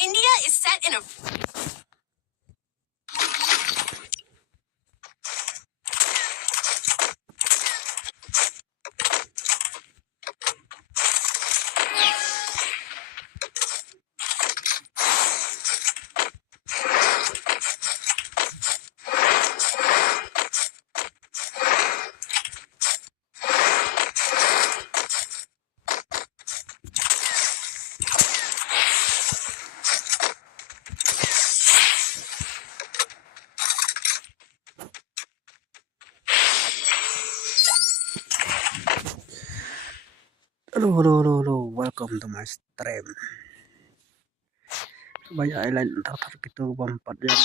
India is set in a... Halo, welcome to my stream. Banyak island ntar itu 4 jam.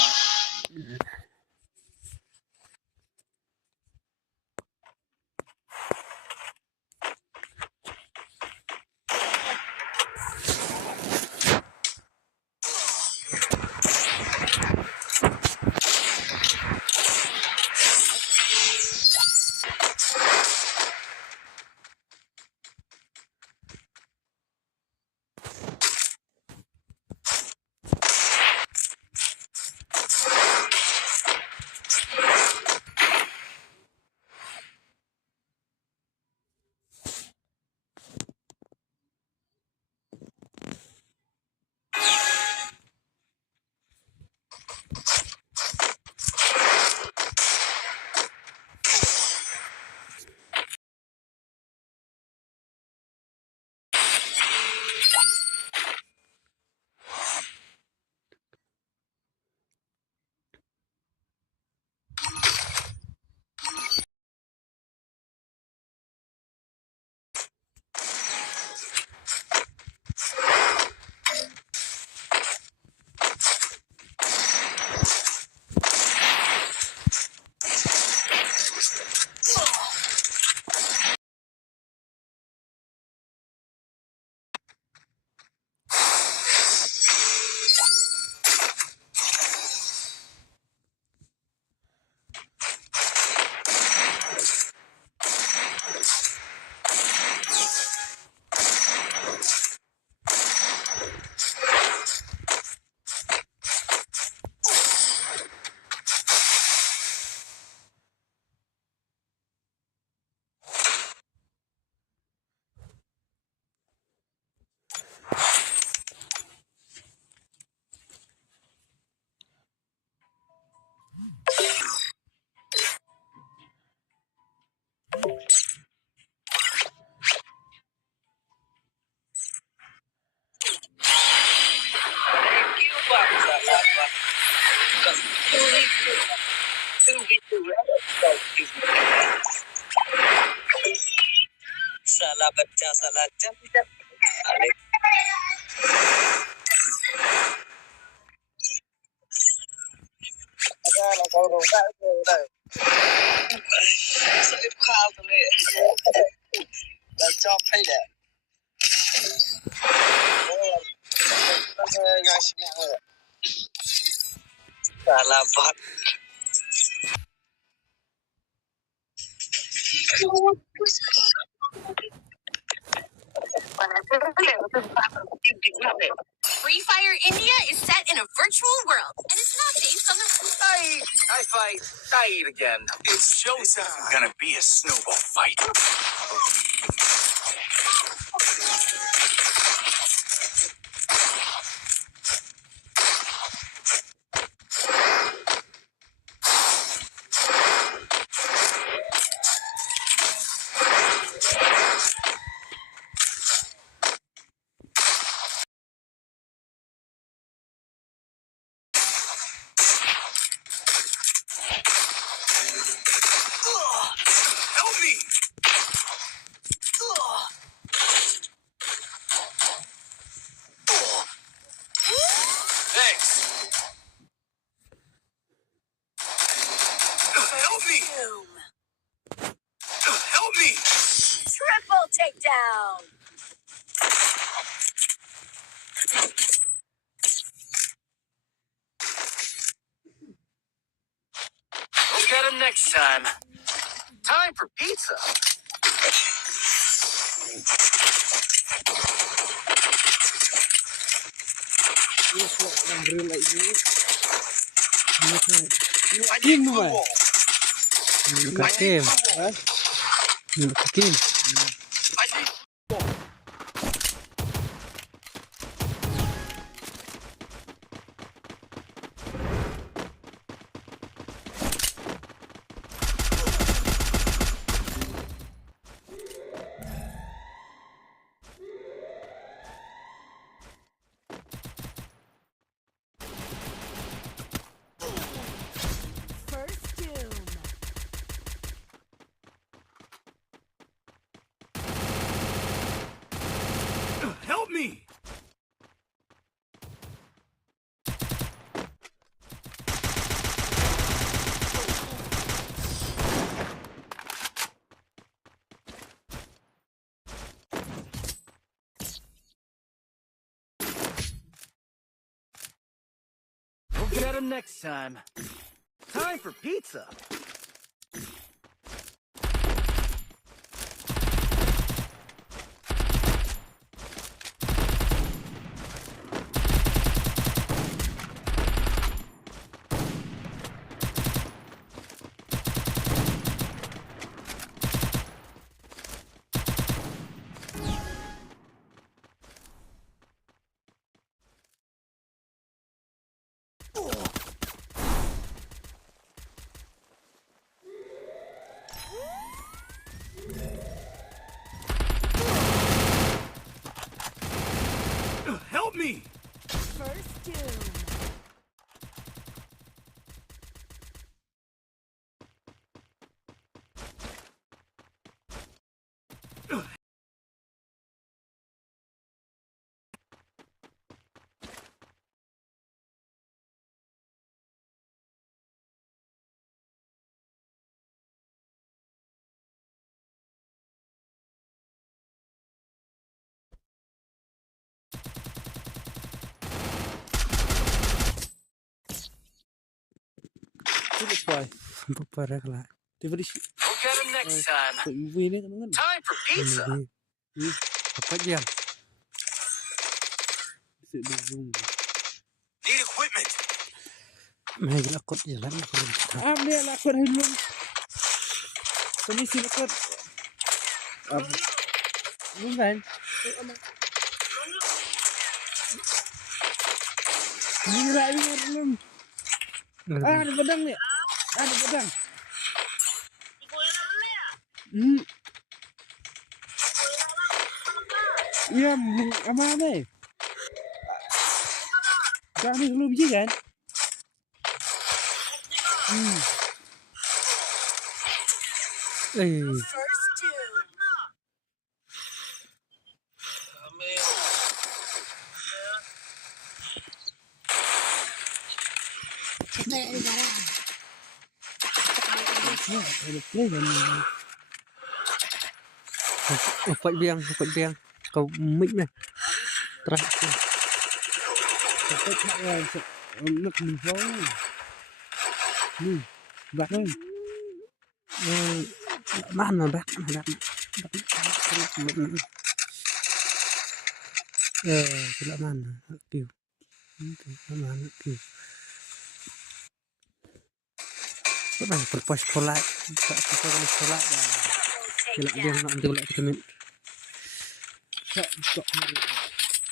साला बच्चा साला जब अरे सिर्फ खा तुमने बच्चा फैले साला बात Free Fire India is set in a virtual world and it's not based on the... I fight again. It's showtime. This isn't gonna be a snowball fight. Help me! Thanks. Help me! Help me! Triple takedown! We'll get him next time. Time for pizza. I need blue ball. Kakim. Kakim. I need First doom. help me. We'll get him next time. Time for pizza. Help me. First doom. Parah lah. We'll get him next time. Time for pizza. Apa dia? Need equipment. May lakot jalan kurang. Dia lakot hilum. Permisi lakot. Bukan. Ini lagi hilum. Ada pedang ni. Ada pedang. Ya, apa ni? Kami belum je kan? First doom. Ada play kan? Upat biang. Kau mic ni. Terus. Cepat nak nak before. Ni, belakang. Mana dah? Tidak mana? Piu. Mana piu? Betul, perpus kolak. Tak perpus kolak. Tidak dia nak ambil kolak kita min. Tak.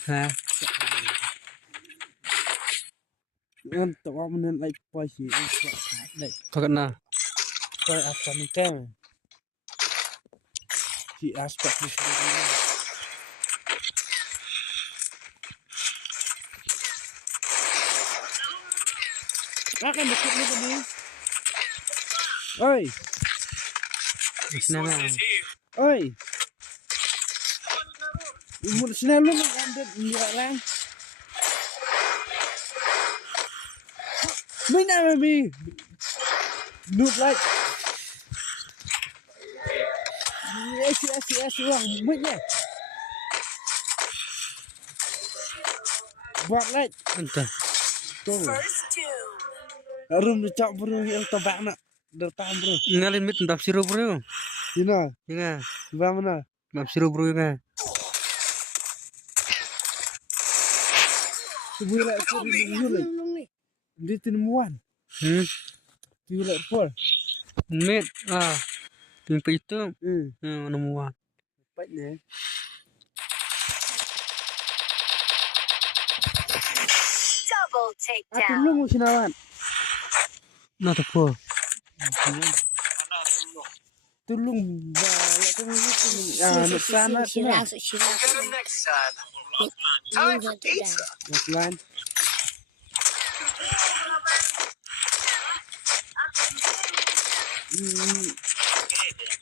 Ha? Kan tak apa nak like spicy. Like Kau kena. kau apa ni kan? Si aspek ni. Akan dekat ni tadi. Oi, Sini na. oi. Umur selalu nak ambil enggak lang. Mana baby? Look like. Yes, orang. Mana? Buat like. Entah. Tu. First doom. Room dicak bro yang tebak nak. Datang bro. Ngalin mit ndap siro bro. Ina, Inga, ba mana? ndap siro bro inga. Tubuh lại Help full me. du lịch. Đi từ muan. Tu lại full. Mid yung pa itu Ừ. namuha. Bách nè. Double À takedown. tulung mo sinawan. Na to po. Tulung ba lại cái nước sana sina. Get him next time. Time for pizza. Next line.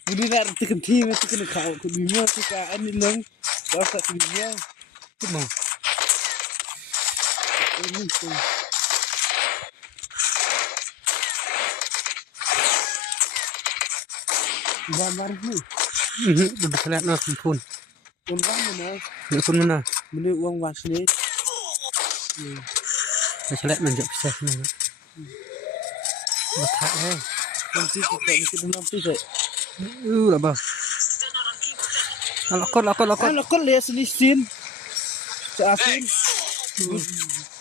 Budi nak tekan team tekan kau ke dunia kita ani long. Kau tak dunia. Ito mo. Ini tu. Gambar ni. Udah kalian na pun. Uang mana? Ni pun mana. Beli uang wan sini. Kalian nanjak pisah na. Mata eh. Nanti kita dalam tu saya. Lah ba. Lakon. Kalau kau lihat sini sin. Seasin.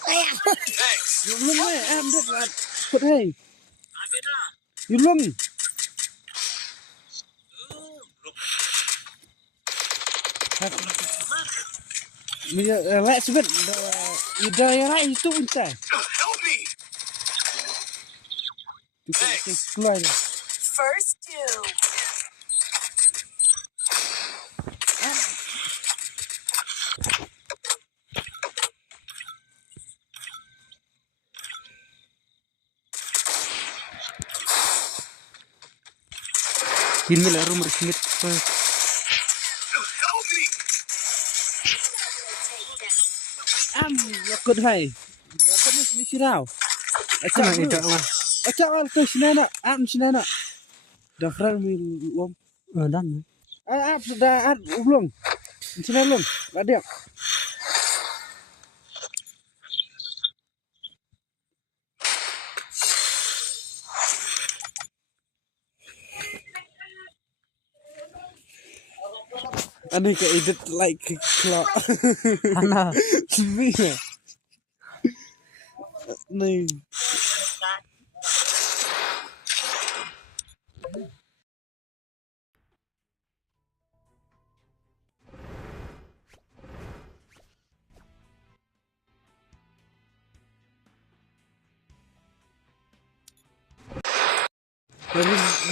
Thanks. Belum ni, dah lah. Kau hey. Belum. Bila lek sebut ida yang lain itu pun tak. Help me. Kita keluar. First two. Ini lah rumah Smith. Help me. Kau hai. Kau ni sini sirau. Acak ni dak mah. Acak al tu sini nak. Sini nak. Dah friend mi uang. Dan. Sudah belum. Sini belum. Ada. Ani ke edit like clock. Ana. Sebenarnya. Ni.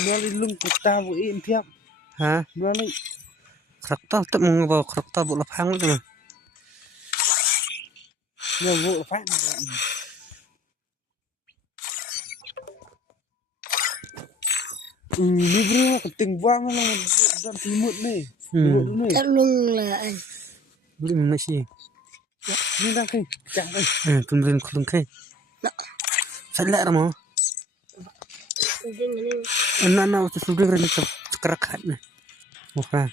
Mali lung kita buin tiap. Ha? Mali. Karakter tak mau karakter buat lapang tu. Nhà vụ phát ini bro keting banget lah dan timut nih timut nih Lung là anh. Beli mana sih? ini dah kay cak nih Tumberin kulung ke. Salah ramah. Anak tu sudah kena sekerakat nih. Bukan.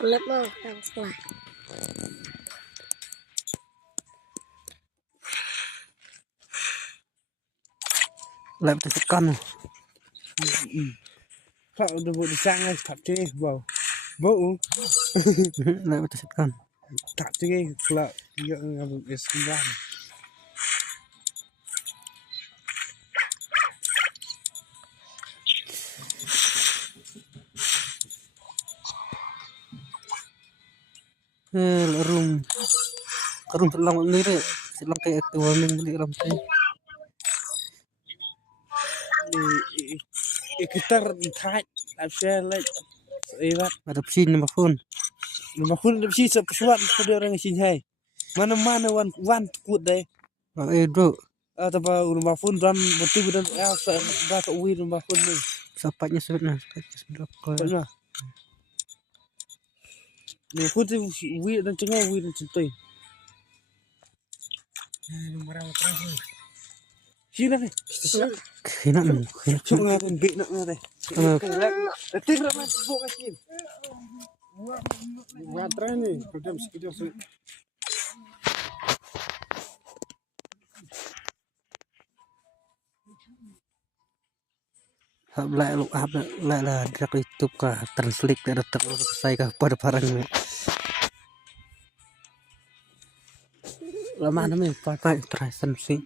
Lớp màu càng quả. Lại phải thích con. Kalau udah buat disang guys tak ceh bau bau Lại phải thích con. tak ceh kalau yang ngambil es kembang Room. Karung terlang ni re. Silang kayak tu warning beli ram tu. kita thai share like ibat Ada pin nama phone. nama pun lebih sesuatu pada orang sini hai mana wan kut deh Bro. atau rumah pun dan betul dan elsa dah tak win rumah pun ni Sapatnya sebenarnya. pernah ni pun tu win dan cengah win cintai sini ni Kena ni. cuma kan big nak ni letik ramai buat kasih buat try ni program sekitar Lại là direct YouTube kah translate dari terus saya kah pada barang ni. Lama namanya apa terasan sih.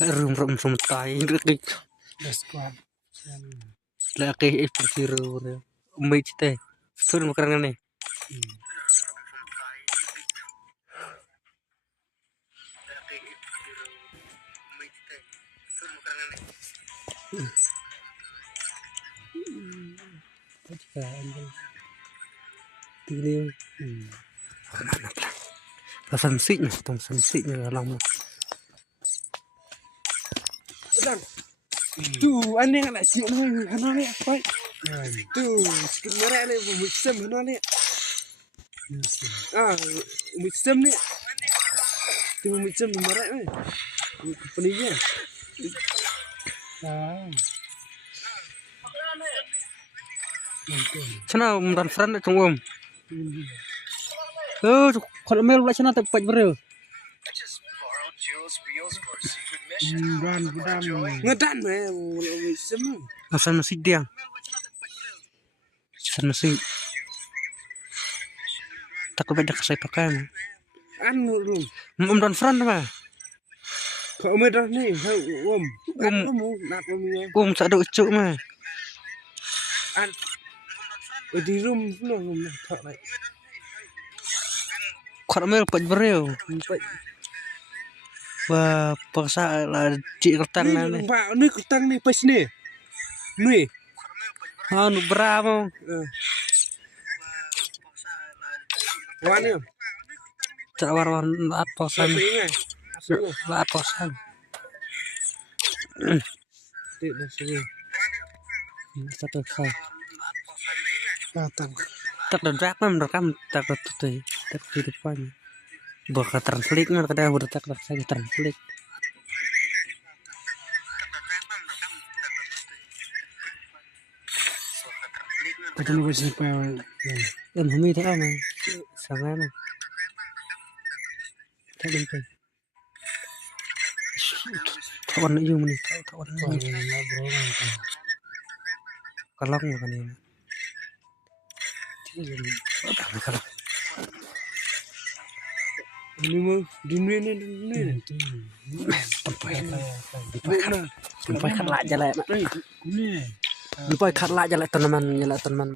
Rum tai lagi. Squad. Lagi pensiru. Umit teh. Sun makan nih. Tinggal. Pesan siknya, tong siknya lama. Tuh, aneh nak cik ni, anak ni apa? Tuh, sikit merah ni, musim anak ni. Musim ni. Tuh musim merah ni. Peningnya. Sana umran friend tong kalau mel pula sana tempat bro. Ngedan musim. Asal nasi diang. Asal nasi. Tak kebedak saya pakai. Anu rum. Umran friend mah. Kau medah ni, nak Tak ada ucuk mah. di room belum tak naik. Kalau mel pat bro. Wah, paksa lah cik kertang ni. Pak, ni kertang ni pas ni. Ni. Anu berapa? Wani. Tak war-war laat posan. Laat posan. Tidak sini. Satu saya. Datang. Tak ada merekam tak ada tuh. Tak di depan. Bakal translate kan kadang bertak saya translate. Kita ni bersih pa. Em humi thế mà. Sáng nay mà. Thế đừng cười. Thọ nữa dùng mình thọ nữa. Kalau nggak kan ini. Kalau Ini mah dunia ni. Tempat kan lah jalan. Tempat kan lah jalan teman.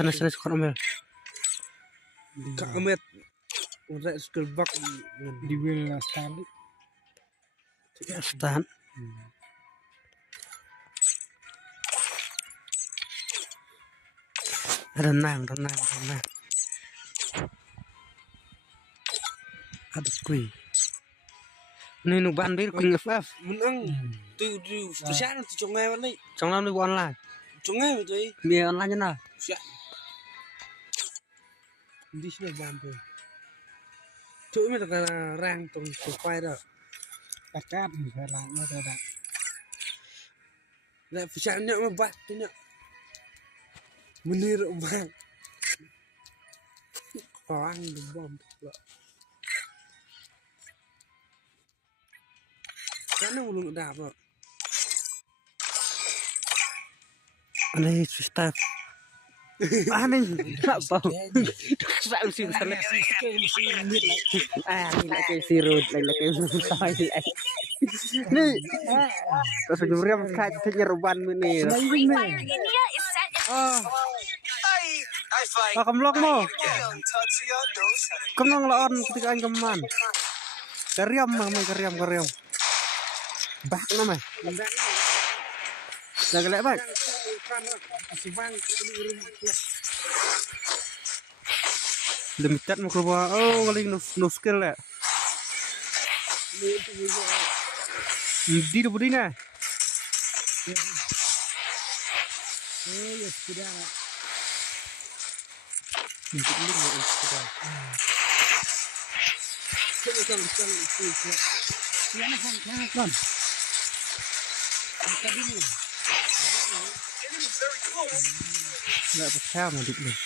Sana sekolah mel. Kak Ahmed. Udah school bak di bela stan. Stan. Renang. Aduh kui. Nên nó ban biết quỳnh FF. Menang. Tu sana tu chongai wala. Trong năm đi online. Chongai tu. Bia online như nào? Siap. Di sini bantu. Cuk ini tak rang tong supaya dah. Takat bisa lang nó dah. Lại phải nhận mà bắt tôi nhận. Menir bang. Orang bom. Karena ulung dah apa? Aneh susah. Aneh tak bau. Saya mesti salah. Ini lagi sirut, lagi susah lagi. Nih, terus juriam kaca nyerban ini. Free Fire India is set in I fight. Kamu lok mo. Young Tatsuya knows how to Kamu ngelawan ketika anh keman. Keriam keriam. Bak nama. Dah kelak bak. Limited mo keluar. Oh, kali no skill lah. Di budi na. Oh ya sudah. Nggak percaya mau dik nih.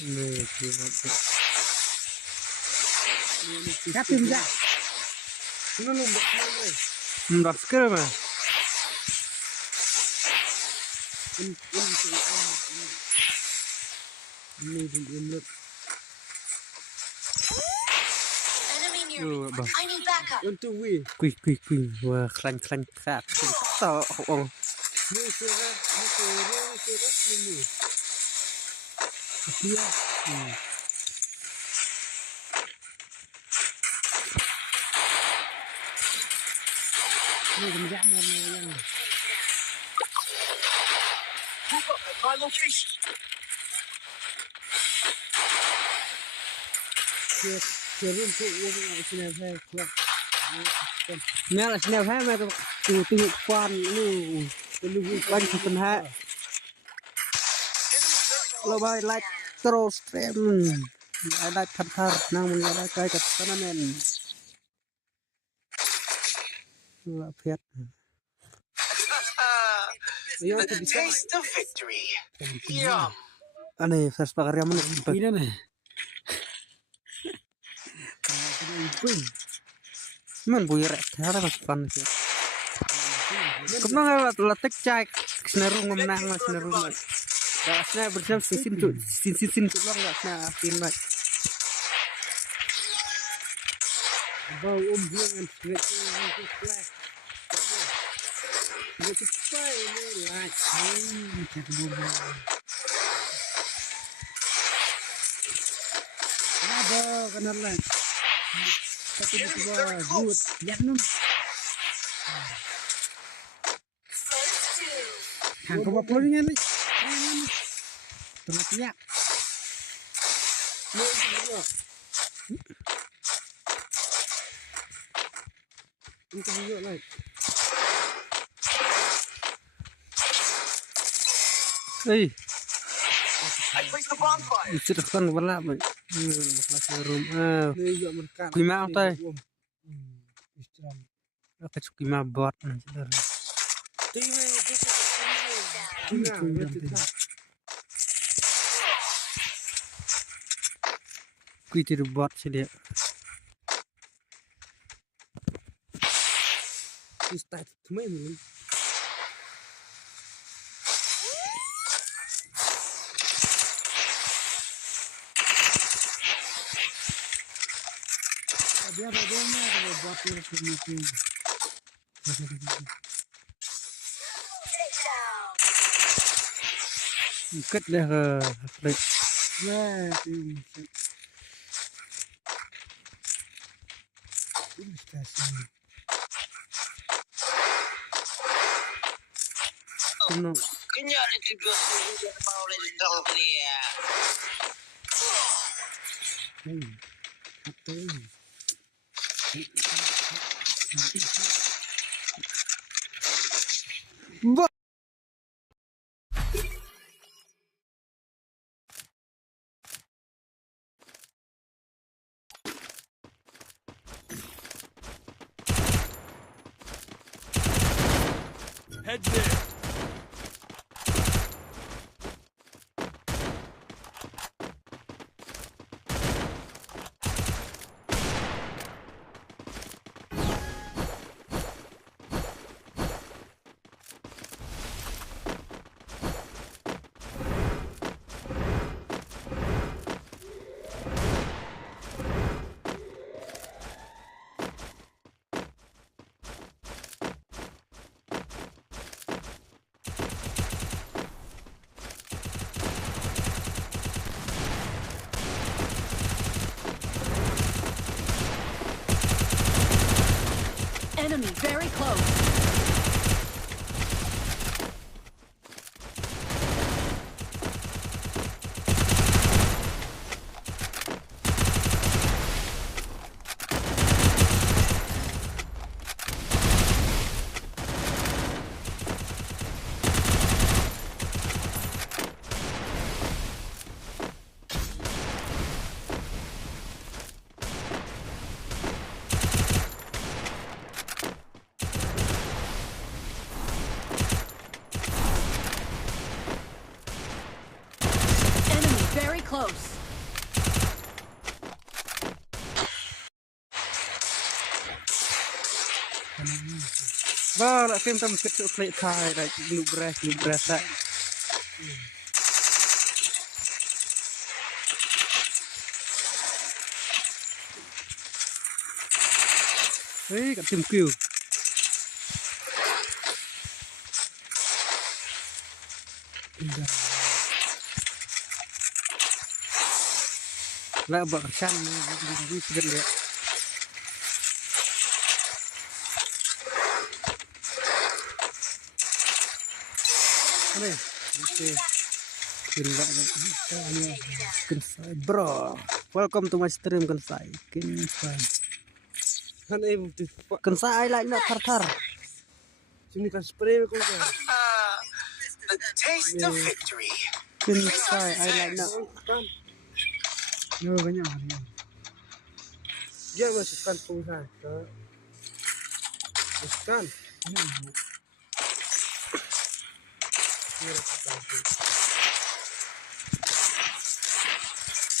Nih, Katim dah. Ini lombok mana? Nggak skill mah. enemy near Oh, me. bah. I need backup. Untuk wih. Kuih. Wah, klan kat. Tahu oh. Ni surat. Iya. Ni kemudian yang Keep up at my location. kirim tu yang sini saya keluar. Nhà là snap hết mà từ quan lu bánh thực phần hạ lo bay lại troll stream ai đại thật thar nang mình đại cái cái tournament là phiệt The taste of victory. Yum. anh này first pakai mana Ini nih. man bui rek thara mas fan sih kemana lah tek cai senaru menang mas senaru mas dasnya bersama sin tuh lo nggak sena sin mas Bau dengan flash. Ini cepat ini like. Ada kenal like. Tapi tiba good. Lihat nun. Hang kau apa ni ni? Tengah tiap. Ini tunjuk like. Hey, I placed the bonfire. itu kan berlap, bakal room. Ini juga mereka. Kuimau tay, Istirahat. aku kuimau bot nanti. Tiba itu. Kui tiru bot sih dia. Start temen. Dia bagaimana kalau buat meeting. Kết dah ke. Nah, ini stasiun. Kuno. Kenyal itu dua sudah mau lên đầu dia. Satu. Mbak. Head there. Enemy very close. Enemy very close. Vâng, lại phim tâm kết sự lệ khai lại lục rè lại. Đấy, cả tìm kill. Lại vợ chăn đi gần đấy. Đây, okay. Bro, welcome to my stream Kansai. Kan em tu. Kansai lại nữa thar. Sini kan spray ko ka. The taste of victory. Kansai ai lại nữa. Yo banyak hari. Dia masukkan pulsa. Masukkan.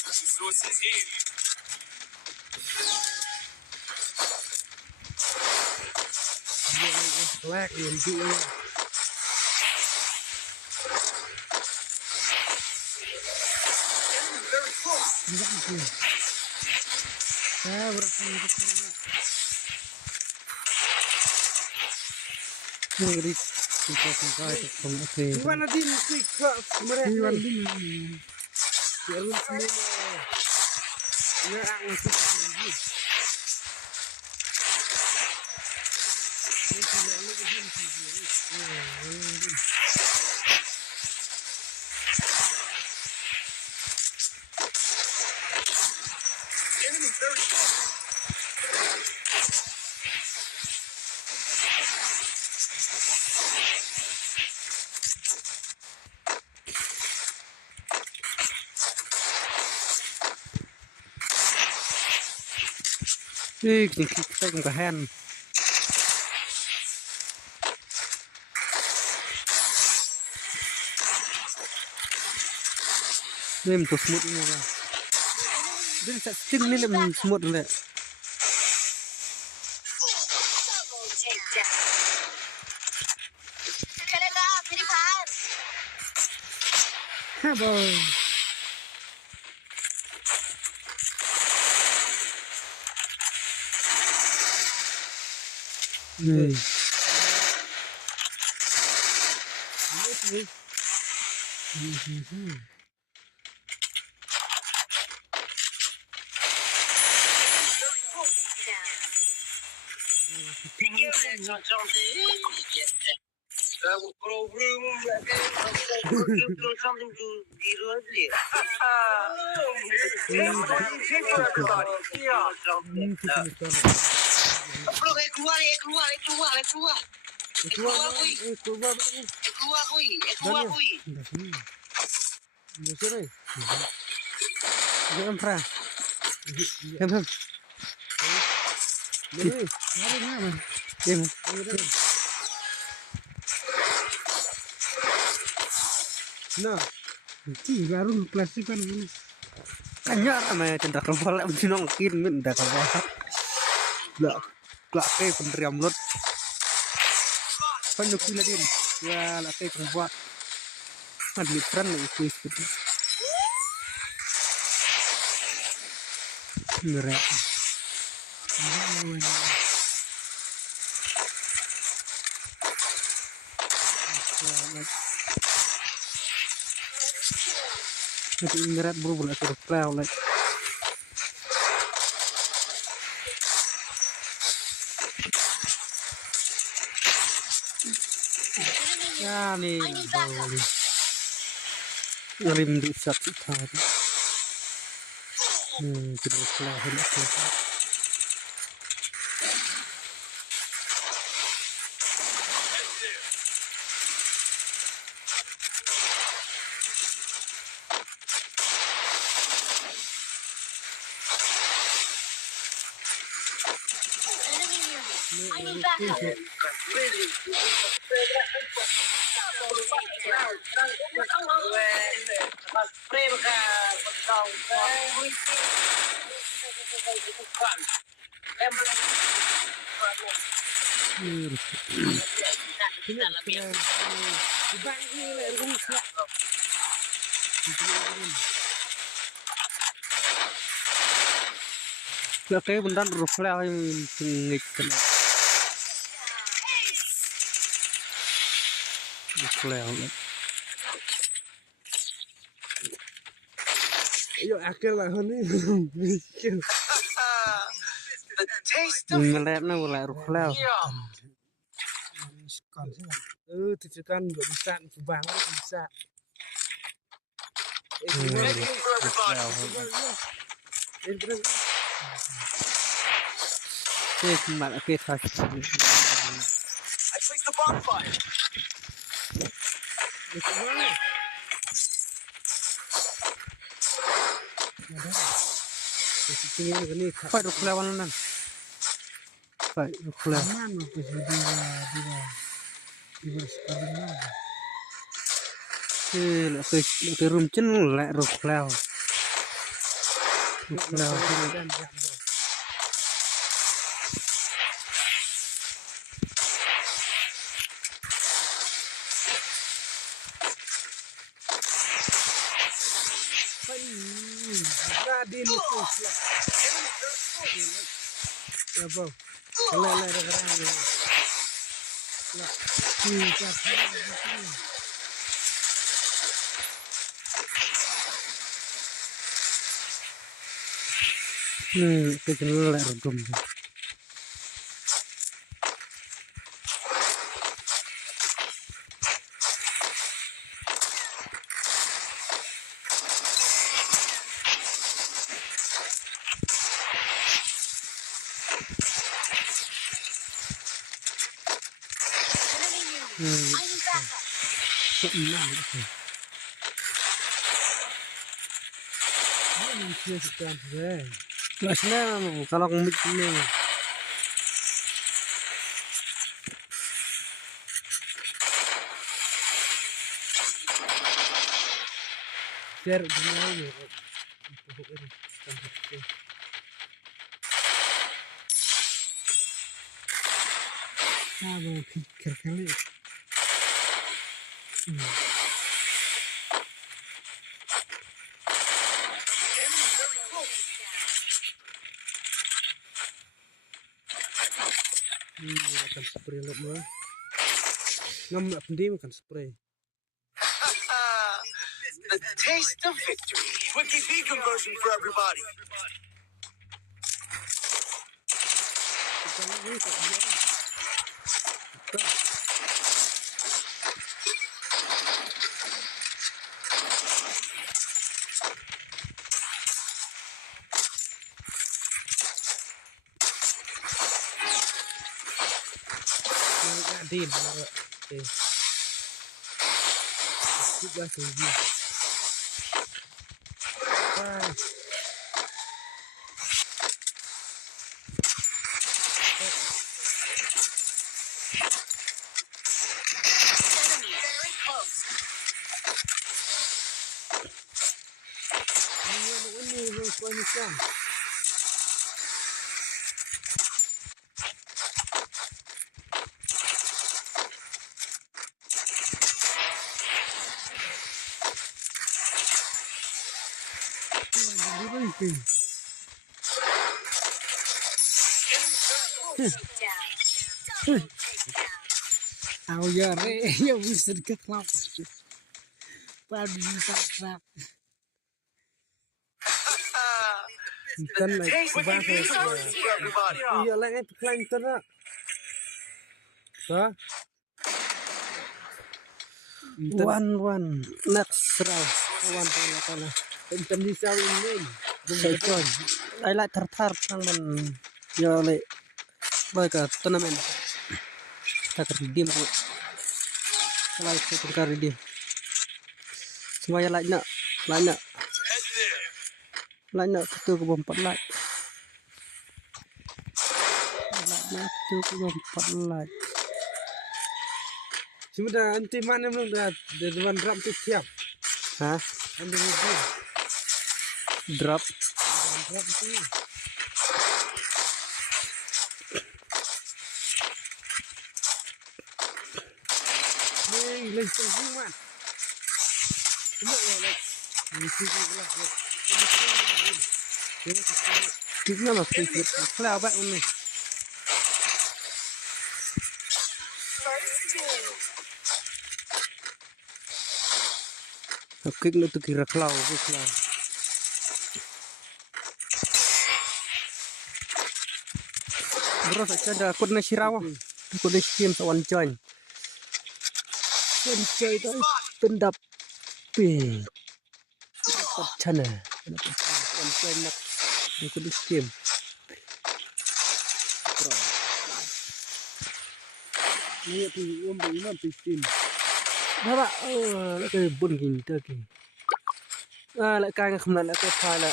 Resources here. Black and blue. Very close. Ini kita itu oke. Gimana din quick mereka ni? Biarun semua. Ya, masuk lagi. Enemy very close. Kita cùng cả hen. Nên một smooth như vậy. Đây sẽ tinh lên làm smooth rồi. Ha boy. Này. Em fra. Em. Em. Nah, ini baru plastik kan ini. Kanya namanya cendak kepala mesti nongkin min dah kepala. Lah kayak penderiam lot. Penyuki ladin. Ya lah kayak kuat. Admitran nih kuis gitu. Berat. Nanti berat buru boleh terus plau lagi. Ya nih, boleh. Rim di satu tadi. Tidak plau hendak. I need backup. Lah kayak bentar rufle yang ngik kena. Rufle. Ayo akhir lah ini. The taste of Ngelet na wala rufle. yum. Tujukan nggak bisa, banget bisa. Ready for everybody. Malah kita. I placed the bonfire. Phải rufle mana nan? Phải rufle. Mana tuh di sekolah. Lah ke room cen lah rufle. Rufle. Radin itu ya bang, lele kerang Kecil lah rugum. I need backup. Masnya kalau ngomit ini. share ini. Sama pikir kali. Akan spray lot mah. Ngam penting makan spray. The taste of victory. Quickie V conversion for everybody. din. Okay. Juga tinggi. Bye. Enemy very close. Ini kualitas. Takedown. Double takedown. Ao giờ đấy, giờ mình sẽ cắt lọc. Và mình sẽ cắt. Tân này, Taste và the phải resources for everybody. giờ lại cái plan tân á. Đó. One next round. One là con này. Tân đi sao lên. Sẽ chọn. Ai lại thar sang mình giờ lại bởi cả tournament. Tak redeem aku. Kalau aku tukar redeem. Semuanya lain nak. Lain nak itu ke bompat lain. Lain nak itu ke bompat lain. Sudah anti mana belum dah dewan drop tu tiap. Hah? Anti redeem. Drop tu. Lên trên hung man. Kita nak fikir kalau apa ini. Klik lu tu kira kalau. Bro, saya ada akun nasi rawon. Akun nasi game sawan join. Chơi tới tên đập về tập chân này còn chơi nặng để có đi kiếm nghe thì ôm bụng nó thì tìm các bạn lại cái buồn hình tơ kì lại cay không lại cái file lại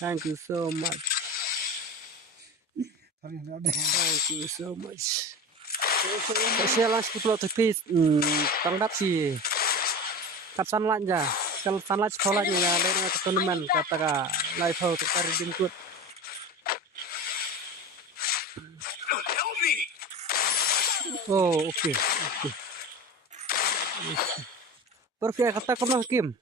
thank you so much. Thank you so much. Saya langsung pulau tepi tanggap sih. Kapsan lanja. Kalau sanlat sekolahnya ya lain ke teman kata live how tukar jemput. Help me. Oh, oke. Perfect kata kamu Hakim.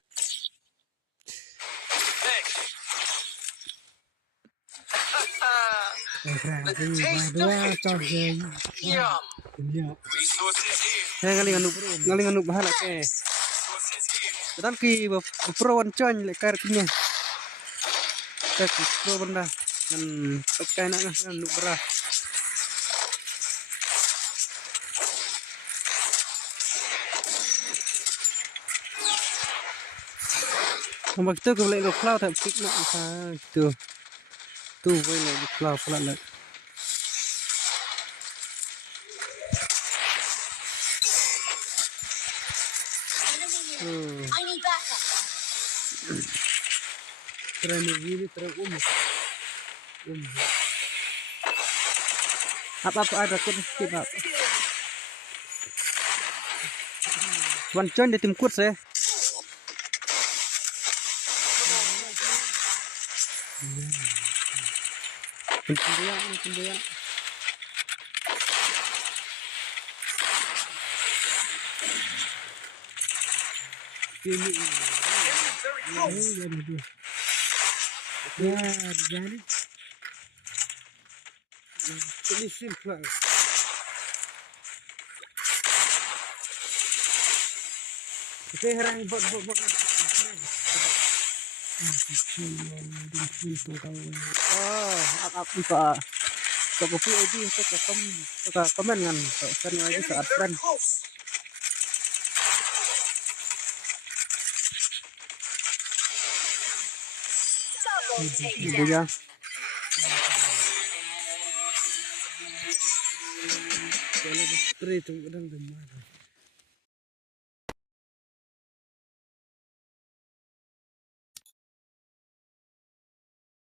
Resources here. Saya ngaling anu bahala ke. Resources here. Betul ki pro wancon lekar kinya. Tak pro benda kan pakai nak anu berah. Mà tôi cũng lại lục lao thật kích nặng sao từ tu với lại lục lao phải lại I need backup. Try ini try apa ada kod skip apa wancon di tim kurs ya. Pendiam. Ini jadi ini simple. Kita herang bot. Apa kopi ID ke komen kan kan lagi saat kan Double takedown. dia Kalau misteri tu kadang demam.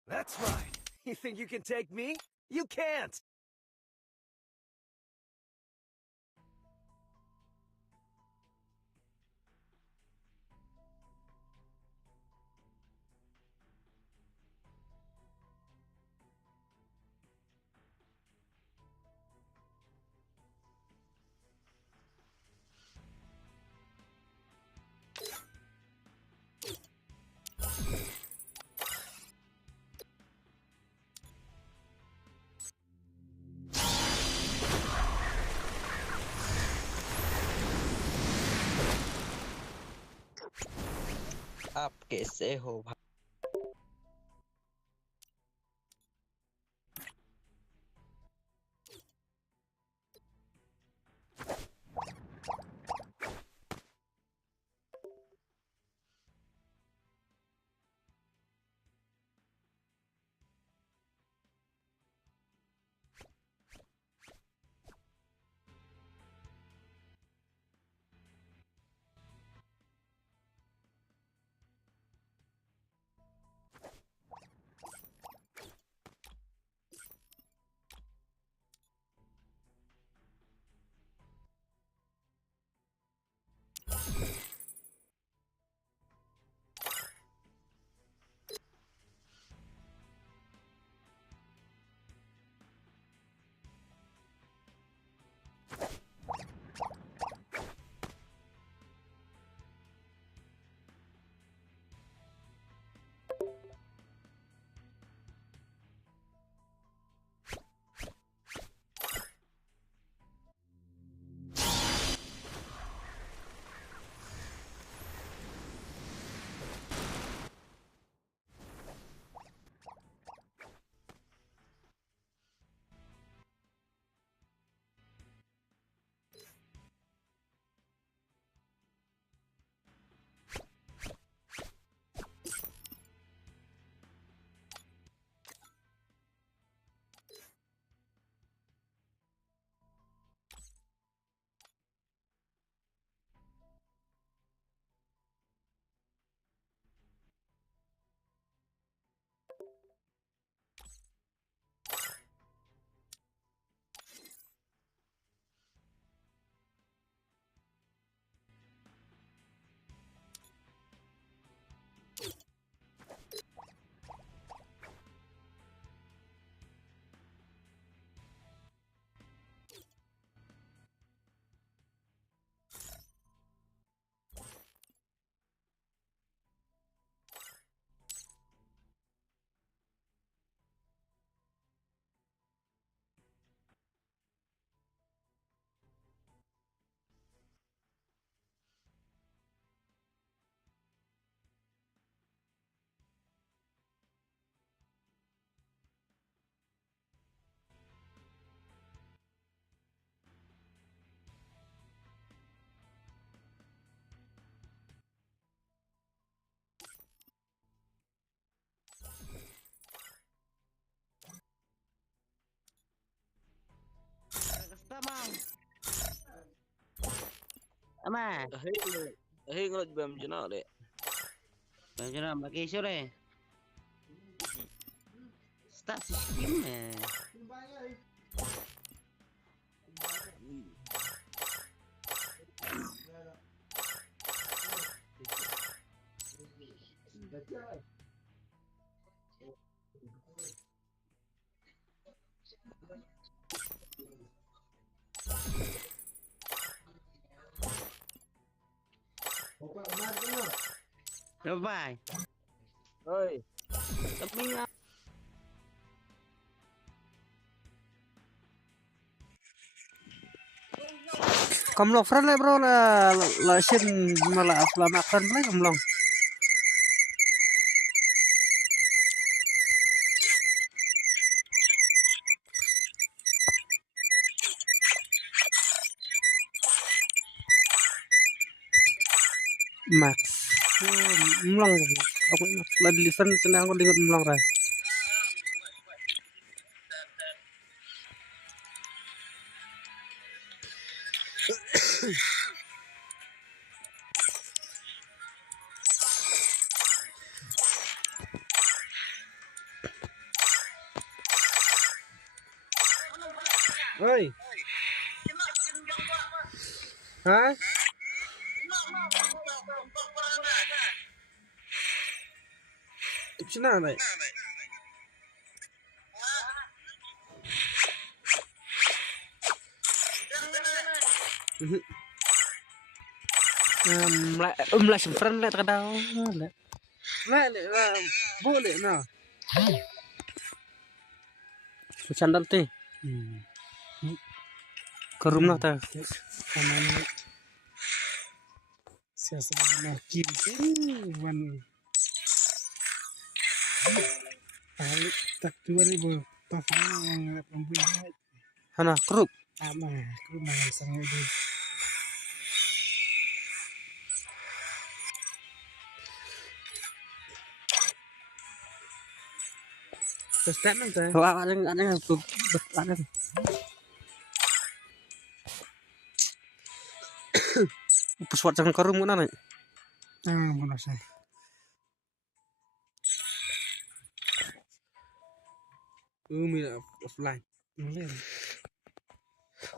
That's right. You think you can take me? You can't. आपके से हो भाई Bang. Ama, Ahi ngelot bam jena dek. jangan pakai sore. Start sistem Bye. Oi. Tapi Kamlong friend lah bro la shin malah lama friend lah kamlong. Max. Mlang aku lah di listen senang aku dengar mlang rai. Oi. Hả? Tiếp chứ nào này? Lại sầm phân lại kadao lại là vô lại nào sandal teh ke rumah ta kanan siasa nak kiri wan balik tak 2000 tahun yang membuat hana kerup ama rumah yang sangat di terus tak nanti wah ada pesawat jangan karum mana nih mana sih mira offline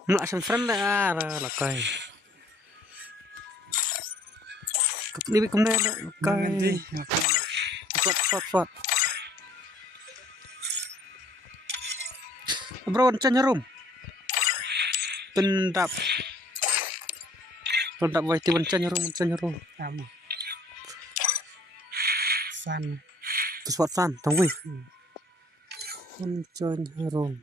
mulai friend lah kai ini kemudian kai spot bro canya room pendap wai tiwan canya room kamu san pesawat san tunggu canya room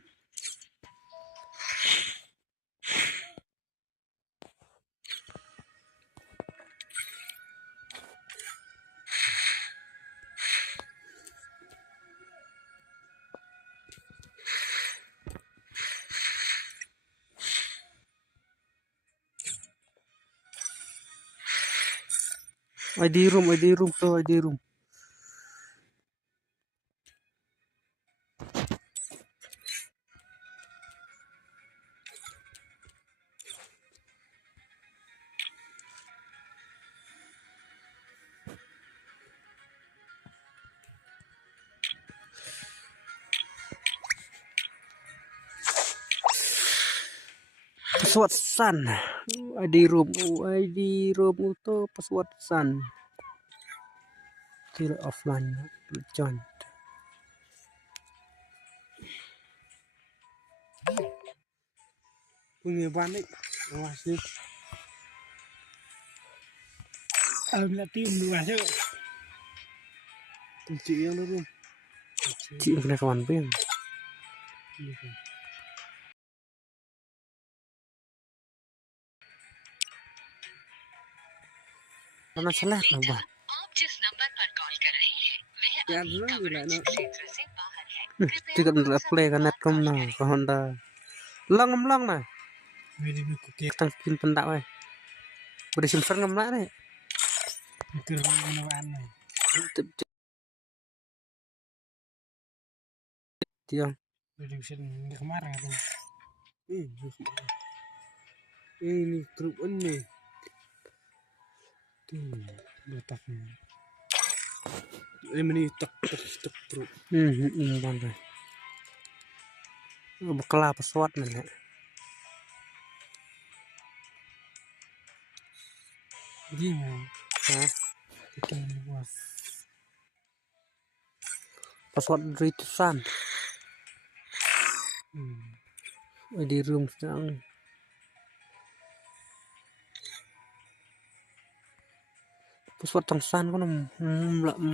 ID room tuh ID room pesawat Sun ID room itu pesawat Sun still offline join punya balik masih tim luas yuk kunci yang dulu kunci kena kawan peng mana salah apa आप जिस number पर call कर रहे हैं वह ya अभी dulu coverage bila क्षेत्र से बाहर है tidak untuk play kan net rom na ke Honda long na Jadi buku kita tang pin pendak weh beri simpen ngemlak nih mikir mana dia jadi bisa kemarin kan ini grup ini tuh letaknya ini tek grup mana bekal pesawat nih gimana kita buat pesawat dari Sun di room sedang pesawat tang Sun kan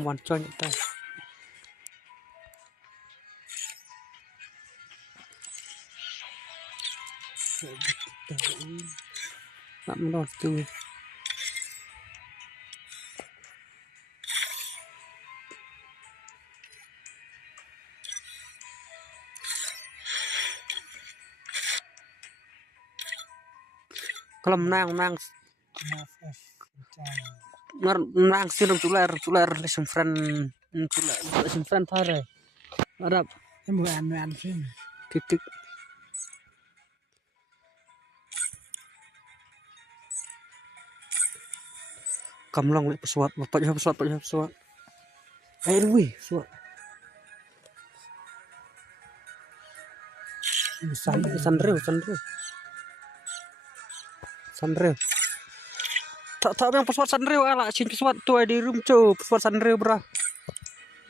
wancoy kita nggak menurut tuh kalau menang sih tular lesson friend pare ada bukan sih titik cầm long lại pesawat bapak pesawat airway pesawat Sunrail tak yang pesawat Sunrail ala chin pesawat tu di room cu pesawat Sunrail bra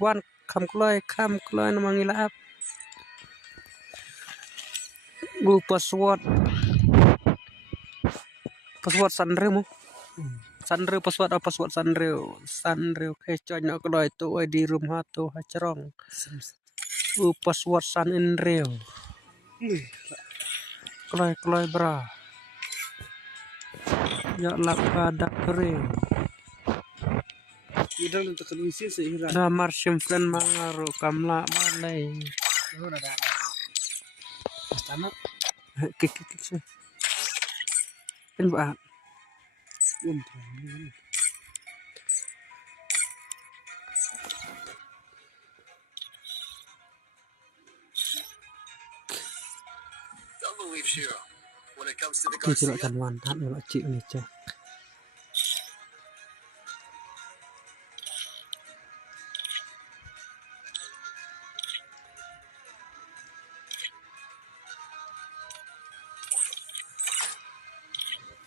wan kam kulai nama ngilap pesawat Sunrail mu Sunrail pesawat Sunrail kecoh nak kulai tu di room hatu hacerong pesawat Sunrail kulai bra ya lak pada kering Ida untuk keluisi sehira. dah marshim plan mangaru kamla balai Oh, ada. Astana kik ba Don't believe Shiro. When it comes to the tu Garcia, kan wan tak nak cik ni cah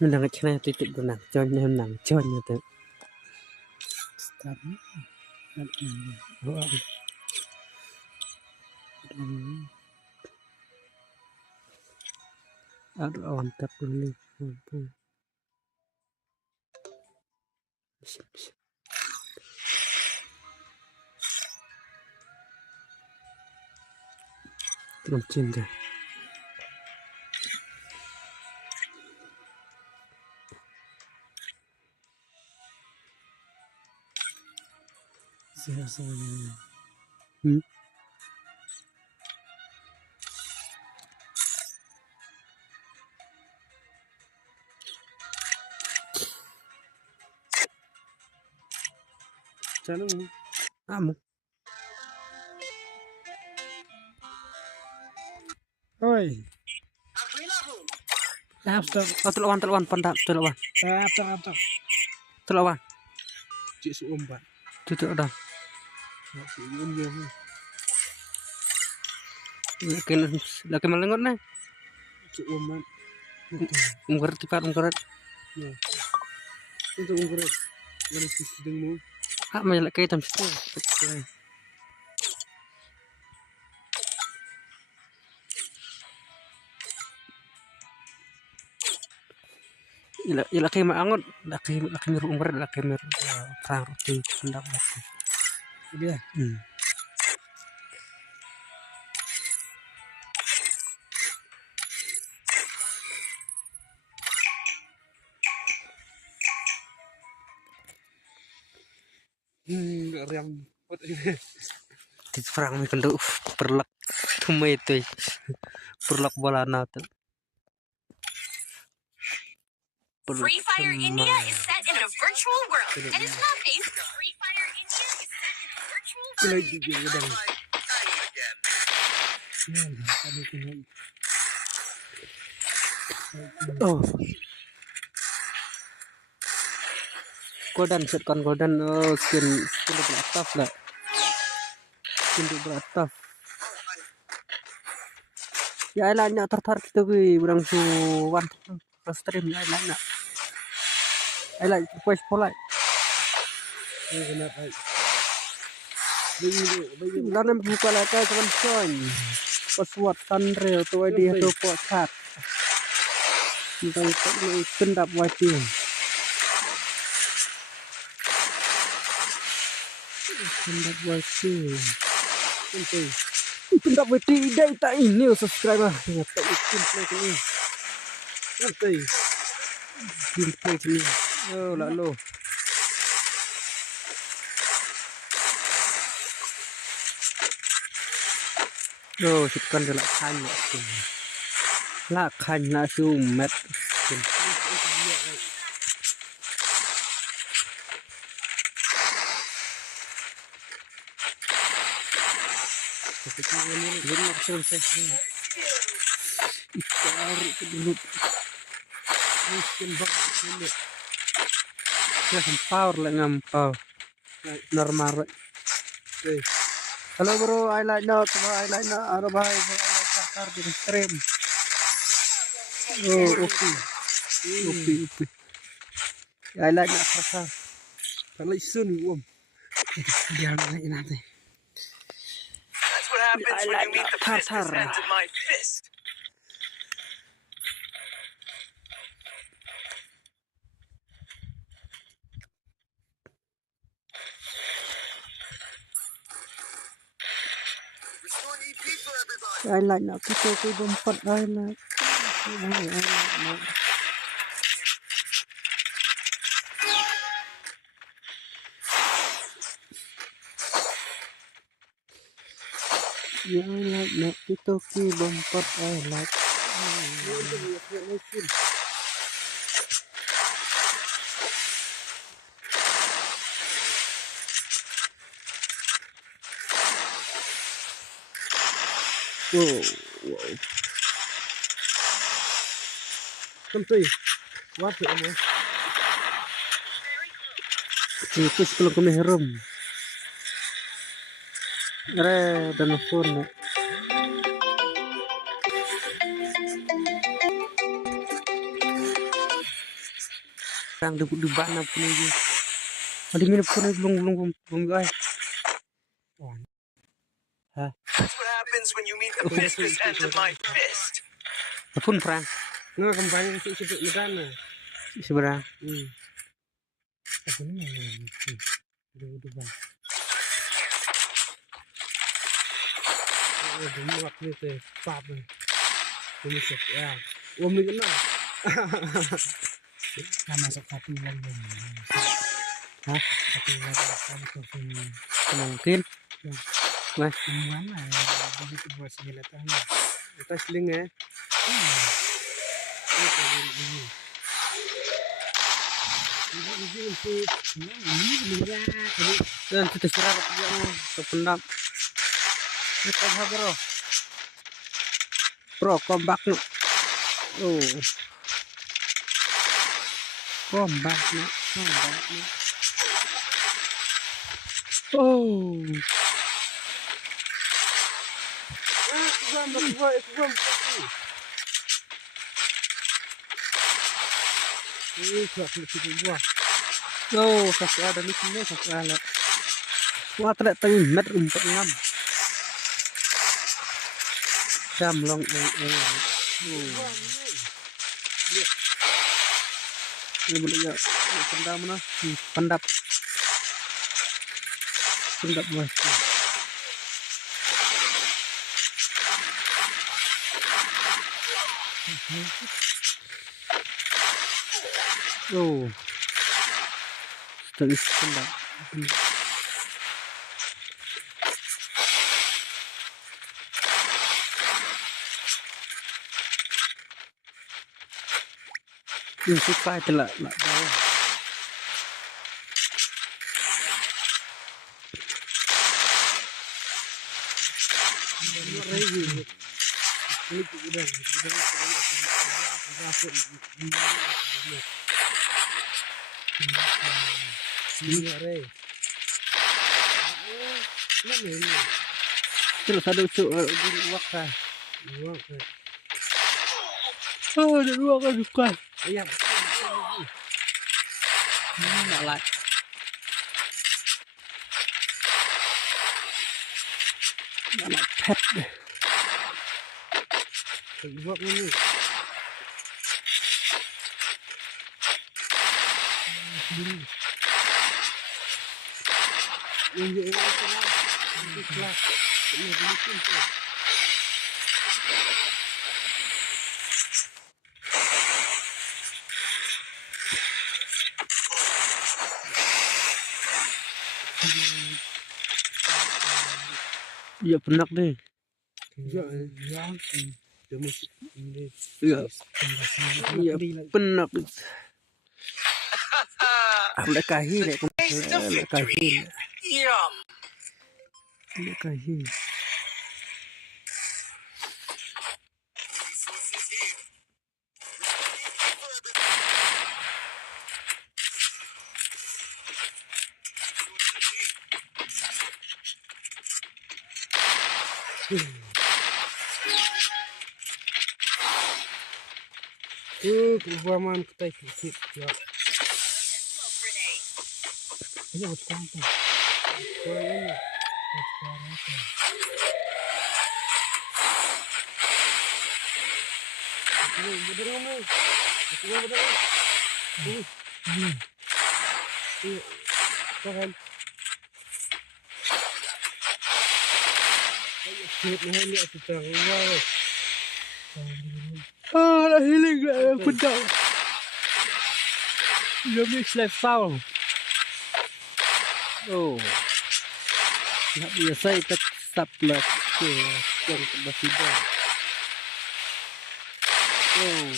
menang kena titik benang jonya menang jonya tu Astana. ada on tap dulu terus cinta Siasa. Chalo. kamu Oi. After. telawan pandak telawan Cik suumbat. tutup dah Cik umbo. laki melengot nih Cik umbat. ungkar tipat ungkarat Untuk ungkuran. Garis sedengmu. hak majalak kaitan situ laki maangot laki miru ungkarat laki miru perang roti pendapat Dia. Riam. di perang mi kendo perlak tumai tu perlak bola na tu Free Fire India is set in a virtual world, and it's not based. Free Fire India is set in a virtual world, and it's not based. oh Golden skin beratap lah skin beratap ya lainnya tertarik kita gue berang su one stream ya lainnya I like request for like lalu buka lagi teman-teman password Sunrail tu ID tu chat kita pendap wajib pendap wajib pendap wajib dah tak ini subscriber tak bikin play ni Santai. play ni oh lalu oh sukan gelak hanya lah hanya sumet Jadi maksud saya Itar dulu. Mungkin banget Ya power lah ngampau. Normal. Halo bro, I like not, I like not, ano ba, I like tartar di stream. Oh, okay. Okay. I like not tartar. Kalau isun, Biar natin. That's what happens when you meet the business end of my fist. Restore EP for everybody. I like not kita ko bumpat I like. Ya I like not kita ko bumpat I like. Wow. Sampai. What ini? Itu kalau kami herum. Ada telepon. Yang di mana pun ini. Ada minum pun belum guys. That's what happens when you meet the business end of my fist. Pun perang. Nah, kembali ke situ mana? Seberang. Aku ni udah bang. Udah muat ni teh, pap ni. Ini set ya. Ni kena. Masuk satu lagi. Hah? Satu lagi satu Mungkin. Mas, mana? Begitu buat senjata ni. Kita sling dan kita istirahat kerjanya terpendam. Kita bro, kompak nu. Kompak nu. Kasih ada di sini, kasih ada. Wah, terlihat tengah untuk ngam. Jamlong ini boleh ya, pendam mana? Pendap bos. Terus pendap. Suka itu lah bawah. Terus ada ucuk luak kan. Ada luak kan suka. Ayam. Nggak like. Pet deh. Buat ini. Iya benak deh. Iya benak. Udah kahir ya, udah kahir. Yum. Udah kahir. Keluaman kita ikut ya. Ini buat kampung. Soalnya Dah hilang lah pedang. Dia miss left foul. Oh. Nak biasa ikat saplas ke yang berbeda. Oh,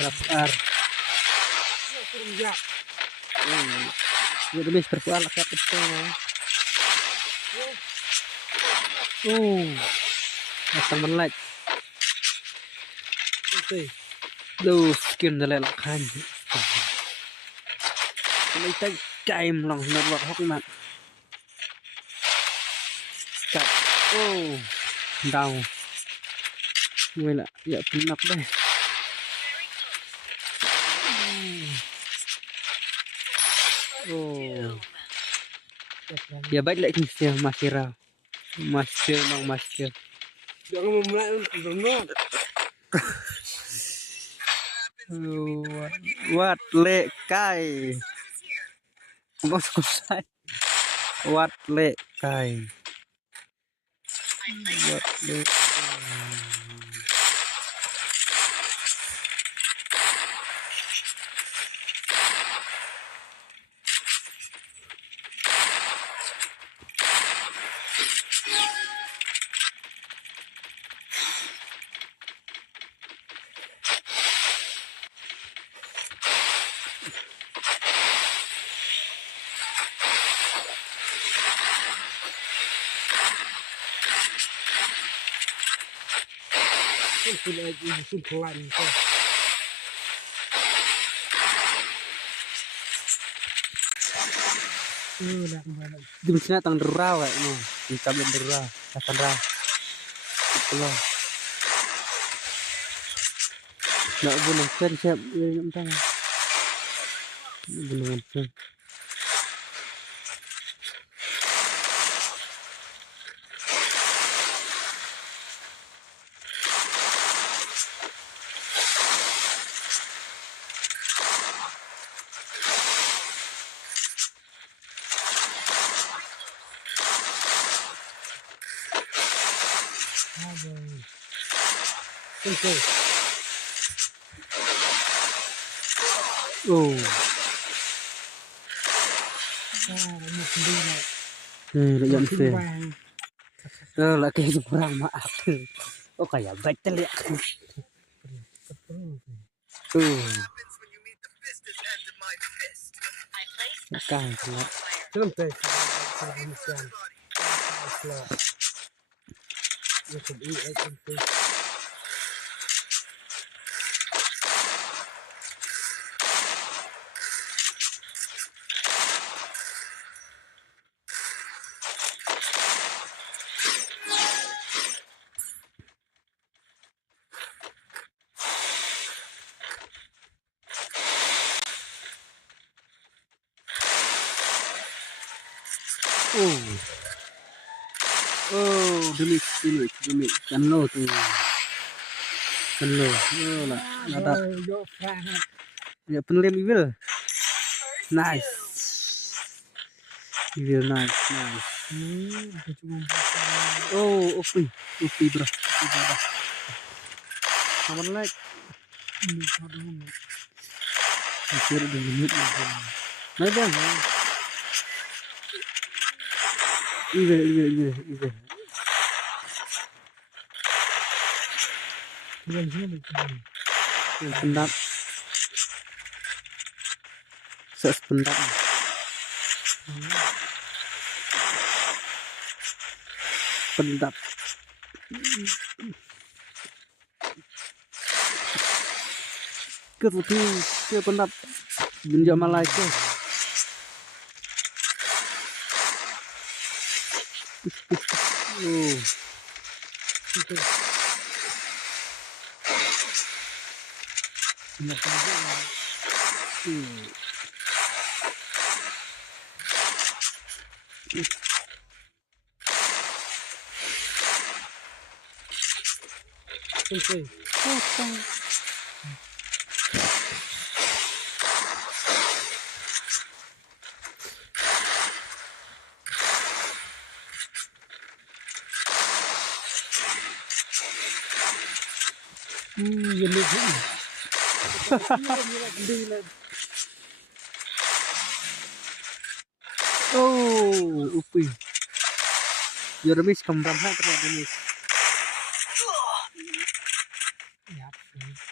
Rafar. Oh, dia miss terkuat lah kat betul. Oh, asal menlek. Duh, skin dah lelak kan. Kalau kita time long nak buat hok mat. Kat. Oh, down. Gue lah, ya penak deh. Oh, ya baik lagi sih masih masih. jangan memulai benar. What le kai. Bos kusai. What le kai. What le Simpulan kau. Dah kembali. di sini tang derau kayak no. Di kabel derau, akan rau. Itulah. Nak bunuh kan siap dia entah. Bunuh kan. Oh. Nak jam sih. Lagi kurang maaf. Oh kayak baik terlihat. Kan pula. Sampai Demi kan lo tuh. Kan lo. Lah, ada. Ya penelim evil. Nice. Evil nice. Oh, upi bro. Kawan like. Hampir 2 menit. Nah, jangan. Evil. Pendap. Pendap. Pendap. Ke pendap. Dunia Malaysia. Oh. Oh, upi. Jermis kembang hat ternyata ini.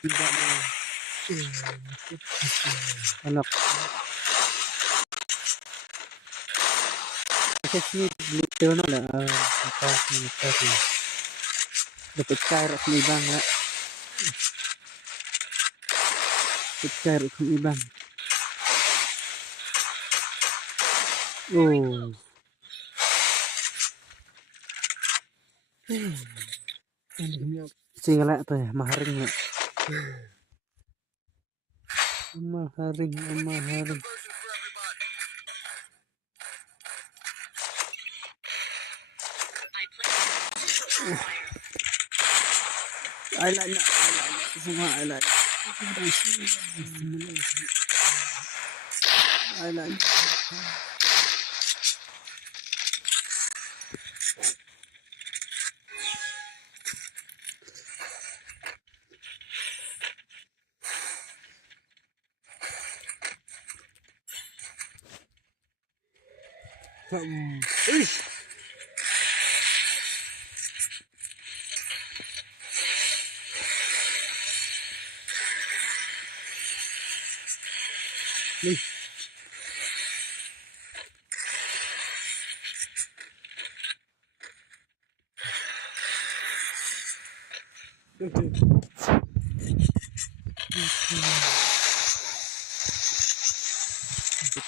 Tidak mau. Anak. Sini dulu lah. Apa sih tadi? Dapat cair sini bang lah. Dapat cair sini bang. Oh. Singala tuh ya, maharing ya. Maharing. I like semua I like.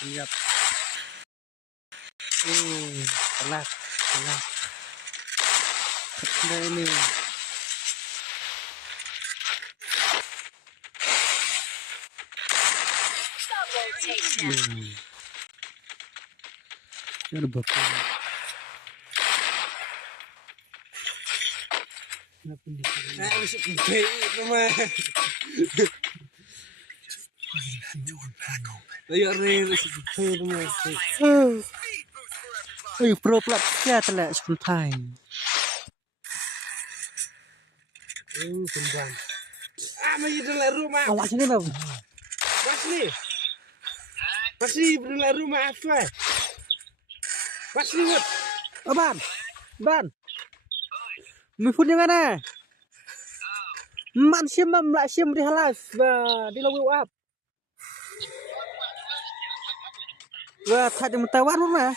Lihat. Telat. Nah ini. Ada bakal. Ayo pro plat ya telak sebentar. Kembang. Maju dalam rumah. Awak sini lah. Masih dalam rumah apa? Masih buat. Oh, ban. Mifun yang mana? Man sim melak sim di halas. Di lagu up. Wah, tadi mentawan mana?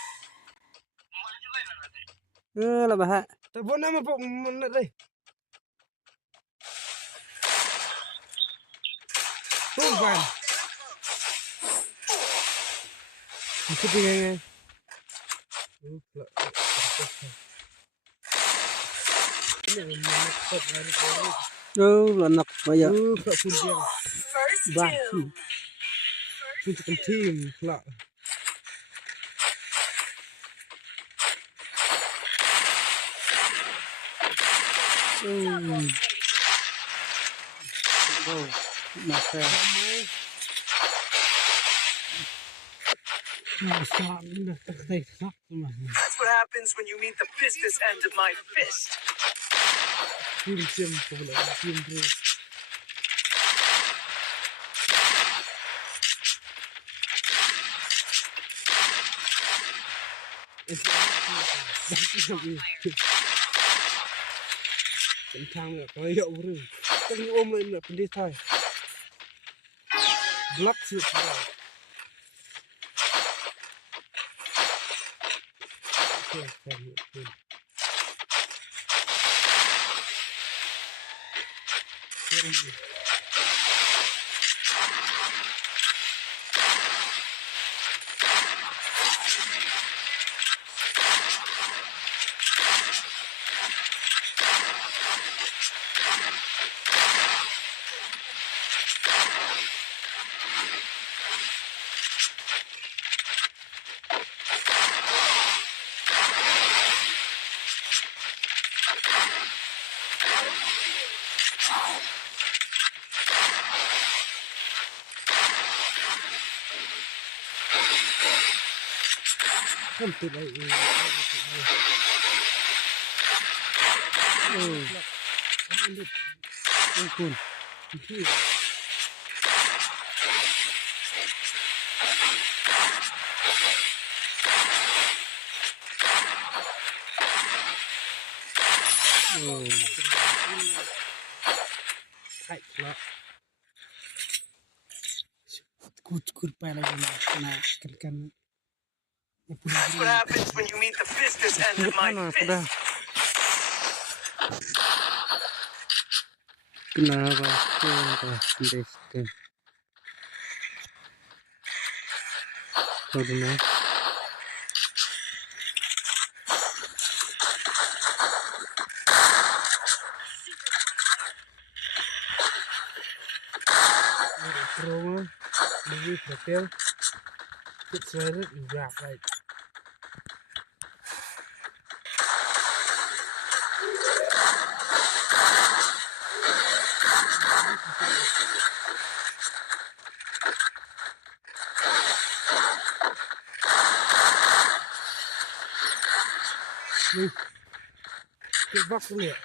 Lah bah. Telepon nama Pak Menat deh. Bukan. Itu dia. Anak banyak. First Bah. two. Itu tim kelak. Masa. That's what happens when you meet the business end of my fist. Tentang kayak bro. Kan om nak pendeta. Black suit. Okay. Hampir lagi. Oh. Ampun. Oh. Hai lah. Kukur pala yung na kan. That's what happens when you meet the business end of my fist. Kenapa? Kenapa? Destin. Karena promo movie hotel it's very exact like cái vắt liệt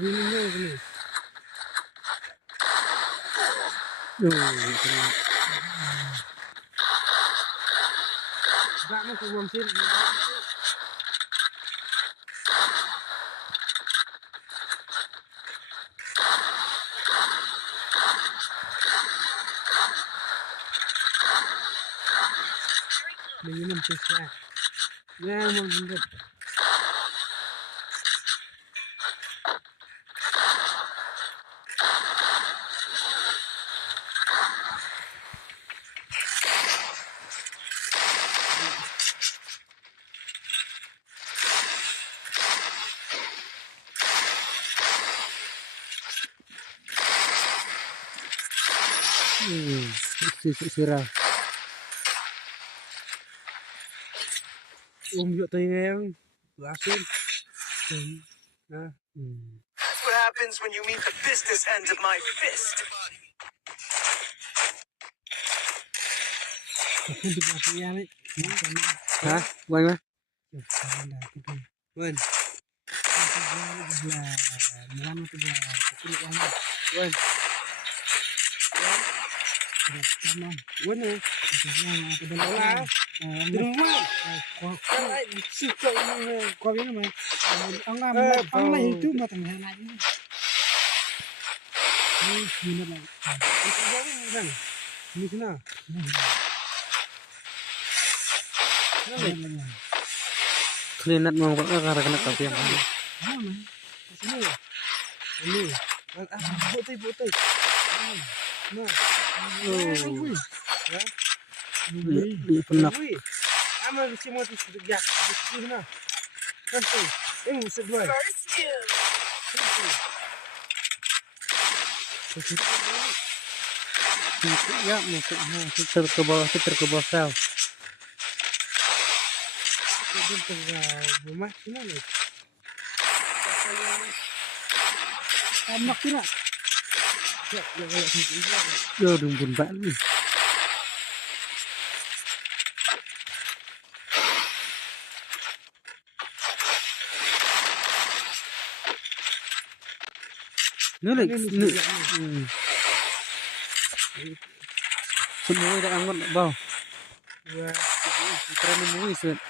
really Gak mau ke sih. Minimum sisa. Ya mau jemput. sirah. Yuk tayang lasin. Nah. That's what happens when you meet the business end of my fist. Aku juga punya nih. Hah? Bagaimana? Wan. Mulan itu dia. Kecil banget. Wan. Sama. Wan ya. Di rumah. Kau suka ini. Kau ini mah. Enggak itu mah tengah lagi. Ini lagi. Itu jadi kan. Ini sana. Kelinat mau karena kena kopi yang ini. Ini. Putih. Nah. Di penak. Ama semua tu sudah nah. Nanti, ini sedua. First two. Ya, kita ke bawah sel. Rumah sini nih. Anak tidak. Yo, rumpun Bali. Nulik. Semua dah angkat bau. Ya, Terlalu muis. dah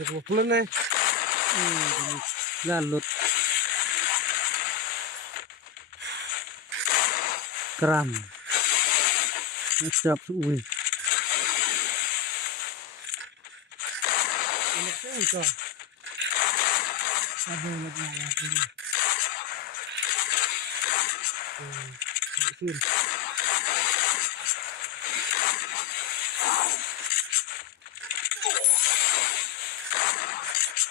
20 nih. Lalut. Keram. Siap suwi. Ini tuh. Ada lagi ini. Sini.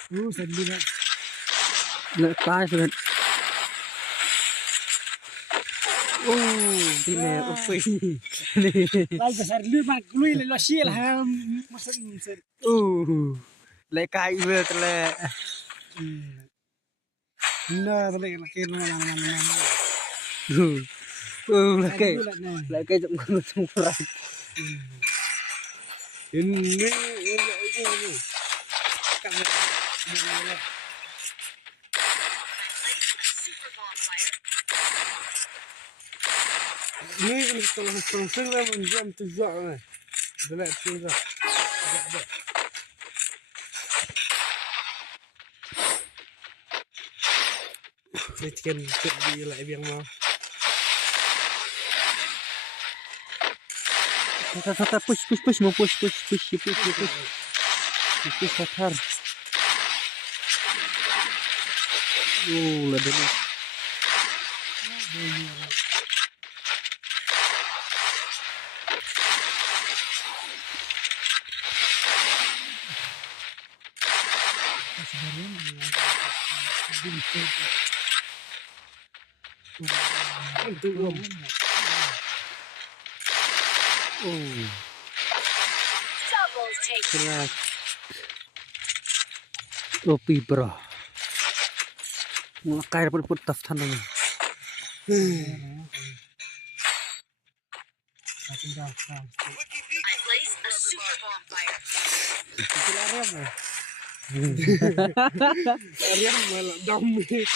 Sedih lah. Lepas sudah. Dine upi. Lai besar lu mak lui le lo sia lah masa ni ser. Le kai ve tele. Nah, boleh laki lu mana. Le kai jom kurang. Ini ini kalau sudah menjam tujuh ni, dah tujuh. Ini kan di lah yang mau. Tata push mau push satar. Lada ni. Double take. Keras. Topi bro. Melakai dapat putas tanah. I place a super bonfire. Arian malah dami itu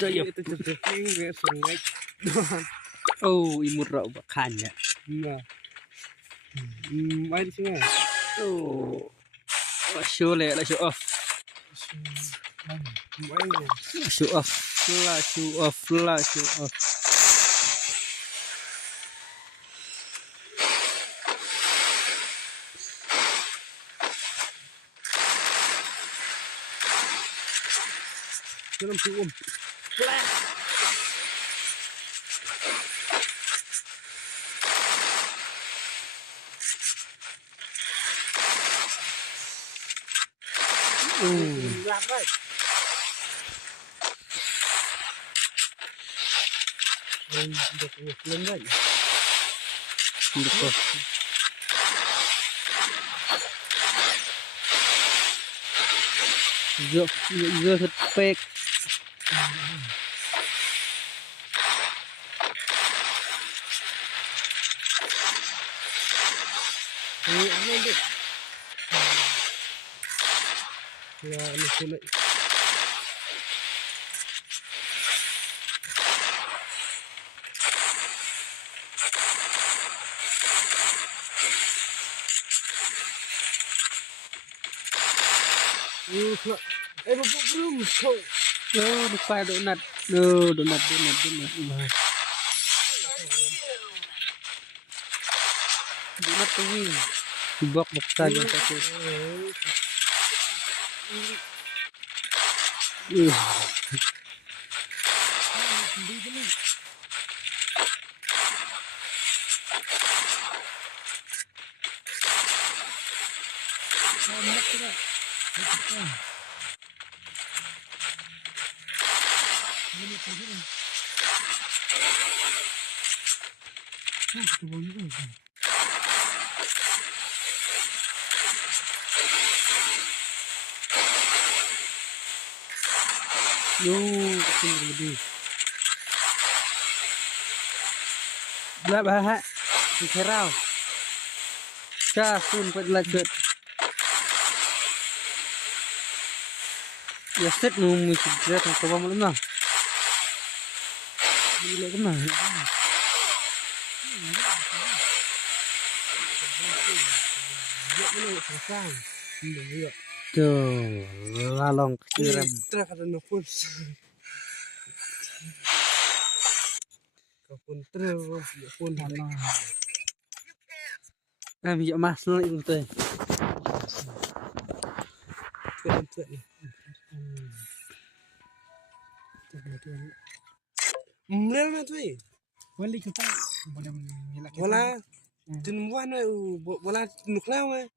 ceking sungai. Imut rak bakanya. Nah. Main di sini. Show off. Main. Show off. Dalam tuum. Giờ thật pek. Ya, ini sulit. Bapak belum kau. Lupa donat. Donat. Donat tuh. Bok saja satu. Kesini lebih. Belak bahak. Dikerau. Sun penlacut. Ya set nu mesti dia kan coba malam lah. Bila kena. Tuh, lalong kesiram. Ada nafas. Kapun terus, kapun mana? Bijak mas lu itu teh. Mel na tu eh. Wali kita boleh melak. Wala tinmuan wala nuklau eh.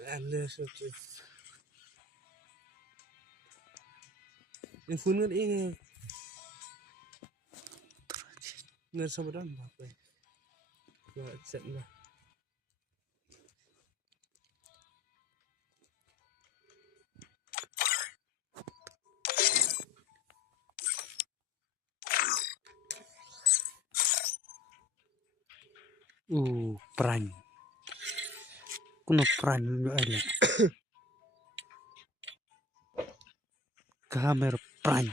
Ada sesuatu. Yang phun kan ini. Nggak sama dalam apa ya? Nggak set lah. Perang. Kuno perang yo ala. Kamera perang.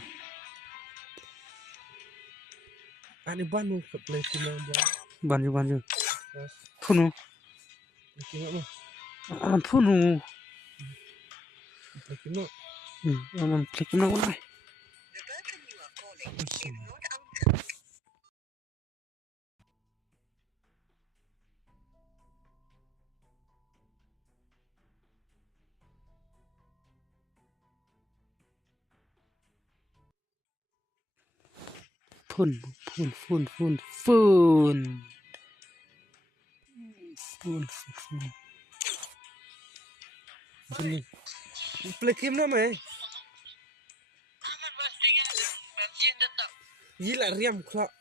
Ani banu ke play film dia. Banyu. Terus Puno. tengok mah. Puno. Play film. Aman klik na wala. Phun. Sini. Play game nama eh. Gila riam kok.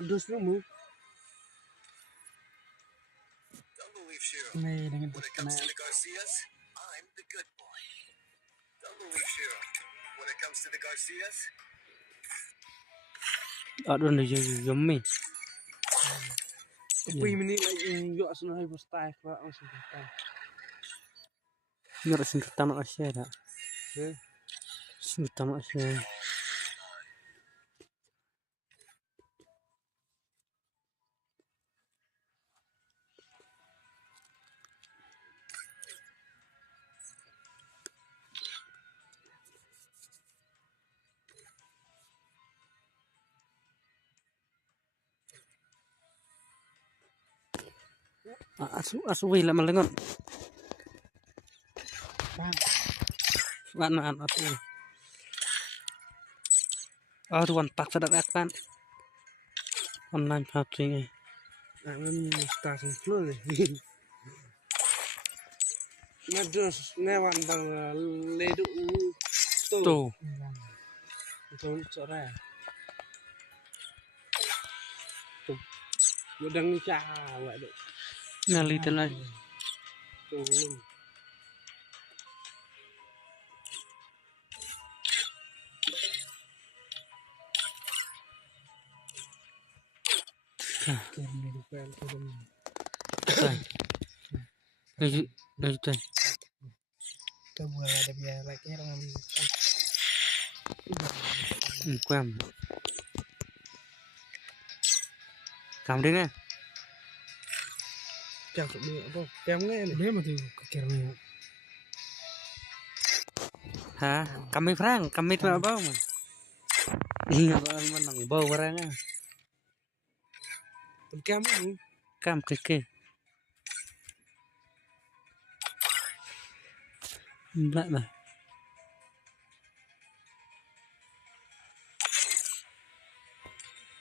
Aduh semu. Nay dengan When it comes to the Garcias, I'm the good boy. Don't believe Shiro. When it comes to the Garcias, Aduh na yummy. Apa yang ini lagi yo asal hai postai kok masih kita. Ngira sing pertama asya da. Eh, Sing pertama asya. Asu wila malengon. Wan asu. Tuan pak sadak kan. Online PUBG eh. ini start flow nih. Nados newan bang ledu Tuh. Itu sore. Tuh. Udang ni cawak dek. Ngalitan lagi. Tuh. Lagi tuh. Kita buat ada biar lagi orang Quen. Cầm đi nè. chào tụi mình không kéo nghe này nếu mà thì kéo nghe Hả? Cầm mi Frank, cầm mi mà bao mà. Iya, mình nang bau barang ah. kéo mấy Cầm keke. Lại mà.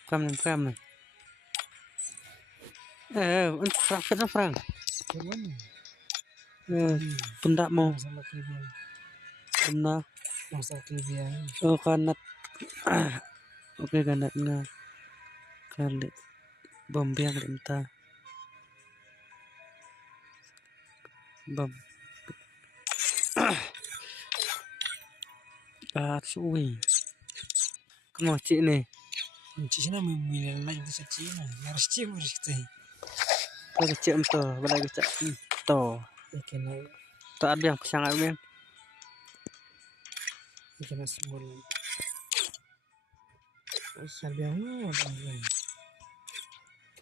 Cầm này. Anh Frank. Benda mau. sama kalian Benda. masa kalian Oh, kanat. Oke, kanat nga. Kali. Bombiang rinta. Bom. Suwi. Kamu cik ni. Cina memilih lain di Cina harus Cina harus kita Lagi cik ento, lagi cik ento. kena Tak ada yang sangat men. kena semua sabiang orang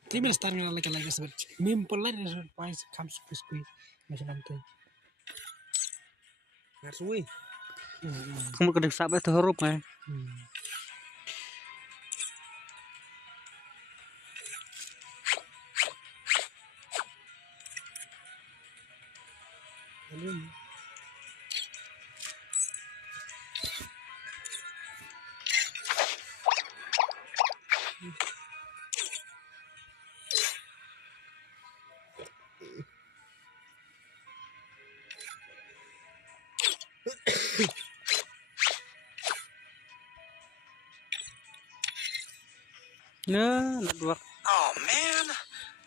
Timel star nggak lagi sebut mimpel lah dari pas kamu suka macam nanti harus wih Kamu kena sampai tu huruf kan. Nah, not work. Oh man,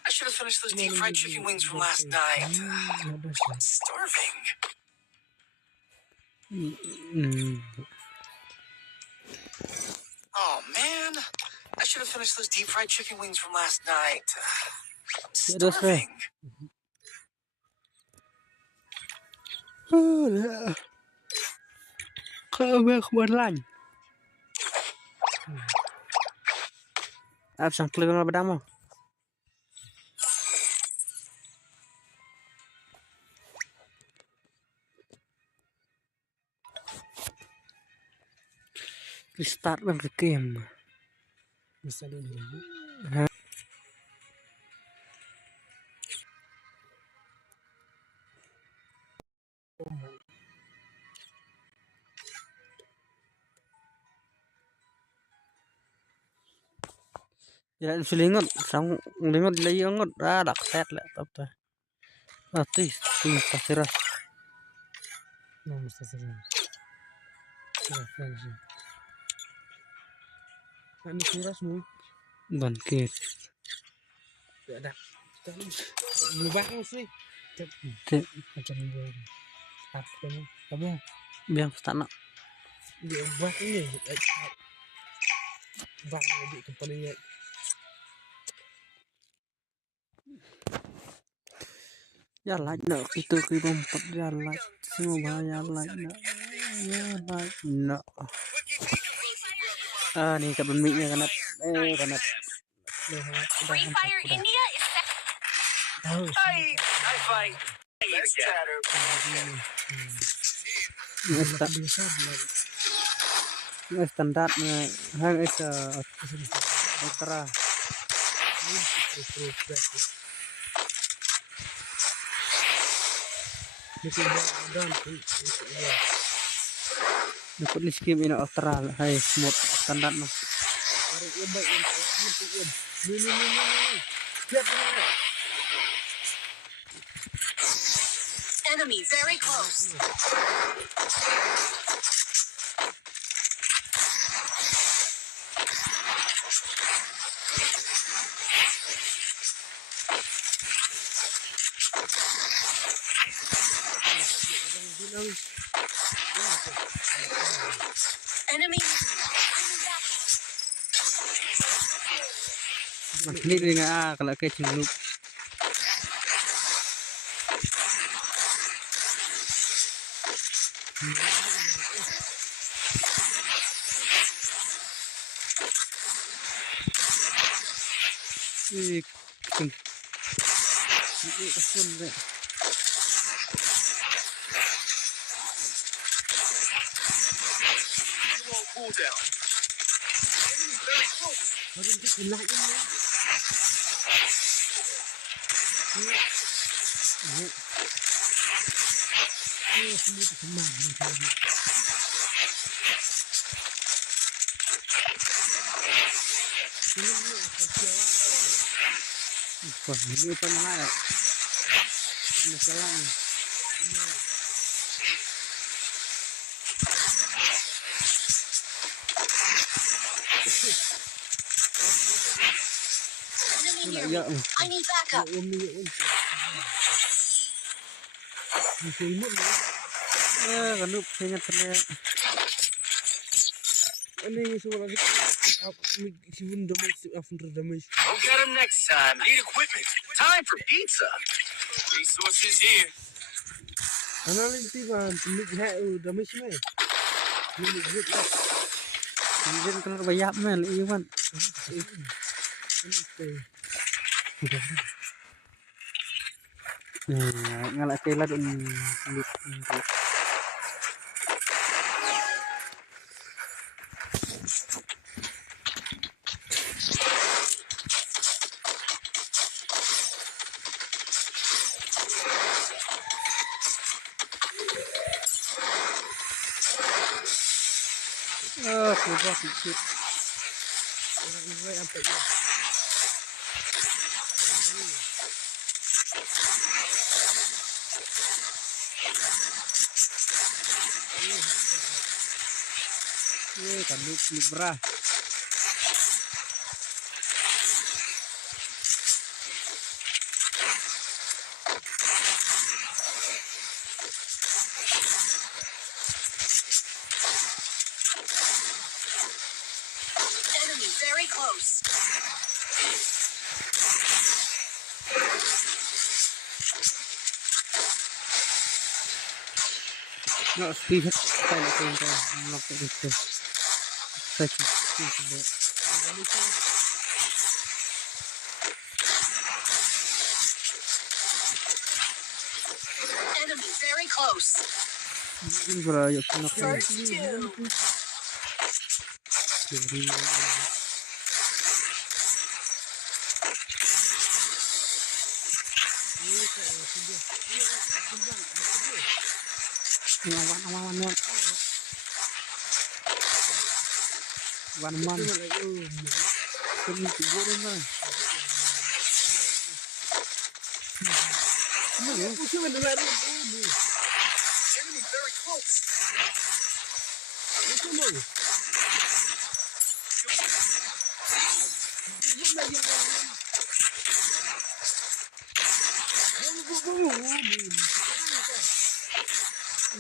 I should have finished those deep fried chicken wings from last night. I'm starving. Oh man, I should have finished those deep fried chicken wings from last night. I'm starving. Kebuan lain. Apa sang keluar bedama? Restart bang ke game. Bisa dulu. Ya selingot, sang lingot lagi ngot, dak set lah tapi. Tis pasiras. Nah, mesti sering. Refresh. Ini kira semua. Bangkit. Ada. Lubang sih. Cek Macam ni. Apa ni? Apa? biang stana. Dia buat ini. Bang di company-nya. Ya like nak itu kita empat ya like semua bahaya like nak ya like nak nih kat mic-nya kanat kanat Free Fire India is set. I fight. Let's chatter. Ini standar hang itu ultra ikut ni skim ini ultra hai smooth standar mah Enemy very close. Enemy. ini dengan kalau ke celup Cool down. Enemy's very close. Wah, ini apa namanya? Masalah. Enemy near me. Ya, I need backup. kandup kayaknya terlihat. Ini semua lagi. Si bunda masih after damage. Go get him next time. Need equipment. Time for pizza. Resources here. Analysis ban tumik hai damage me. Tumik good lah. Kemudian keluar banyak mel iwan. Ngalak kela dan coba sedikit. Kandup berah. Nggak pihak kayak itu melakukan itu. Sakit itu. Enemy very close. Ini berayap nak. First two. Jadi wan. Kami tidur mana? Enemy very close.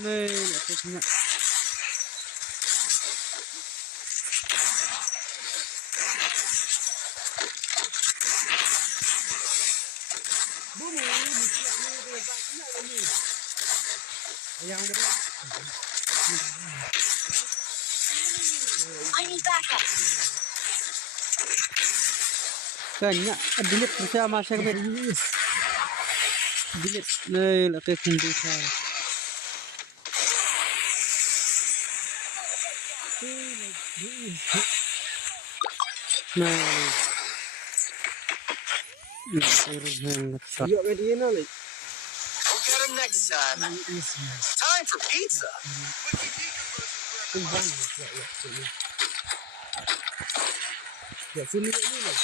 Nih, aku punya. I need backup. Kayaknya delete bersama saya kembali. Delete. Nih, laki komputer. Nah. Yuk ke dia nak. We'll get him next time. Time for pizza. Ya sini ni lah.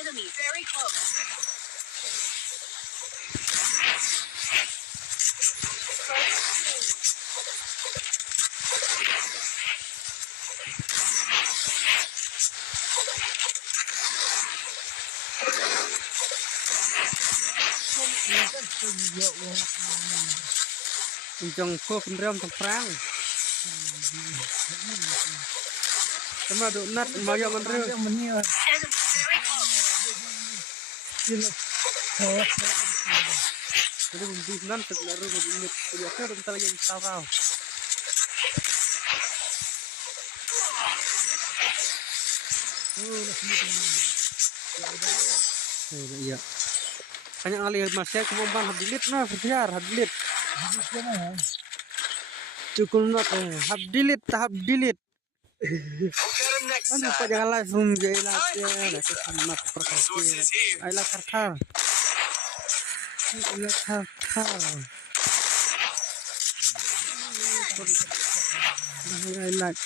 Enemy very close. Trong phô phần rơm trong phang. Sama độ nát mau yang con rơm. Enemy very close. Jadi bumbu nan sebenarnya begini. Biasa bentar lagi tahu. Iya. Hanya ngalih masih kemampuan hadilit nah berbiar hadilit. Cukup nak hadilit tahap dilit. We'll get him next Ano pa time. jangan langsung jailah ya, nanti sama perkasi. Source is here. I like karkar. I like karkar. I like.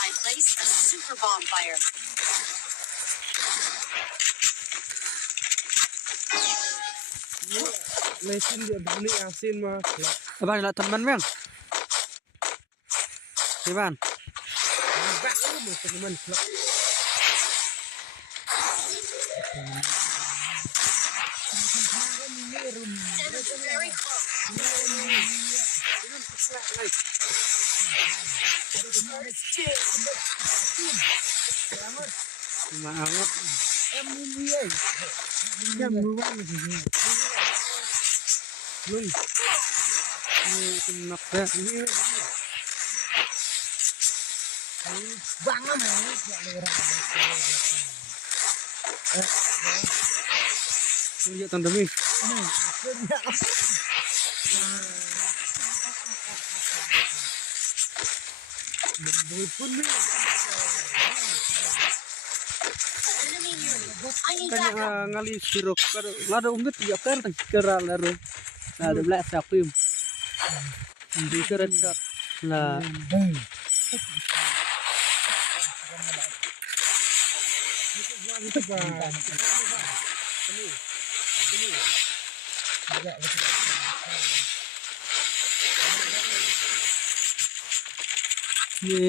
I placed a super bonfire. Mesin dia beli asin mah. Abang nak teman bang. Iban. Teman vlog. Enemy very close. First two. Maaf. Jam 2 ni. Belum. Ini kenak ya. Bangun Lihat tanda mi. Enemy near me. I need Kanya backup. ngali sirok lado umit ya kan kera laro. Lado black sapim. Di keret lah. Nih,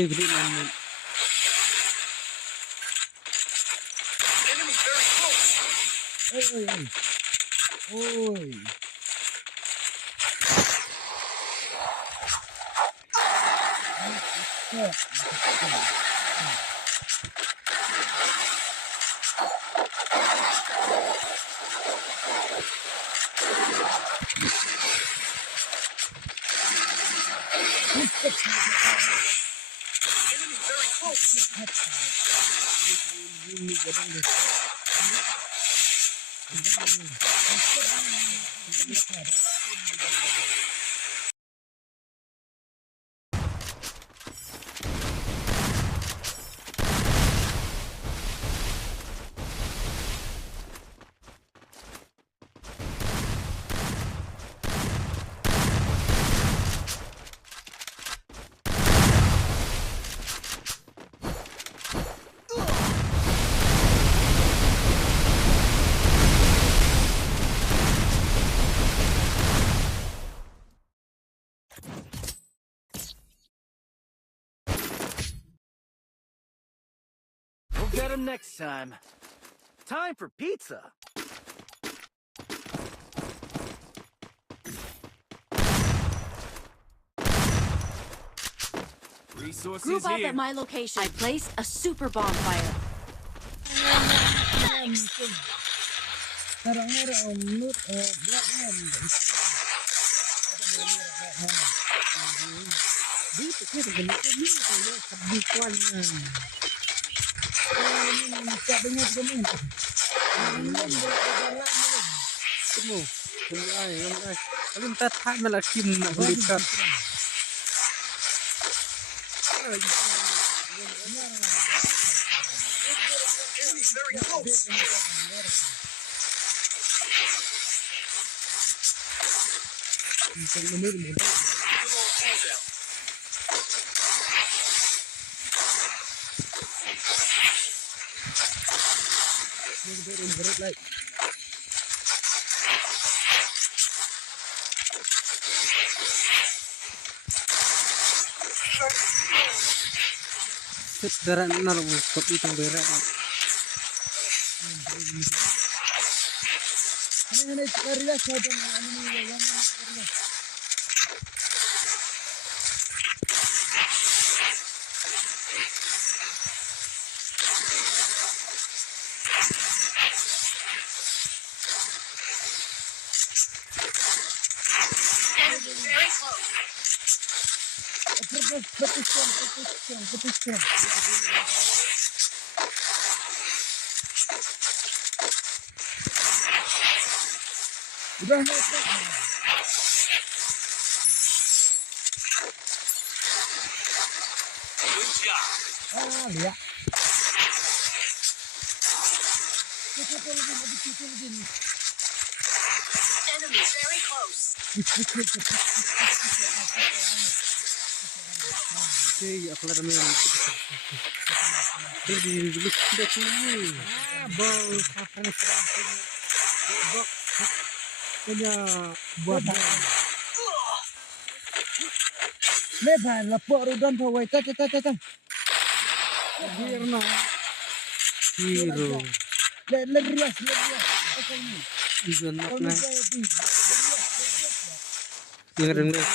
beri nama. Enemy very close. Enemy very close. We'll get him next time. Time for pizza. Resources Group up here. at my location. I placed a super bonfire. Temu. Ai. Kalian tathat malah kim nak belikat. Enemy very close. Berat nol kopi tang berat. Enemy very close. Good job. Enemy very close. Okey, aku dah main. Jadi dah ni. Bau kapan bok punya buat lebar lapor udan pawai ta. Hirno. Hero. Lerias. Ikan nak na. Yang rendah.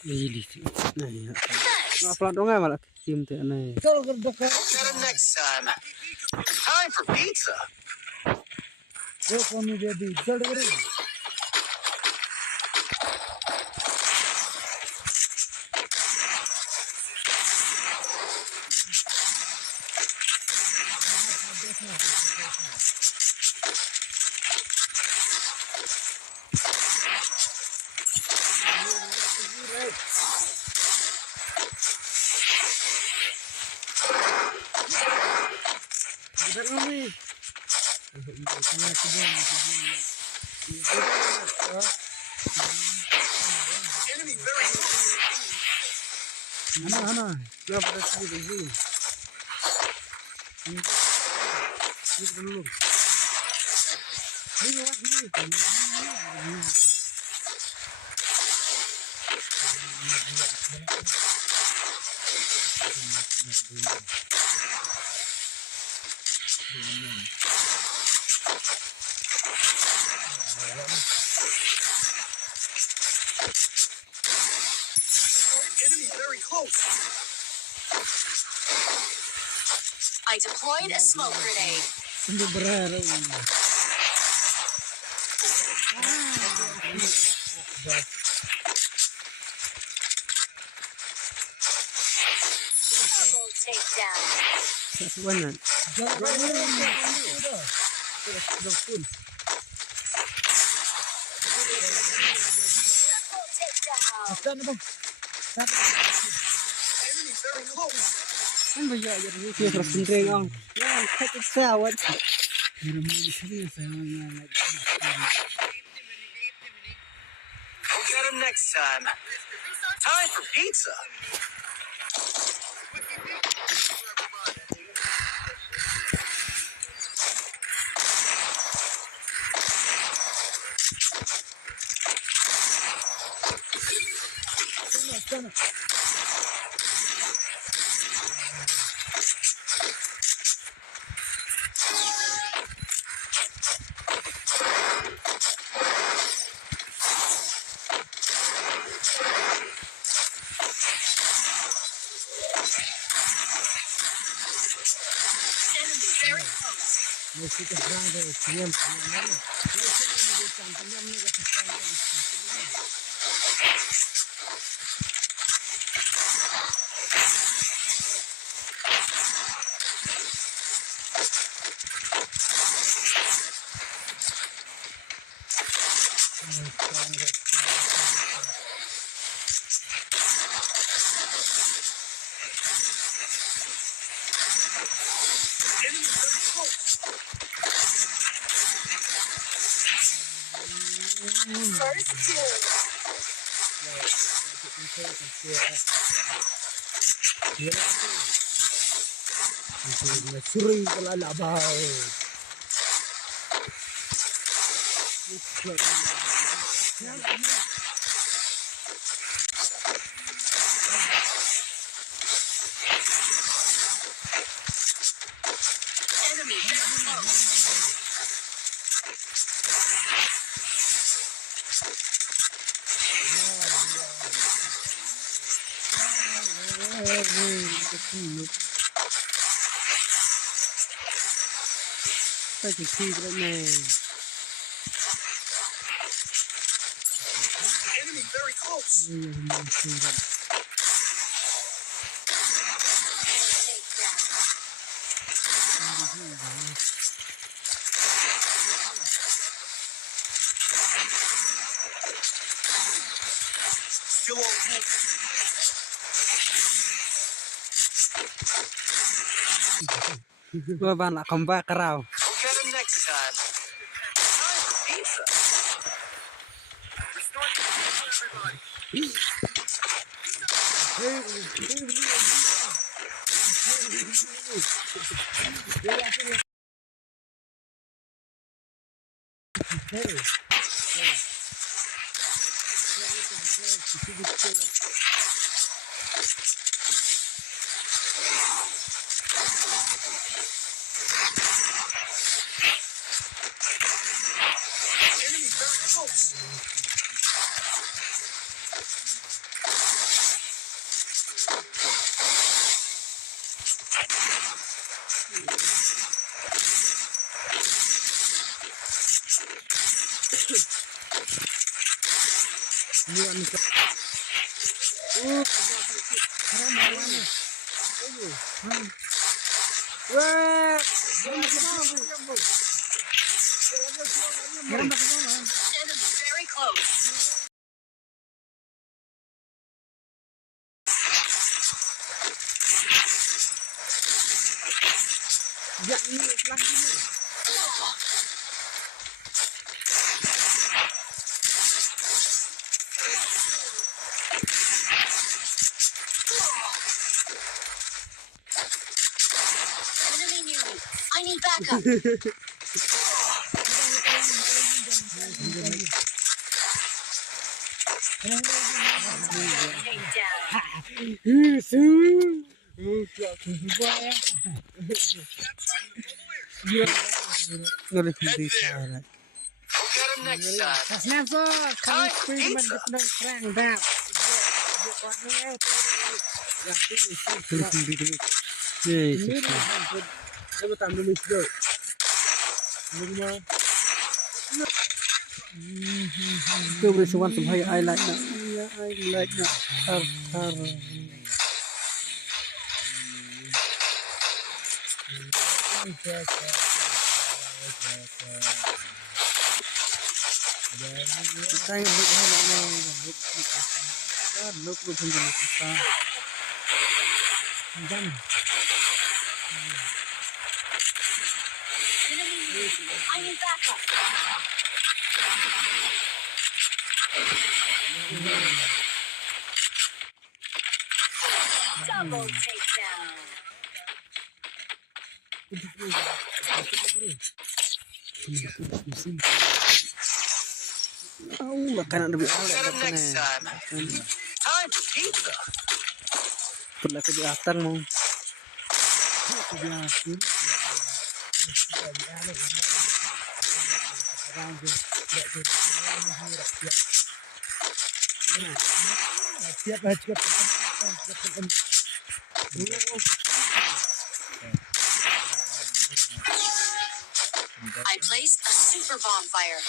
Ini nah, pelan dong malah tim teh aneh. We'll get him next time. Time for pizza. Enemy very close. Hana, ya pada sini. Ini dulu. Ini lagi ini. Enemy very close. I deployed a smoke grenade. Ini berharap. Double takedown. Sesuatu. Double takedown. Enemy very close. Kan bây giờ như kia rồi xin riêng ông. Ya, khách sao vậy? We'll get him next time. Time for pizza. Enemy very close. Enemy very close. First two. Suri pala labaw. Enemy very close. Phải chỉ khi cái này. Enemy very close. Still on hold. Và bạn lại không va cái rào. We'll get him next time. Time for pizza. Restoring control, everybody. Enemy very close. Enemy very close. backup. Takedown. Ngeri bisa lah. We'll get him next time. Snapso, kami Time for pergi pizza. mendekat perang dah. Yesus. Kamu tambah misdo. Itu berisuan sebagai I like that. I like that. Tar. Kita yang look kita. I need backup. Double takedown. Oh, makanan lebih We'll awet get him next time. Time for pizza. Pernah ke atang mau. I placed a super bonfire.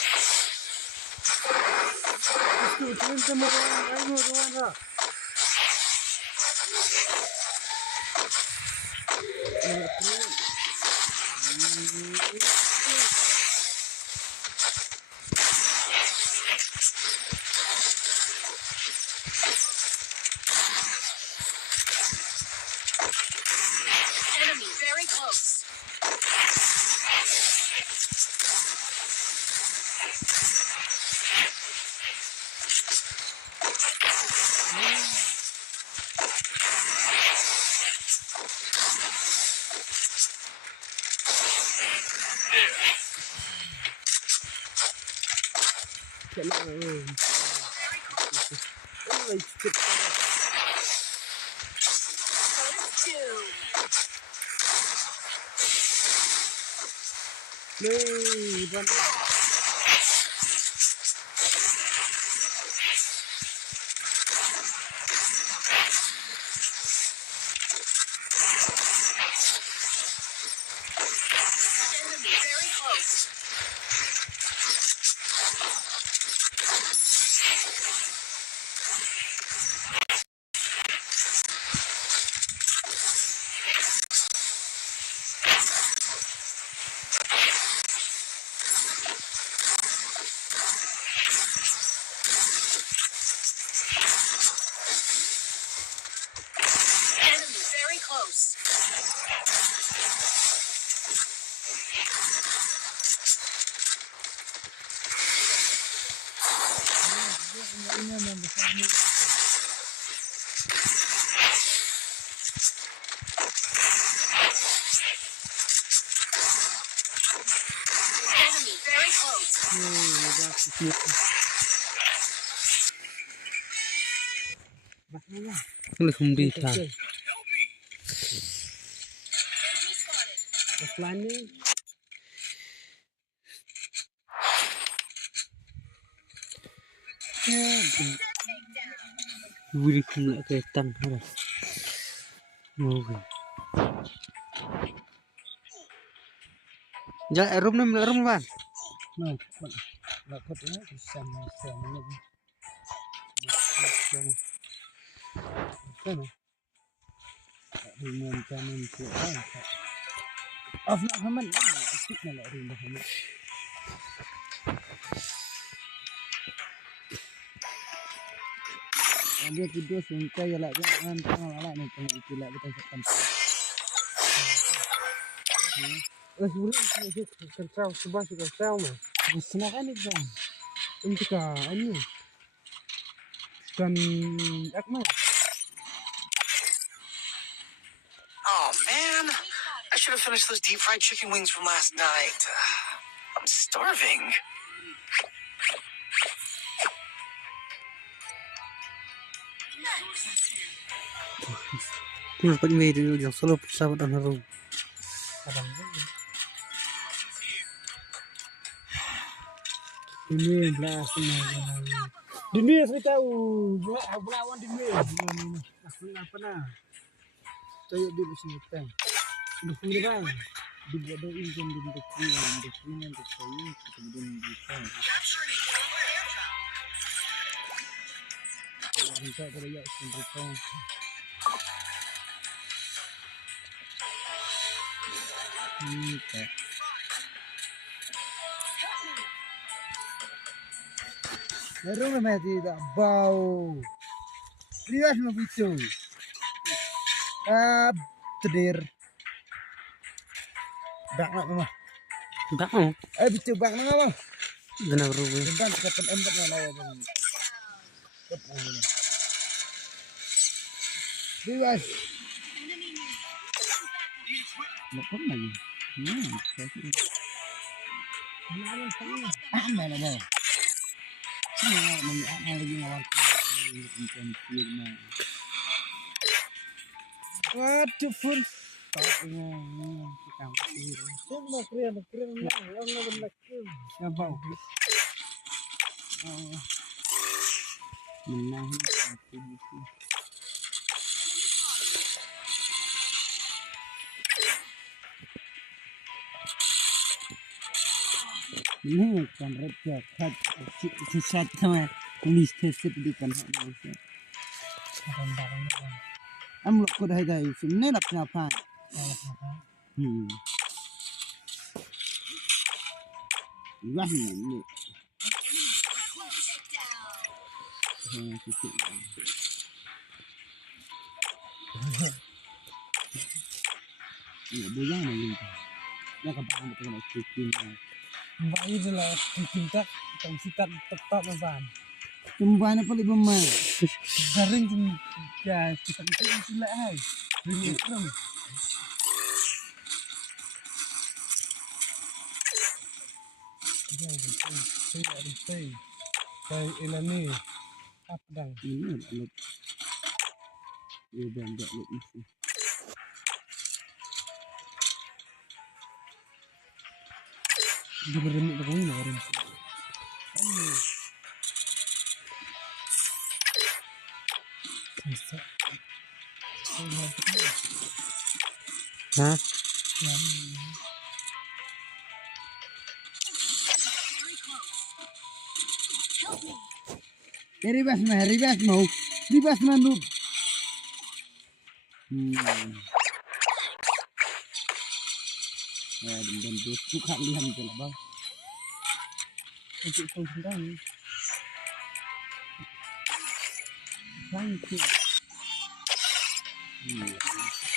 Enemy very close. First two. Enemy very close. Enemy very close. Enemy very close. Ini bisa. Enemy spotted. Plannya Wili kumla ke tang hara. Okay. Ja room ban. no, lakot na sama menit. Sana. Dengan kanan ke Of nak haman. Asik na la rin haman. Dia tidur sungkai ya lah jangan lah ni tengok itu lah kita akan. Sebelum kental sebab kental mah. Silakan ni bang. Untuk ini kan Akmal. Oh man, I should have finished those deep fried chicken wings from last night. I'm starving. Dapat video yang solo pesawat dan harum. Ini belas semua. Dunia saya tahu. Belawan dunia. Aku nak pernah. Saya di sini kan. Udah punya bang. Dibodohin kan di dokumen kemudian bisa. Bisa kerja sendiri. Okay. Baru mati tak bau. Riwas mau bicu. Tedir. Bak nak mah. Bak. Bicu bak nak mah. Benar rugi. Bentar kapan empat mana ya bang. Riwas. Lepas lagi. Mana dah? Lagi ngawal. Waduh pun. Semua keren lah. Siapa? Menang. Ini kan raja kat sesat sama tulis test di kan Malaysia. Am lok ko dai dai sumne nak apa? Wah ni. Ya boyang ni. Nak apa nak kena cikin. Mbak itu lah cinta tentang sikat tetap abang. Kembali paling bermain. Sering ya kita itu lah hai. Ini keren. Saya ini apa dang? Ini alat. Ini benda alat isi. Dia beremik begini lah remik. Hah? Ribas mau. Ribas manu. Dan suka lihat je lah bang. Untuk sendiri. Thank you.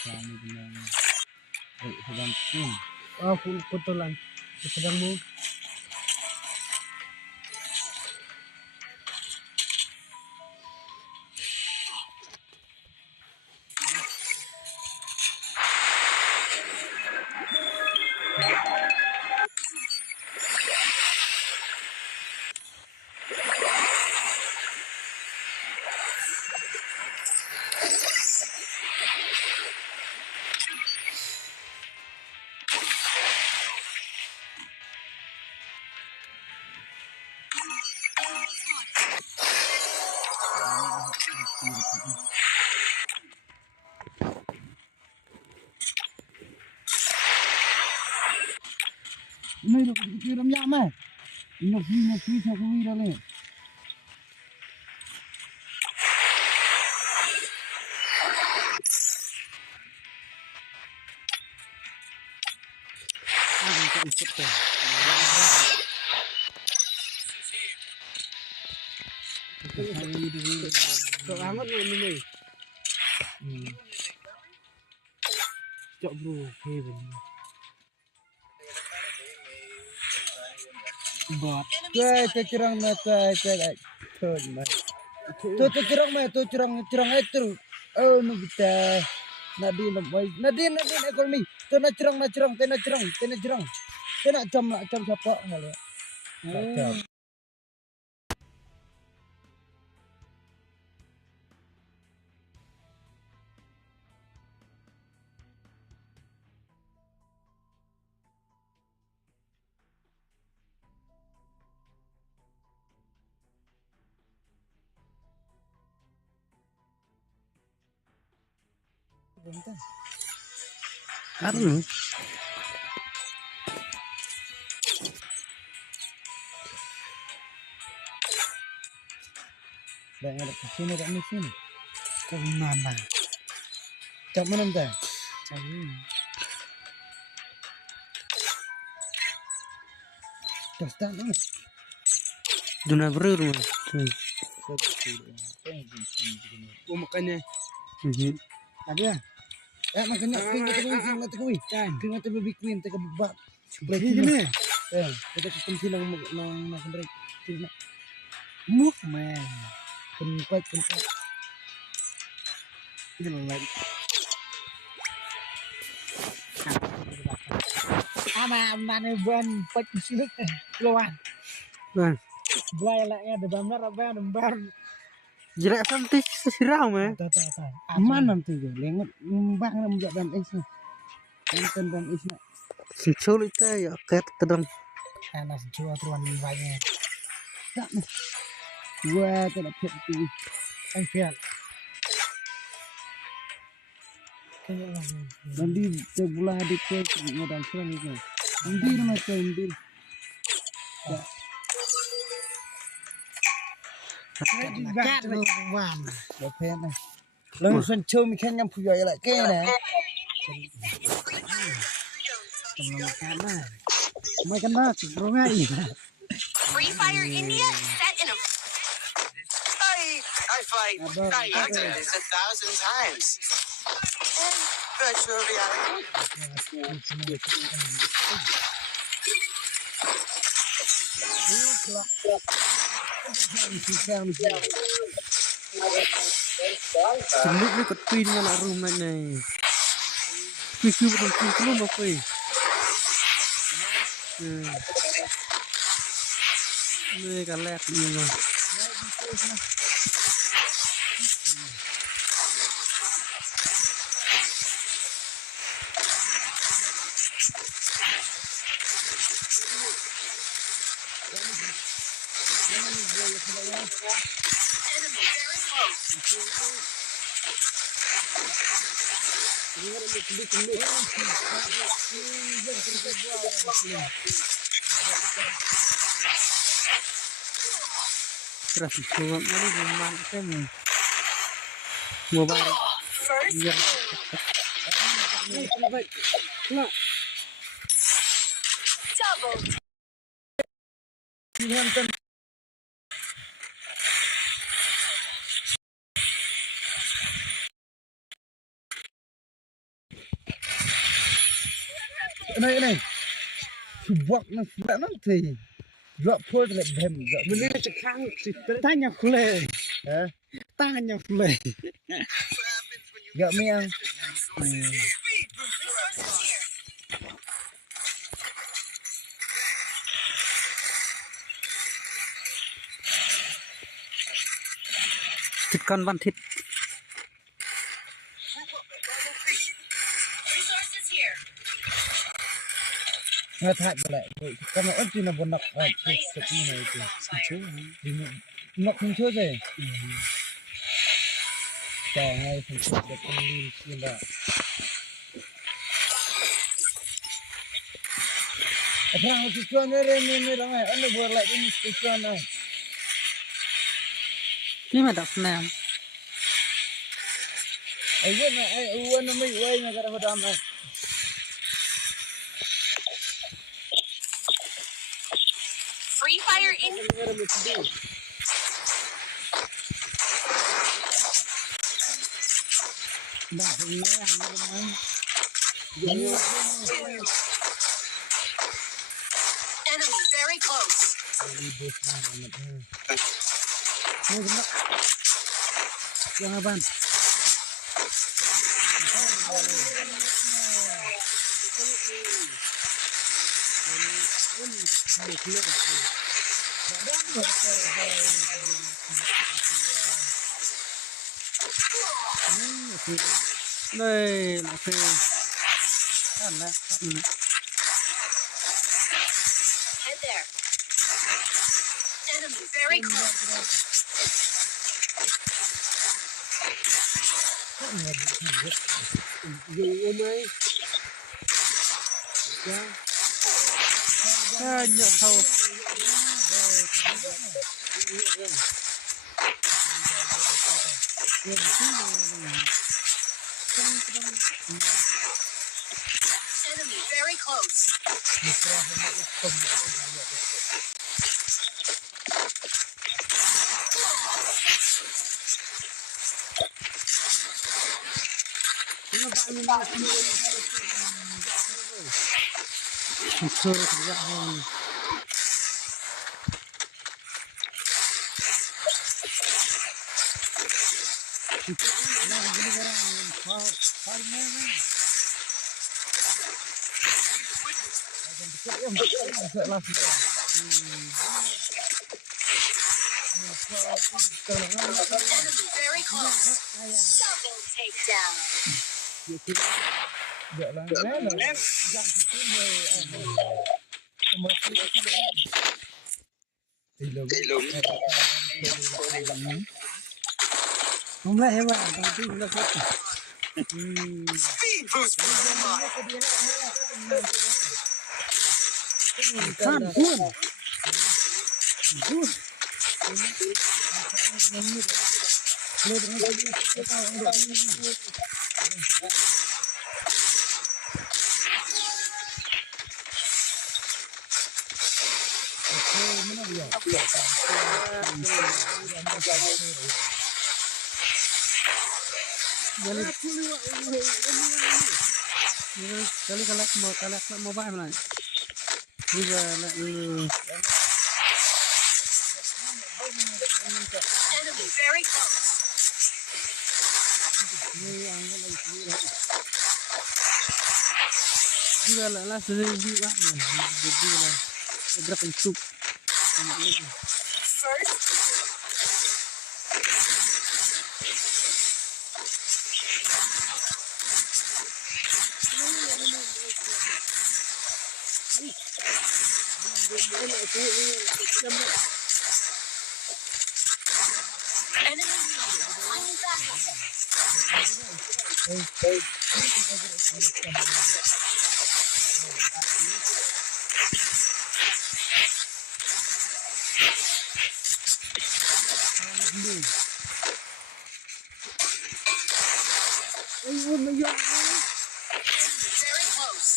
Kami bilang, sedang pun. Oh, kebetulan sedang mau. Ini dah kira minyak mah. Ini saya kuri dah le. Kok amat ini. Cok bro, heaven. Bot. Saya curang mata saya thod mah. Tu curang mah tu curang itu. Oh no kita. Nadine ekonomi. Tu nak cerong. Tu nak com siapa hal ya. Karena Dah ada kesini dah mesin. Ke mana? Cak mana dah? Dah ni. dunia beru Oh makanya. Mhm. Ada. Makanya kita nak tekui. Kita nak baby queen tak kebab. Begini. Kita kunci nang sembrik. Kita move man. Tempat. Ini lagi. Mana ban pat silik keluar. Nah, Belai laknya ada benar apa lembar. jelek sampai sesirau mah. Aman nanti je. Lengut mbang nak menjak bam es ni. Enten bam es nak. Sulit ya ket tedang. Anak jual tuan banyak. Tak ni. Gua tak dapat tu. Fiat. Nanti sebelah di pos modal serang itu. Nanti nama nanti. Kat wan. Dapat ni. Langsung cium ikan yang punya elak ke ni. Makan nak rongai. Free Fire India is set in a I fight this 1,000 times. In virtual reality. Sulit ni kat pin nak rumah ni. Pisu betul belum apa. Ni kalek ni mah. Terus buat mana rumah kan. Mobile. first Ya. double. Này. Buat nak nanti. Drop port like them. Benda cekang tanya kule. Tanya kule. Gak miang. Tekan bantit. Resources here. Ngathat boleh. Kamu tu nak buat nak seperti ni itu. Nak kunci je. Jangan kunci depan ni dah. Apa yang tujuan ni ramai. Anda buat lagi ni tujuan ni. Ni mah tak senang. Awan nama iwan negara pertama. Free Fire India. Enemy very close. Yang apa? đây là phê ăn lại Head there. Enemy very close. Dù ôm ấy. nhận thầu Enemy very close. sơ thực ra hơn Enemy very close. Double takedown. Không lại em ạ, đầu tiên là cái Speed boost for the mind. khan cuốn. kali kalak mau bae mana juga Enemy very close. juga lah sedih lah jadi lah gerak untuk First enemy final backup. Very close.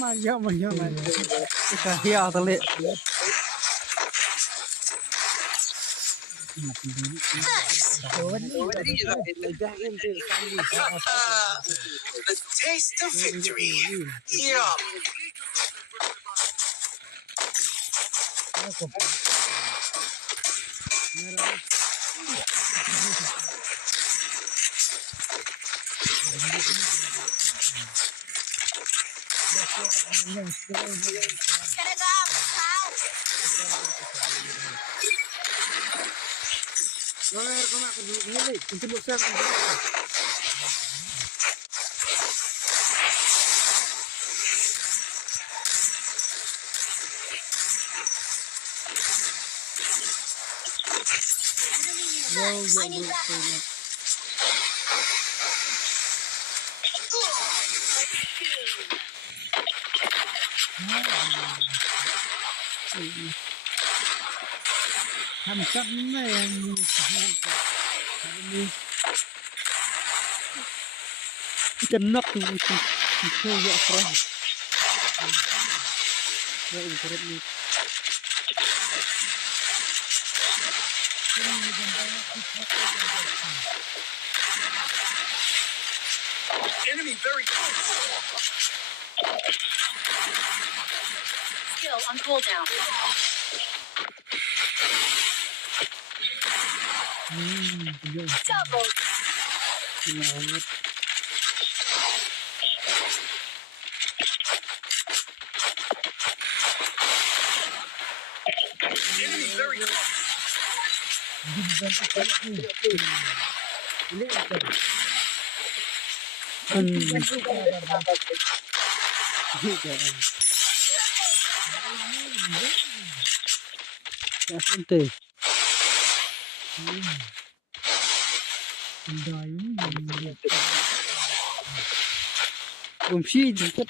mà cái hiao tao lệ The taste of victory. Yum. Gonna go. Out. I need backup. Thằng sẵn này chân nấc thì chơi vợ fra vậy thì rất nhiều Enemy very close. Skill on cooldown. Double. Enemy very close. Santai. Bumsi dekat.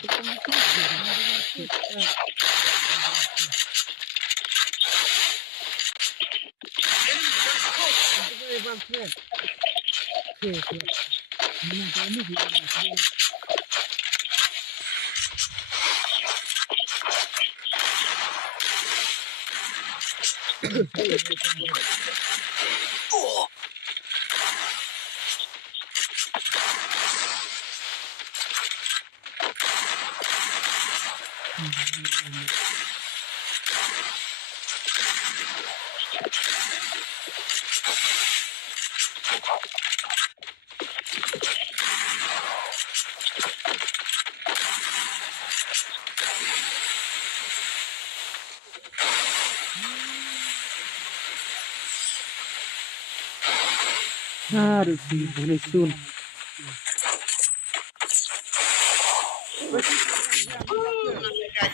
Aduh, boleh sun.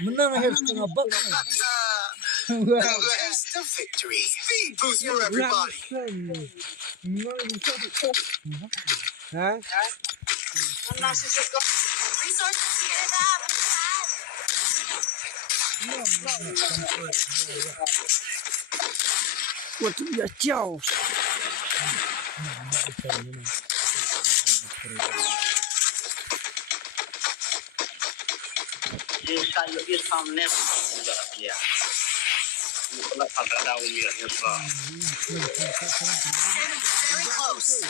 Menang akhir setengah bak. Taste of victory. Speed boost for everybody. Hah? Resources here. Buat dia jauh. Very close.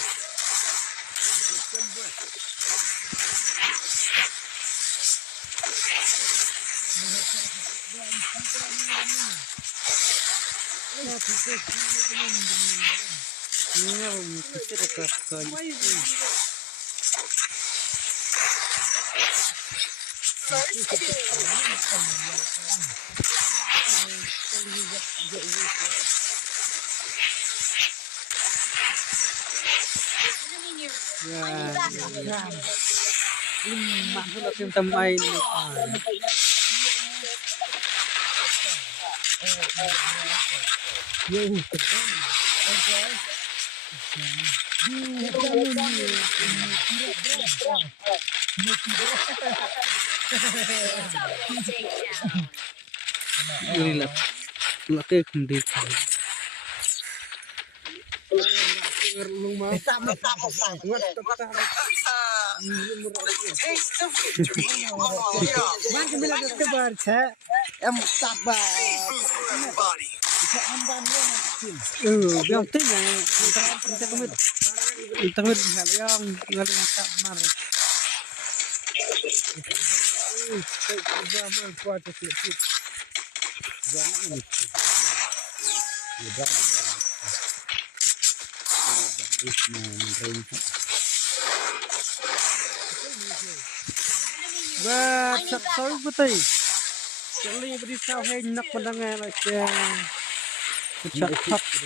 Masuk tim tambahin. Inilah laki kendi. Taste of victory. Oh, yeah. Speed boost for everybody. Biang tin kita kemit yang ngalim kamar. Và sắp tới với tỷ sẽ liên với đi sao hay nắp mà đang nghe lại kìa chặt thấp gì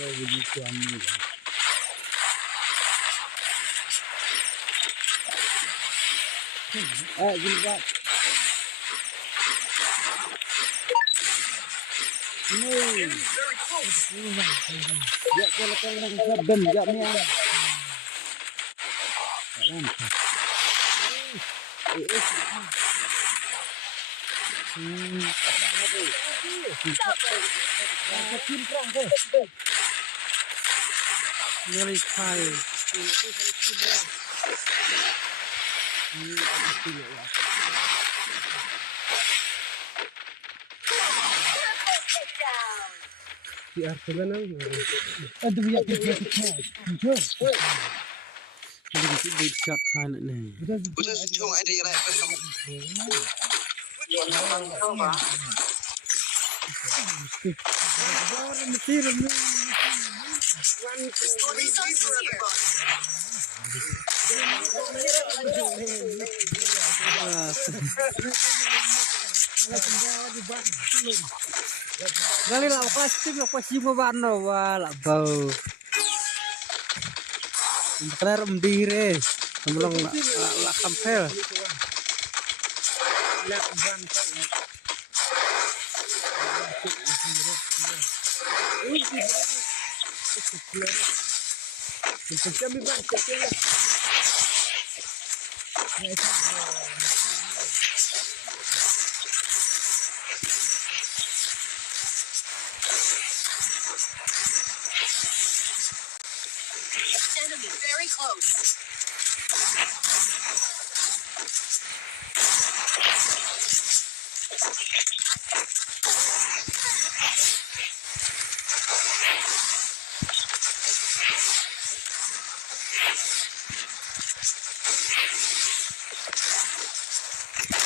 vậy dạ cho là con đang đần dạ nè Very high. Di artinya nang. Aduh ya Good shot Thailand nih. Resources here. Kali lah plastik lah pasti mau bano wala bau. Kelar mbire. Semulong la kampel. Enemy very close.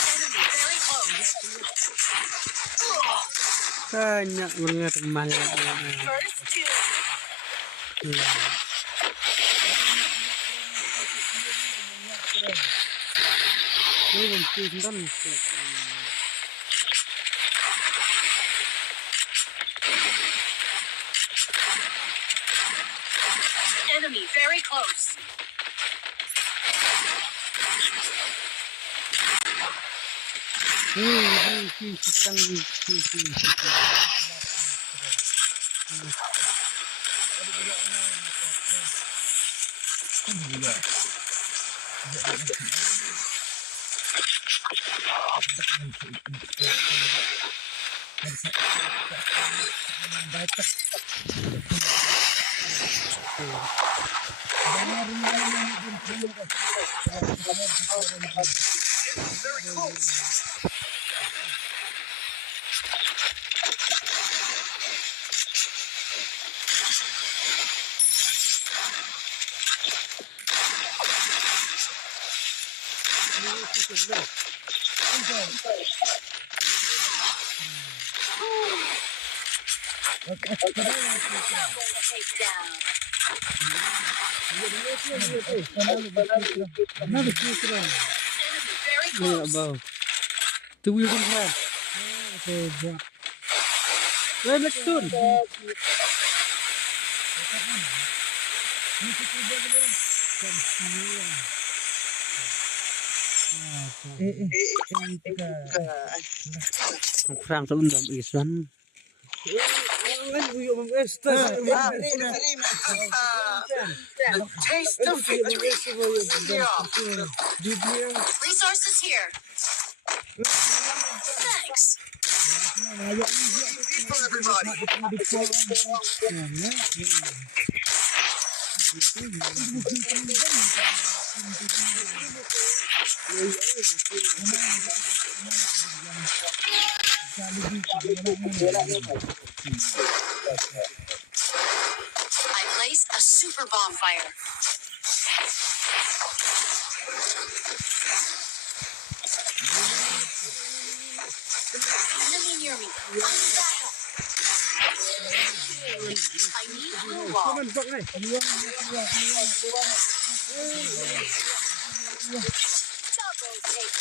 Enemy very close. Banyak banget emasnya. First two. Ini kan Enemy very close. Takedown. Enemy very Ini close. bau. Tuh wheel kan kan. Let's turn. Kurang seundang isan. Taste of victory. Resources here. Thanks. For everybody. I placed a super bonfire. Enemy near me. I need blue wall. Double take.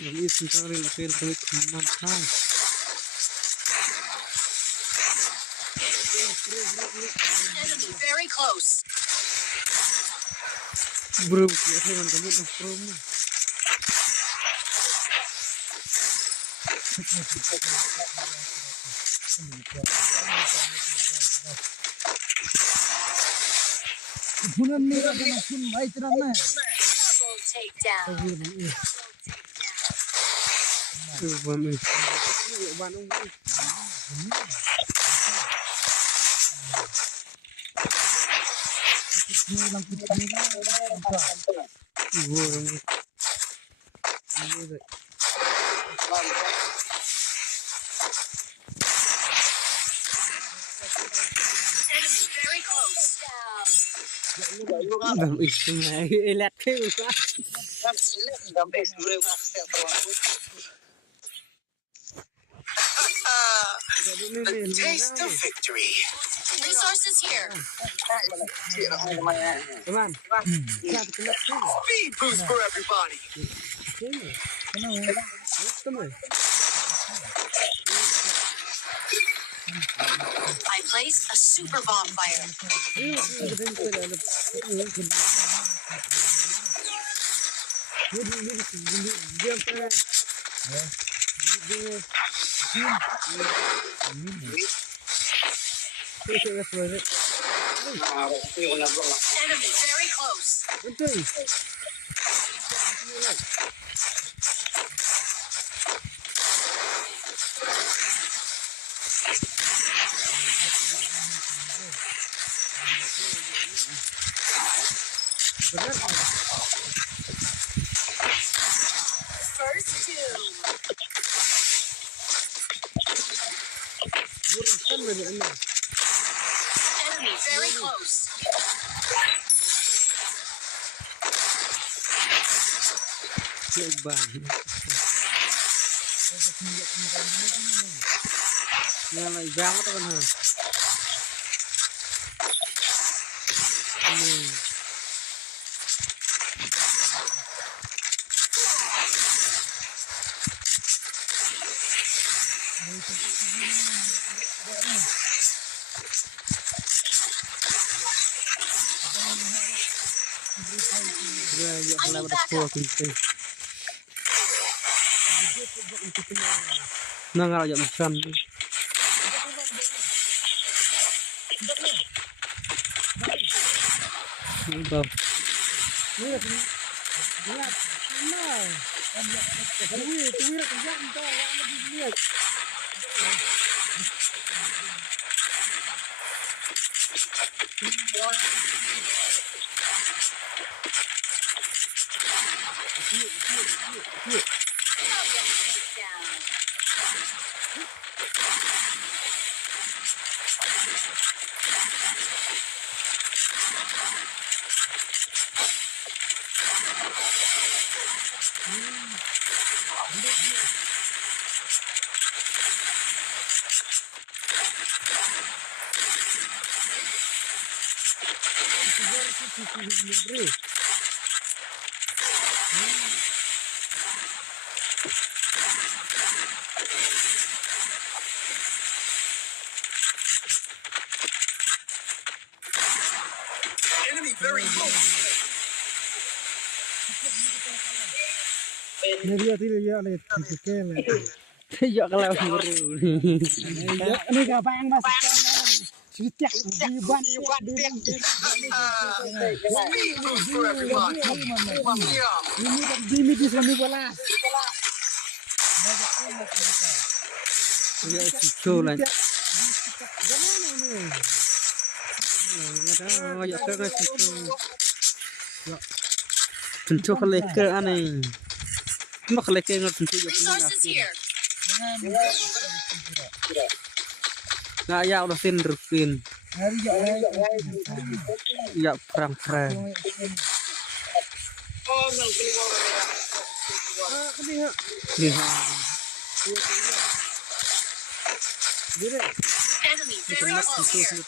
Ini sebentar lagi lebih kemana? Enemy very close. Bro, biasa kan kamu udah promo. Punan ni ada pun baik terang na. Double takedown. Bami. Enemy very close. Down. Bami semai elat ke usah. The taste of victory. Resources here. Teman. Speed boost for everybody. Teman. I placed a super bonfire. Enemy very close. First two. Enemy very close. Bang. Yang lại giang các bạn hả? I need backup. Nó ngào dặm sân đi. Vâng. Enemy very close. Ni dia ni ke le. Dạ cái leo baru. Ni gampang mas. Setiap di ban Speed boost for everybody. ini di sini bola. Dạ chiều lại. Dạ cái tentu kalau ke aneh. Mak kalau ke nggak tentu ya. Resources here. Nggak ya udah fin. Ya perang. Enemy very close here.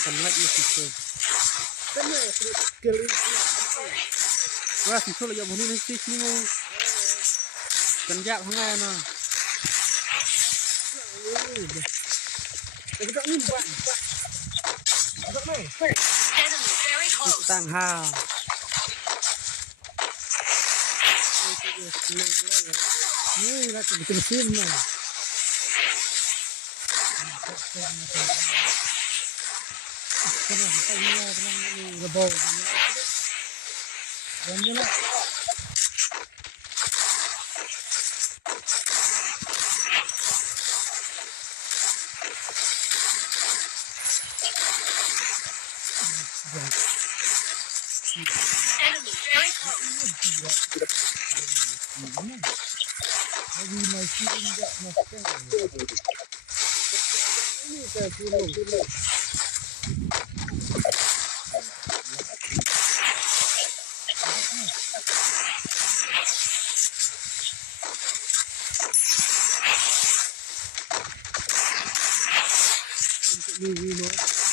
Sunlight masih tu. Wah, si lagi bunyi nanti sini mau. Kenjak hangai na. Enemy very close. Tang ha. Ni lah betul film na. Enemy very close.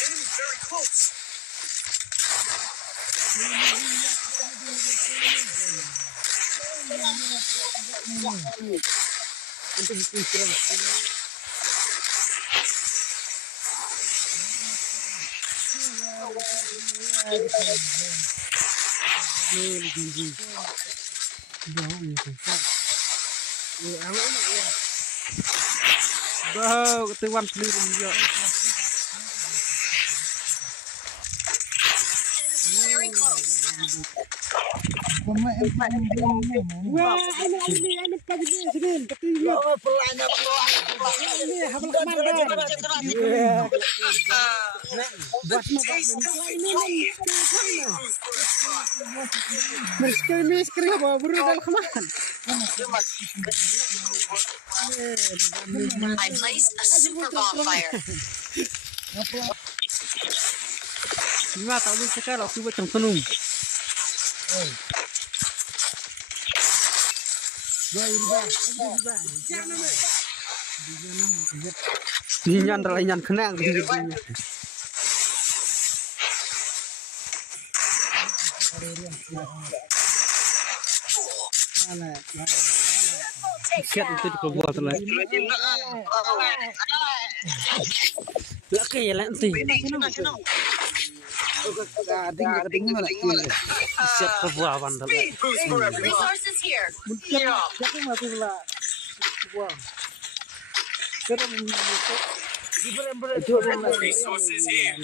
Enemy very close. Bro, ketuan sendiri ya. Very close. I placed a super bonfire. Gimana tak boleh cakap aku buat macam senung. Dinyan terlainyan kena gitu. Siap itu di kebuah terlain. Laki ya nanti. Siap kebuah bandel. Resources here. Resources here.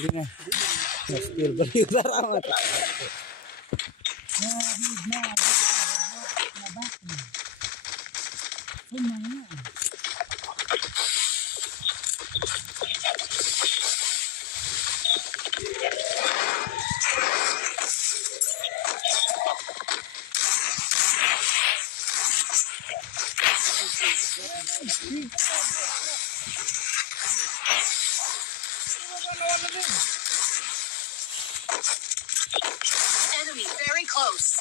Enemy very close.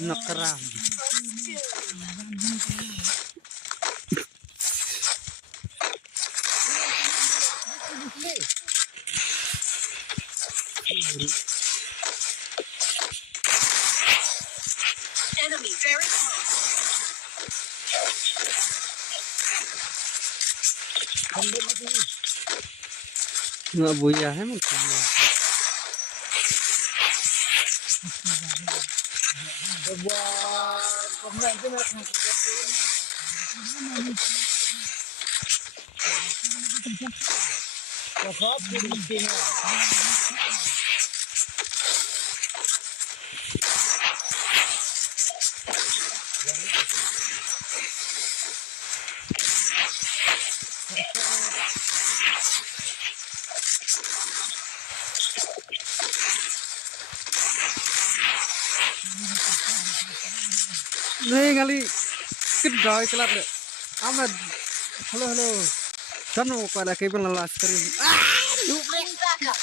Nak keram. Enemy very close. Nggak buyah emang. Nih kali kedai kelat deh. Ahmad. Halo. Kan pada kabel lelas kering. Please back up.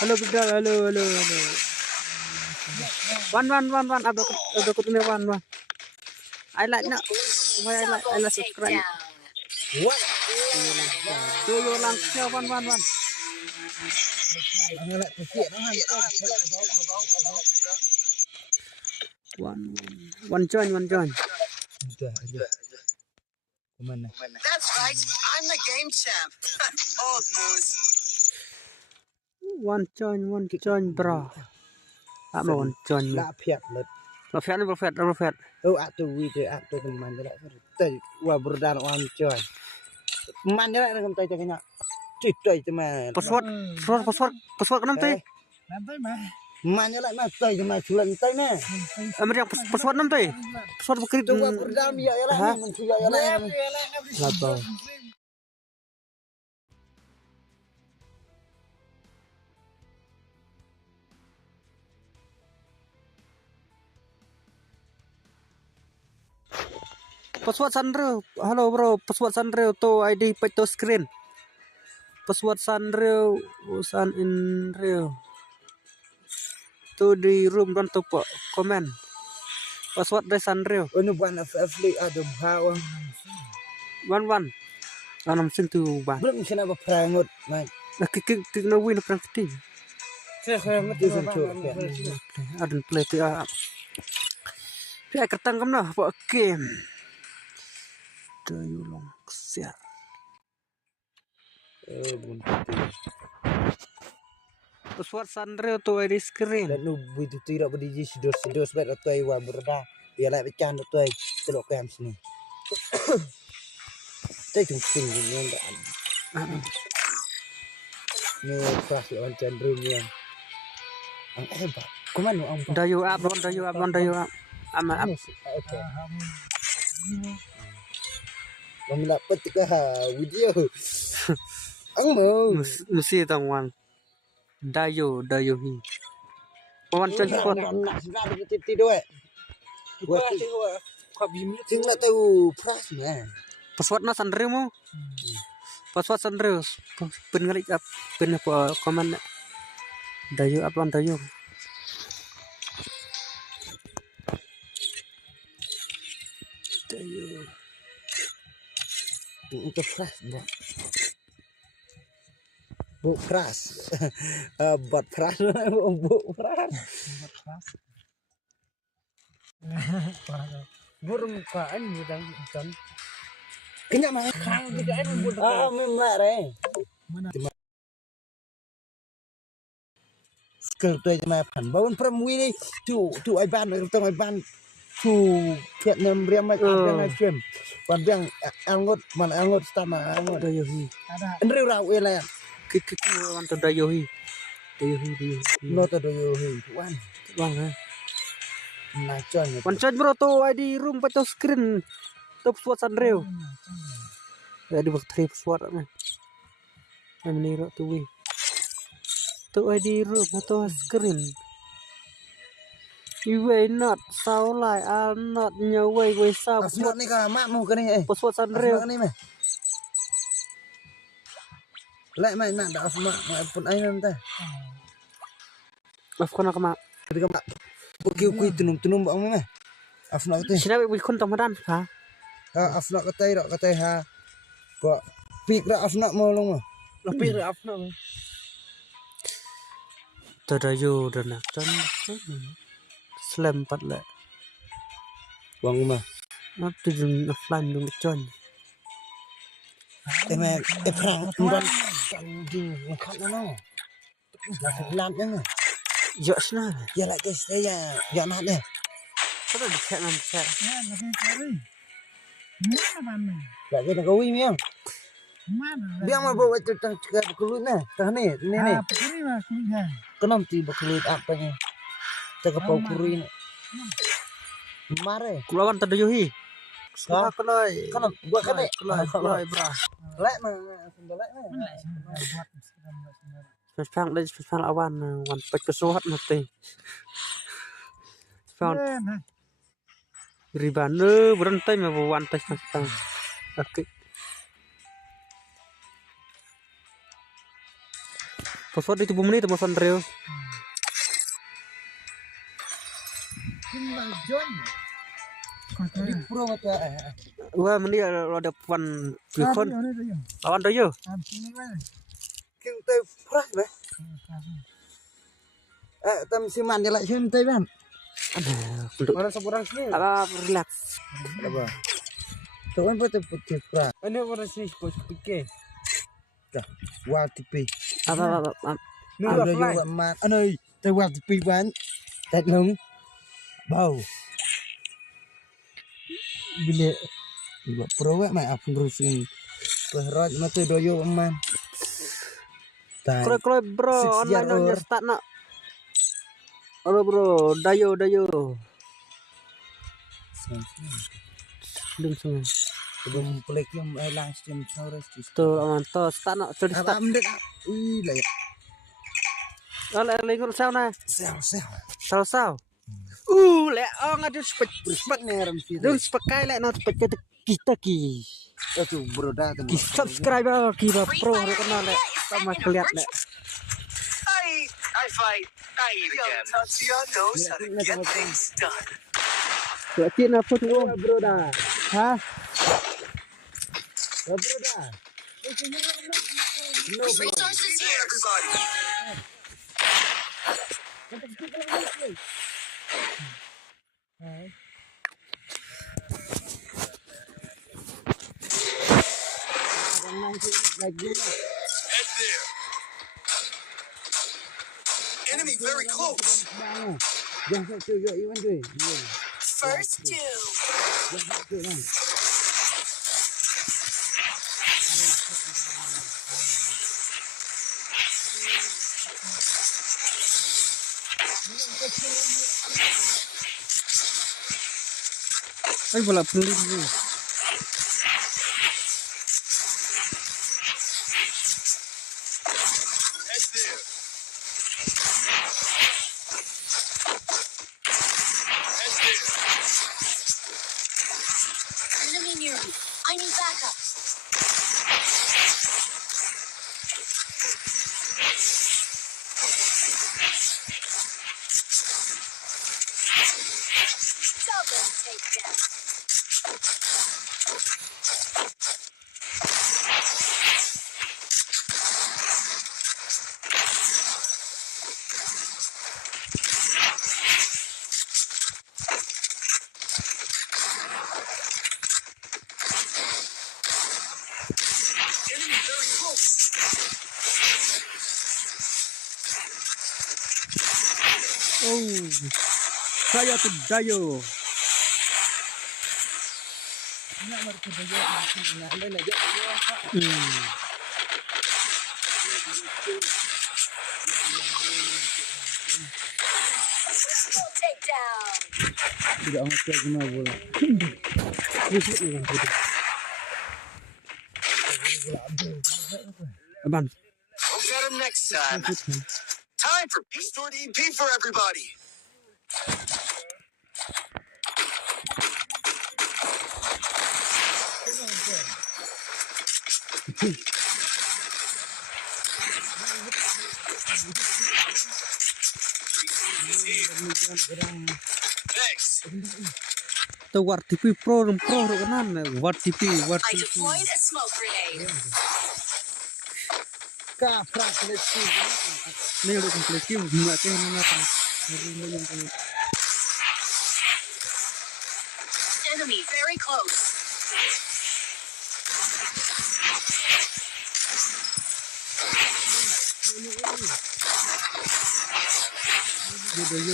Halo bedal, halo. Wan. Ada kutune wan. I like nak. I like subscribe. Takedown. Tuyo langsung wan. One join. That's right. I'm the game champ. Old news. One join, bro. Apa one join? Profet ni profet. Oh atu wite atu teman jelek tei wa berdan wan coy man jelek ngam tei kenya citoi teman Password kenam teh? man jelek mah tei teman sulan tei ne Amir yang password nam teh? Password bekrip. tu wa berdan ya lah man suya ya lah lato Password Sanrio. Halo bro, password Sanrio to ID to screen. Password Sanrio San Inrio. Tu di room dan tu pak komen. Password dari Sanrio. onu buan afli adum hawa 11. Anam sing tu ban. belum sina ba prangut mai Kik na win prang ti. tu sen chu Adun play tu ah. Pia kertang kam nah pak game. Dayulong share. Password Sanrio to ID screen. dan nu bitu tidak berdiji sidos bet atoi wa berda dia lai pecan atoi telok kam sini tei tung sing ni ndan ni pas lawan cenderung yang ang hebat kuman ang Dayu up. Aman up. Mamila petika video ang mo Mesti tangwan. Dayu hi. Wan chen ko. nak sudah begitu doe gua sing nak tahu pras ni Password na Sanrio mo. Password Sanrio. Pin ngalik up. Pin apa komen. Dayu up on dayu. Dayu. untuk pras bu pras buat pras bu pras Burung kaan budang ikan. kenya mah Kang tidak ada budang. memang re skill tu ma phan bawon pramui ni tu ai ban tong ai ban tu Vietnam riam mai kan chem ban biang angot man angot stama angot Dayu hi. enriu rau ele Kik wan to dayu hi. no to do yo wan Bang ha. na chon Wan chen bro to ID room to screen. To password Sanrio. Ada bakteri password na. Ini ro tu wi. To ID room to screen. You will not sound like I'm not in your way with some asma ni ka mak mu ka ni password Sanrio. asma ni mah lại mày nặng đã asma mày pun ai nanti Afkon nak mak. ketika mak bukti kui tunum bang mah asma kata Sina wi kun tamadan ha. afna kata ha kok pik ra afna mau long mah Lebih dari afna. Tadayo dan chen. Slam 4 le. bang mah Not to the offline dong chen. mày perang ban di kat no làm chứ mà Yo sna. giờ lại cái saya giờ nát đây Kada dicek nam cek. lại cái nó uy miếng biang mah bawa itu tang cakap keluar nah tah ni kenapa tiba keluar apa ni cakap pau kurui mare Kulawan tadayo hi. Sa kalay. kenapa gua kan Kalay bra. lại mà lại mà Spesial awan wan pek kesuhat mati. Spesial ribane berantai me wan pek spesial. Oke. Password itu 2 menit Mas Andreo. pro mata Wah, meni ada puan bikon. Lawan doyo. kêu tây phrat vậy tâm si man lại xem tây ban Untuk mana seorang sini apa relax. apa tuh kan betul putih phrat Ini orang sini bos pikir. dah wal tipi Apa ada juga mat anoi tây wal tipi ban tây nung Bau. Bila Buat pro mai apun rusin. Berrot mate doyo man. kroy bro, 6 year online nya old. start nak. Halo bro, dayo. Belum semua. Belum plek yang live stream saurus. Tuh mantap, start nak sudah start. Abang dek. Lah ya. Ala lingkut sao na. Sel. Sao. Le ngadu spek Neram sih. Dong sepakai le na spek kita ki. Itu bro dah tu. Ki subscriber ki ba Free pro Fire re kenal le. India is set Sama in a keliat le. I fight. I eat again. Tatsuya knows how to get things done. Tuh cina foto bro dah. Ha? Bro dah. Resources Hey, here. everybody. Head there. Enemy very close. First two. Ay wala pelit ni. Head there. Head there. Enemy near me. I need backup. Double takedown. Enemy very close. Oh. Saya tu dayo. Triple takedown. Tidak macam guna bola. Aban. We'll get him next time. Time for Restored EP for everybody. Thanks. Tu war TV pro ru kanan war TV I deployed a smoke grenade. ni udah komplit ki buat ke mana kan. Enemy very close.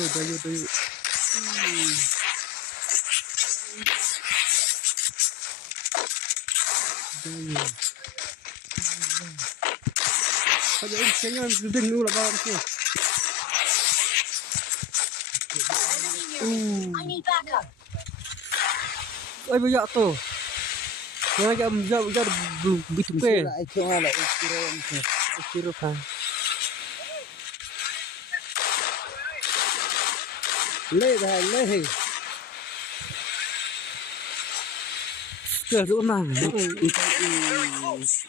Dayo. Saja ini kayaknya sudah dulu lah bawang tu. Enemy near me. I need backup. Ay banyak tu. Yang jam belum bitu pe. Kira kan. Le. Ke rumah. Very close.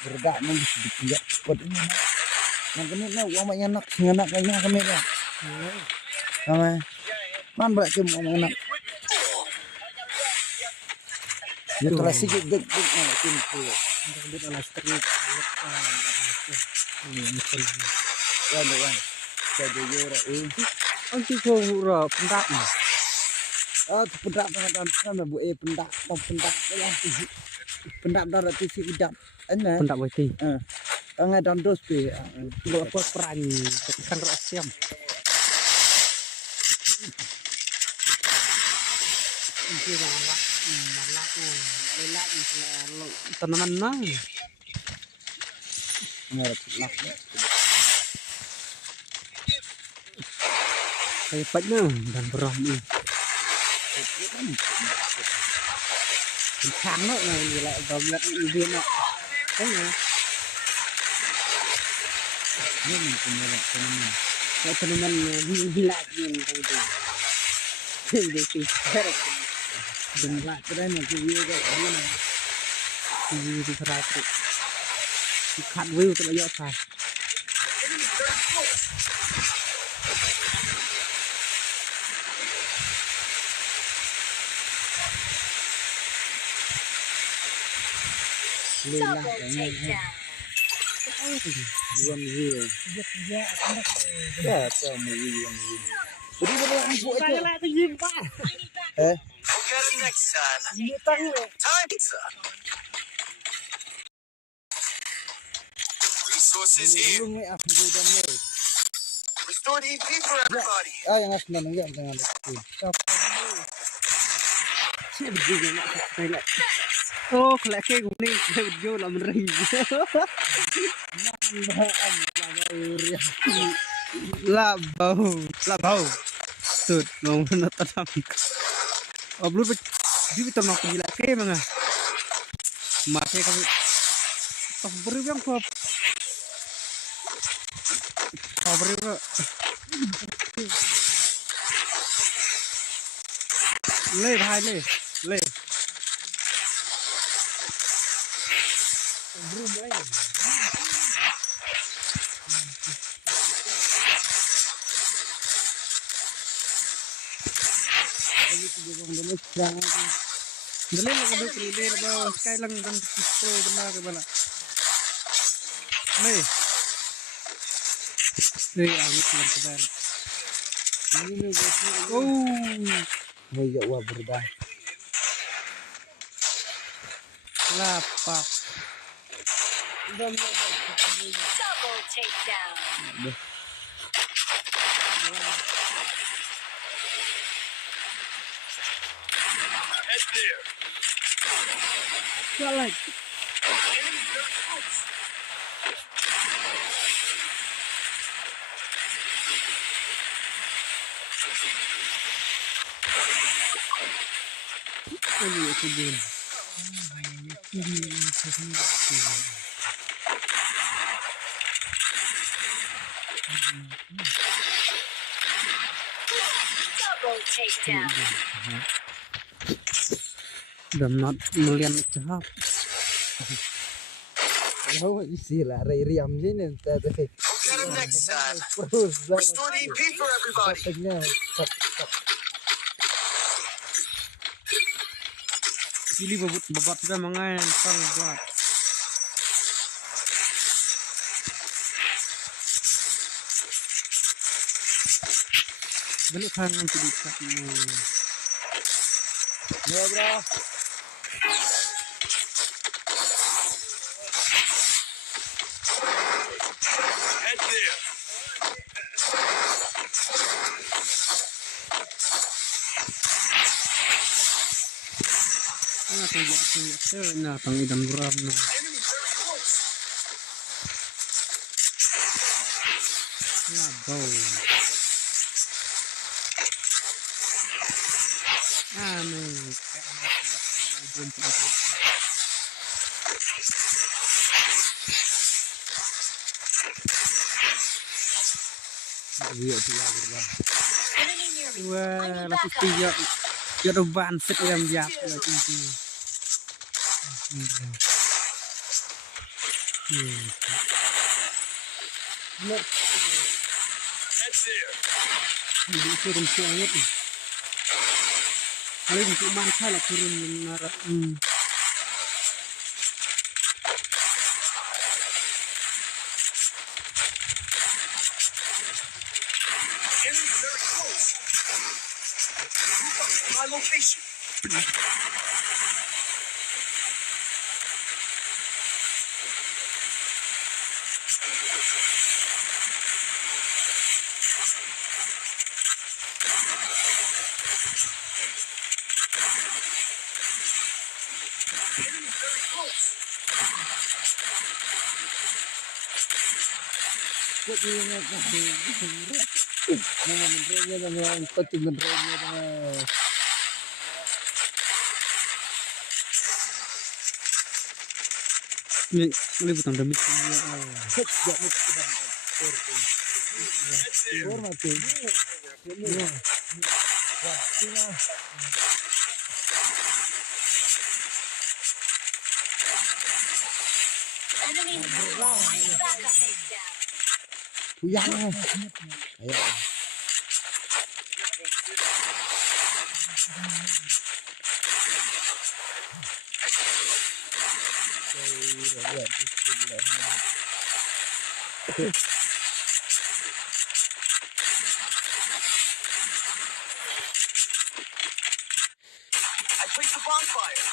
Berdak nang sedikit cepat ini. Nang kene na uang banyak nak senganak kayaknya kene dah. Sama. Man berak cuma uang nak. Ya telah sikit dek nak timpu. Dia ala street. Wan. Jadi yora Anti kau pendak. Oh, pendak pendak sama bu pendak ya. Pendak darat TV idap. Ana. Pendak berarti. Angai dan dos pe. Gua apa peran tekan rasiam. Ini malaknya lelak selalu tanaman nang. Hebatnya dan berani. Kháng nó này lại vào nhận viên nọ. Thế nhỉ? Nhưng mình cũng lại cho nên mình đi lại nhìn thằng gì. Để tìm hết được. Đừng lại cái đây là cái view đây cái này. View thì ra tự. Khát view tôi là do phải. Lên lại cái này hay. Vườn gì? Dạ, cho mày vườn gì? Đi vào ăn vội chứ. Lại tôi nhìn quá. We'll get him next time. Time pizza. Resources here. Restored EP for everybody. Yang harus menunggu jangan lupa. Siapa juga nak saya. Oh, kelak ke guni saya berjual lah meneri. Labau. Tuh, mau nonton. Oh, belum di kita mau gila ke mana? Masih kami. Oh, beri yang kau. Oh, beri apa? Le भाई ले Dali lang kami pilih ba kay lang dan pro bala ke bala. Le. Amit lang ka. Oh. Hoya wa berdah. Lapak. Double takedown. Head there. Salah. Enemy very close. Ini aku bin. Double takedown. Dan not melihat cahap. Oh, isi lah riam sini tadi. We'll get him next time. Restored EP for everybody. Pilih babat sudah mangain tal buat. Balik tangan tidak ni. Ya bro. Head there. Nah, tang idam geram no. Enemy very close. Ya bau. Anu. Enemy near me. Wah, lapis tiga. Ya reban set yang jap lagi tu. Head there. Ini turun sangat. Kalau di rumah saya turun menara. Enemy very close. Move up to my location. Ini bukan demi Enemy backup. I placed a bonfire.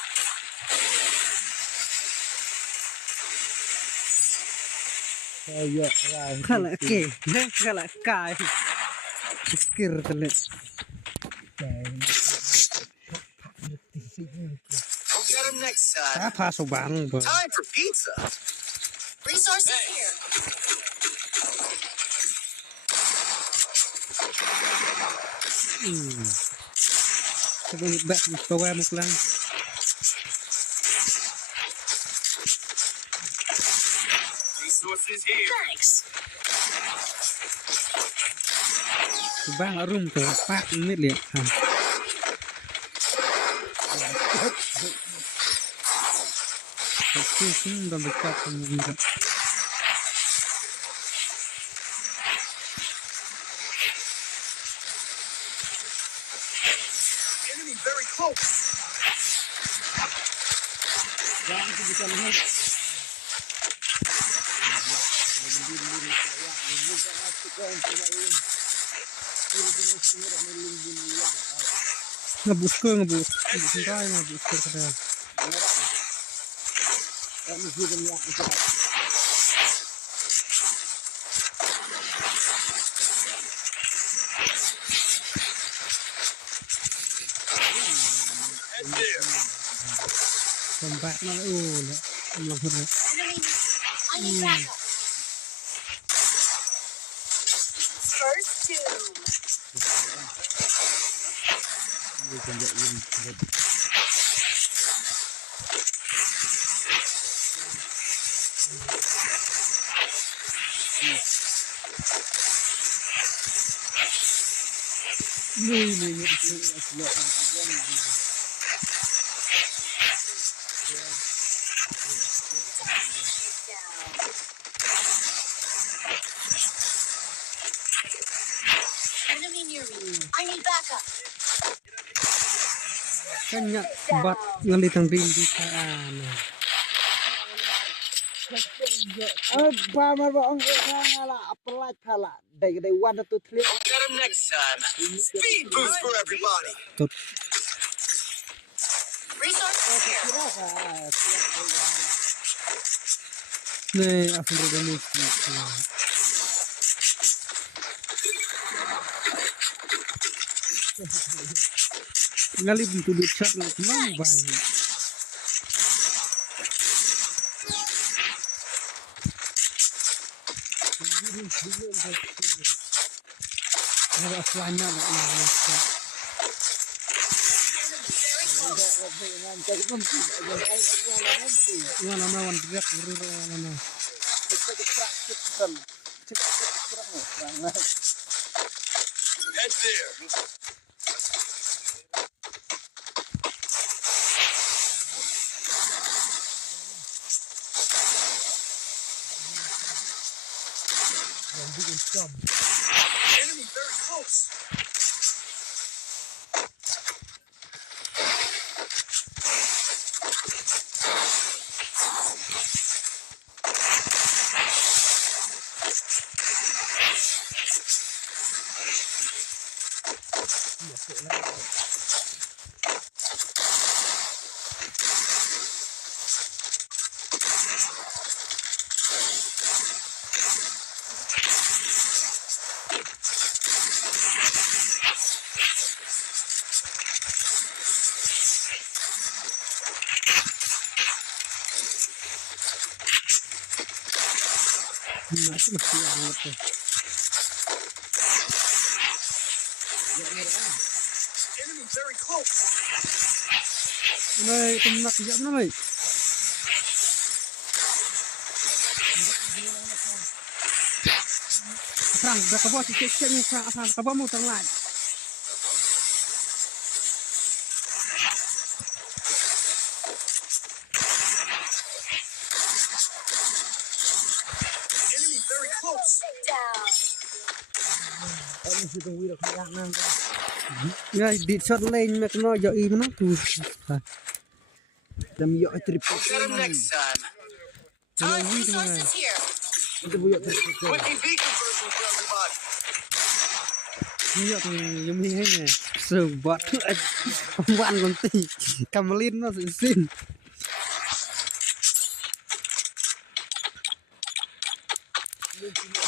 Kala ke, kala kai. Pikir kali. We'll get him next time. Apa sobang bo. Time for pizza. Resources here. Sebelum bak bawa muklang. Resources here. Thanks. Bang arum tu pak minit lihat. Sini dah dekat dengan. Enemy very close. Ngebus rai ngebus kada. Head there. Kompak na lang hura. I need backup. First doom. Enemy near me. I need backup. Kanya bat ngalitang dindi saan. Pamar ba ang ngala apalaj phala. Day 1 2 3. We'll get him next time. Speed boost for everybody. Resources here. Nih aku udah nih. Ngali buntu chat lah mana baik. Ada selanjutnya lah. Wala na wan direct ruro wala na. Head there. Enemy very close. Masih masih banget tuh. Enemy very close. Baik, temenak jam na baik. Perang, dah kau sikit-sikit ni perang kau mau tengah. Enemy very close. Down. Ya, di shot lane mek no yo i mana tu. Dam yo triple. Get him next time. Time resources here. Itu buat triple. Quick EV conversion for everybody. Yo tu yo mi hai ne. So buat wan kon ti. Kamelin no sin.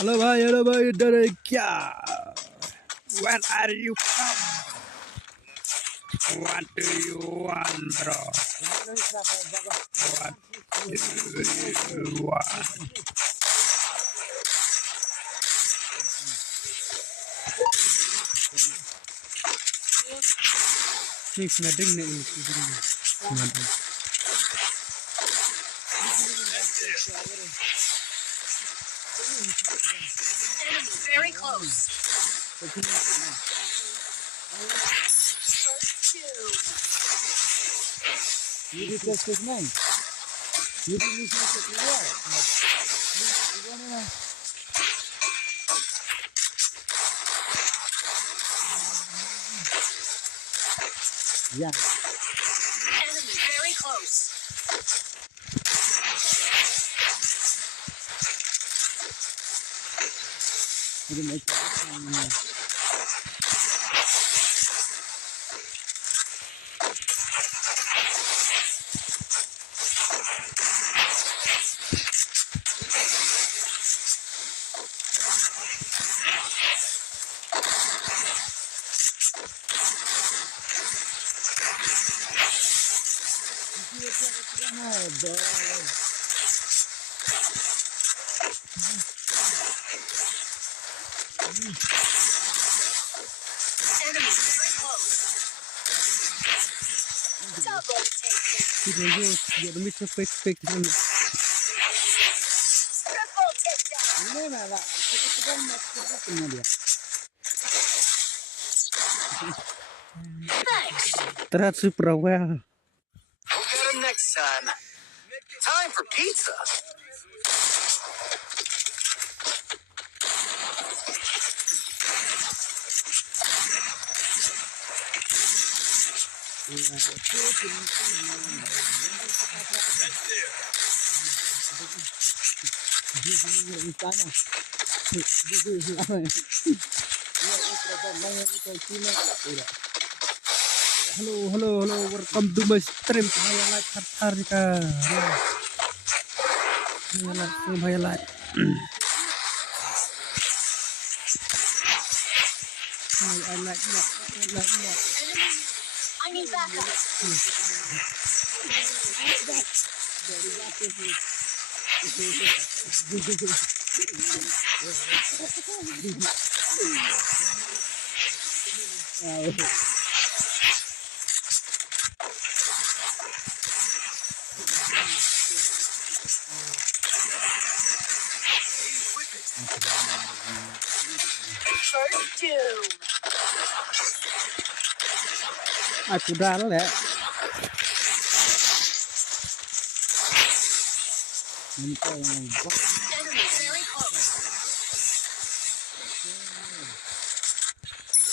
Hello bhai, dari kya? When are you come? What do you want, bro? What do you want? Ini snading nih ini. Snading. Enemy very close. First two. Enemy very close. Enemy very close. Double takedown. Kita yo demi spek ini. Triple takedown. Thanks. Terhat super well. We'll get him next time. Time for pizza. Hello, welcome to my stream. Highlight Harika. Highlight. I like that. I need backup. First doom. Aku dah lah. Enemy very close.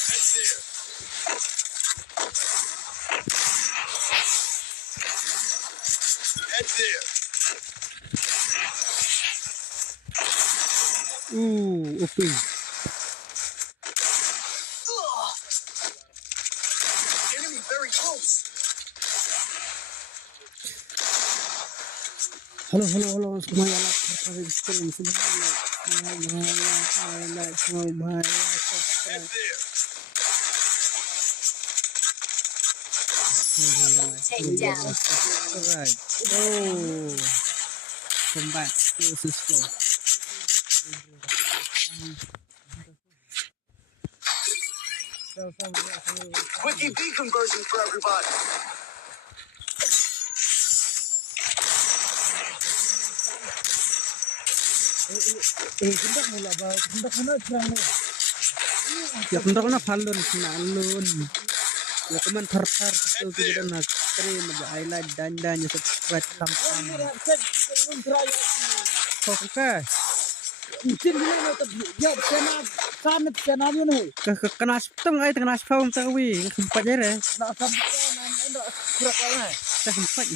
Head there. Head there. Okay. Enemy very close. Halo semuanya like stream semuanya like semuanya Head there. Takedown. alright come back to this floor Quickie B conversion for everybody. Hendak mula bah, hendak mana serang ni? Ya kendok na falun na alun. Ya keman thar tu kita na stream ada highlight dan ya subscribe tam. Oke. Mungkin bila nak tapi ya sana ni ni. Kena septung ai kena sepung tawi sempat je re. Nak sampai anda kurang lah. Sempat.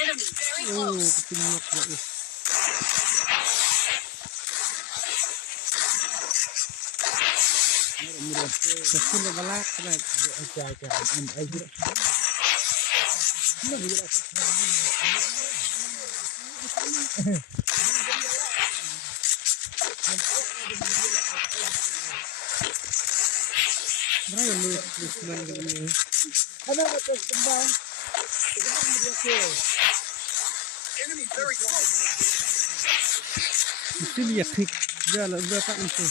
Enemy very Oh, close. ketingok ya. Kesin balak baik. Berapa lu main gini? Ada betul kembang. Enemy very close. Mesti dia klik. Jalan berapa itu?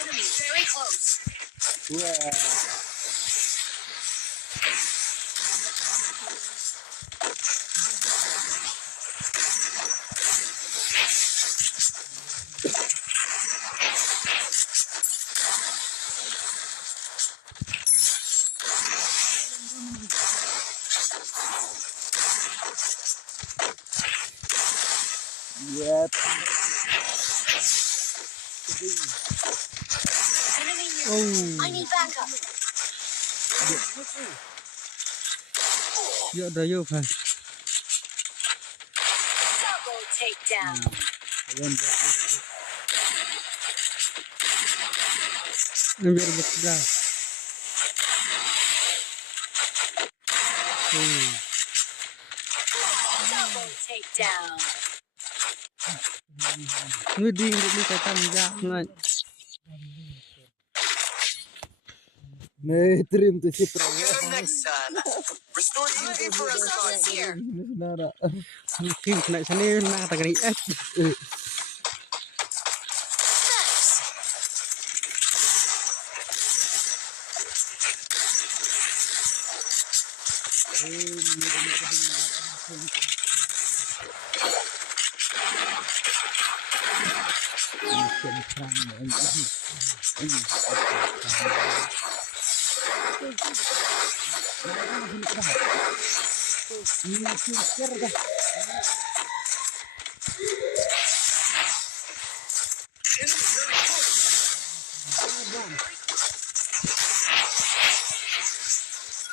Enemy very close. Enemy near. Oh, I need backup. ya ada yuk kan. Double takedown. Ini biar bersedia. Double takedown. Ini di kata jangan. Nih, trim tu si Get him next time. Restore EMP for Result everybody. is here. Nara. Mungkin kena sana nak kata kali Thanks. Enemy very close.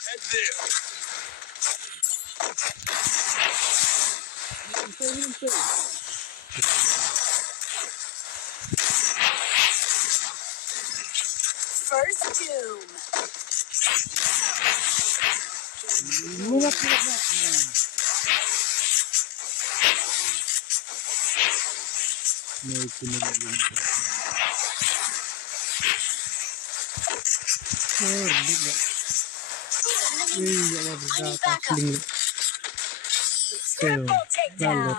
Head there. First doom. Iya, I need backup. link. Triple takedown.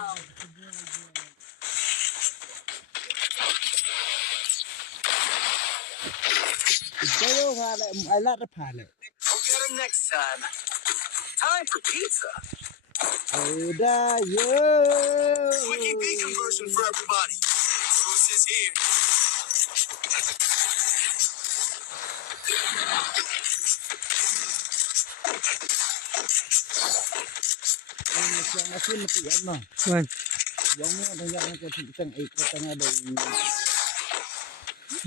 Jauh hal, alat apa hal? We'll get him next time. Time for pizza. Udah, yo. Quickie B conversion for everybody. Bruce is here. Masih mati ano? Wan, Yang ni ada yang ke tentang ikatan ada ini.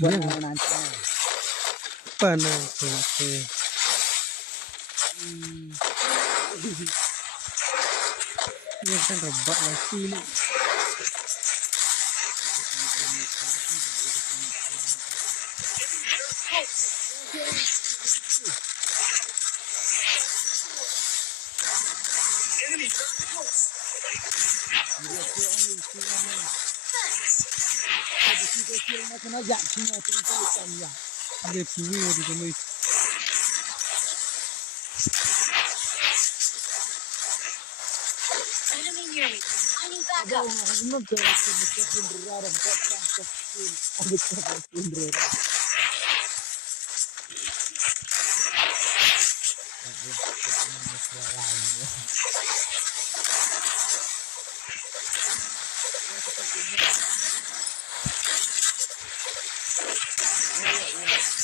Yang Buat nanti. panas tu. Ini kan rebak lagi ni. Enemy very close. Kena jak semua tu ya. Dia punya di kami. Enemy near me. I need backup. Semua tu mesti berada di atas ada sendiri.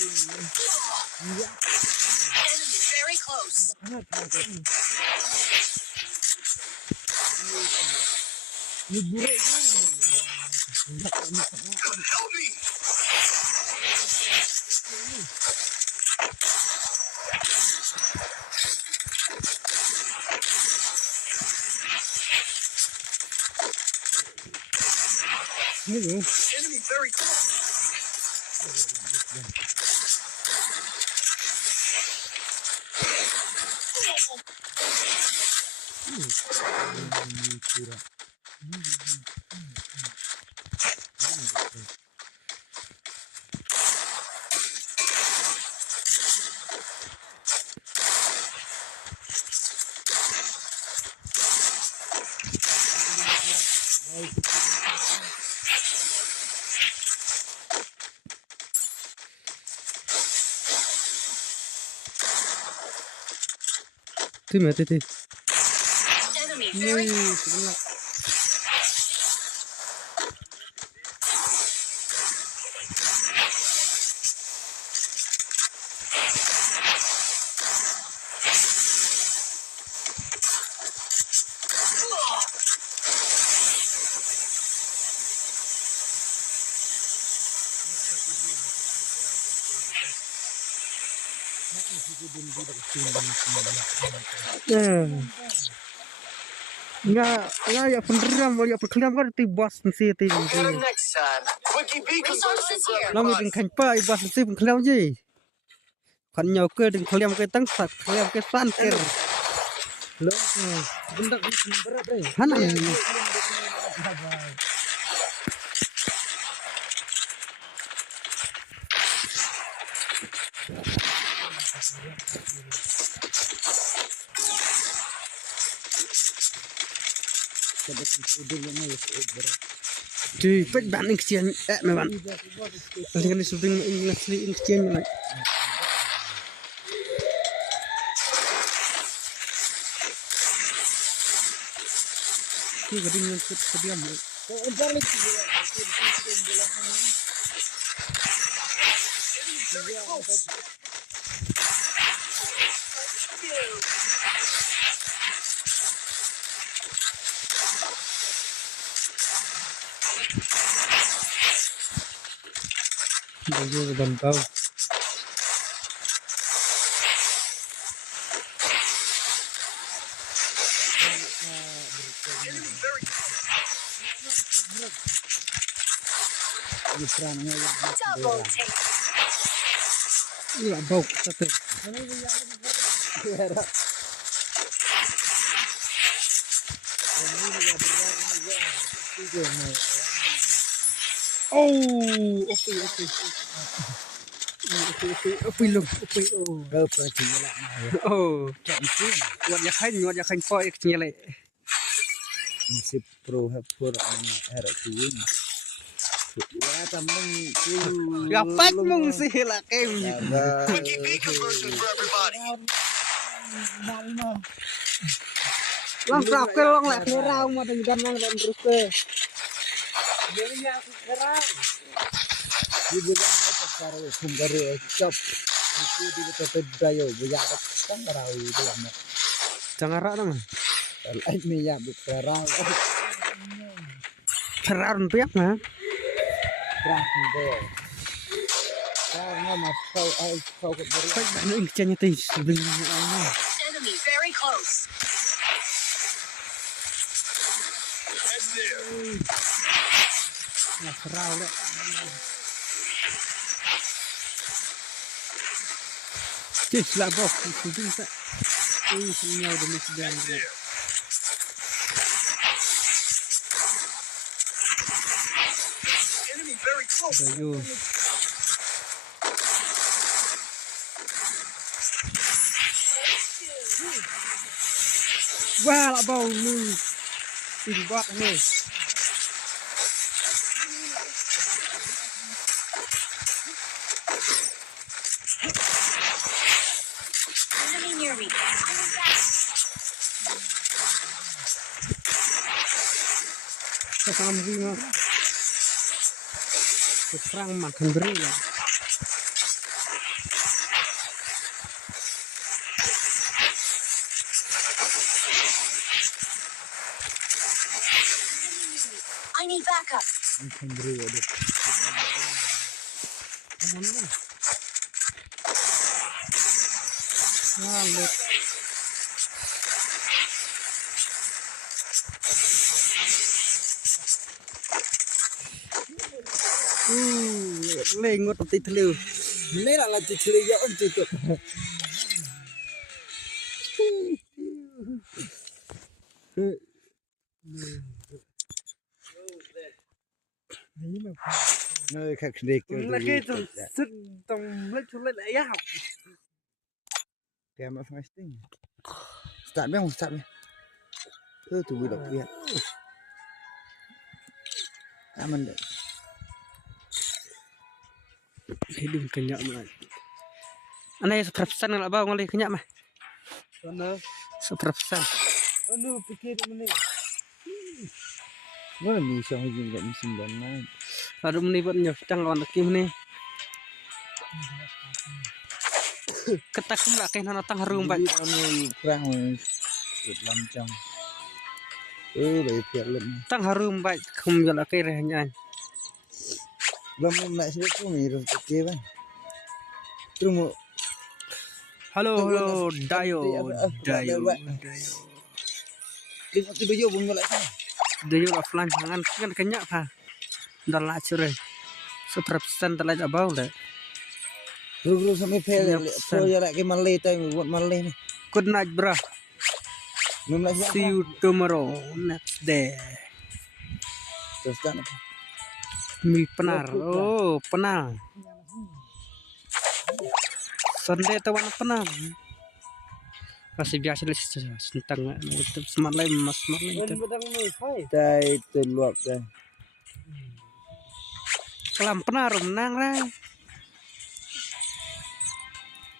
Enemy very close. Help me! Enemy very close. Tu mati tu. Enemy very close. Enggak ya penderam ya perkelam kan ti bos mesti ti. Get him next time. Quickie B conversion Resources for here. Lama everybody. dengan kan pa bos mesti penkelam je. Kan nyau ke dengan kelam ke tang sat kelam ke santer. Lo benda berat deh. Hana Cuy, pek ban exchange me ban. Nanti kan syuting English exchange nak. Ni gading yang kediam. Dia bantau. Double take. Iya bau satu. Oh, okay. Okay, lum. Okay, oh. Berapa cina lah. Oh, Wat ya kain po ik nyele. Masih pro hapur harap tuin. Ya temen Ya pek mung sih lah kem. Quickie B conversion for everybody. Lang rakel lang lek nirau mah dan nang dan terus ke. Belinya aku kerang. Dia bilang apa cara kumbare cop. Itu di tempat dayo biar kan kerau itu lah. Jangan nang. Lain ni ya berkerang. Keran piak mah. Kerang deh. Karena mas kau ke beri. Pek ban ik cenye ti sebelum ana. Enemy very close. Head there. Ya serau lek. Cih lah bok, syuting tak. Senyau demi sedang. Dayo. Wah, lah bau ni. Timbak ni. Enemy near me. I'm back. Sasama mo. Perang makan beri lah. I need backup. Lalut. Lengot peti telu. Ini lah lagi ceria untuk itu. Nơi khác đi kêu Là cái tầm sức tầm lấy chút lấy lại á. Kaya mas fasting. Start bang, start bang. Tu budak dia. Aman deh. Hidung kenyak mah. Aneh 100% lah bau ngalih kenyak mah. Sana 100%. anu pikir mana Mana bisa hujung tak musim banget. Aduh meni buat nyostang lawan laki meni. Ketakum lah kayak nanatang harum baik. Anu perang ikut lancang. Baik film. Tang harum baik kum jala kayak rehnya. Belum nak sebut pun ni okey bang. Terus mau Halo Dayo. tengok tu baju pun molek sana. Dayo lah pelancangan kan kenyak pa. Dah lah cerai. 100% telah jabau dah. Terus sampai fail. Siap, Pro ya lagi Malay tu buat Malay ni. Good night bro. Belum nak siap. See you tomorrow next day. Terus tak nak. Mi penar. Oh, penar. Sunday tawan penar. Masih biasa lah sentang itu smart lain mas smart lain itu. bedang ni hai Tai tu luap dah. Kelam penar menang lah.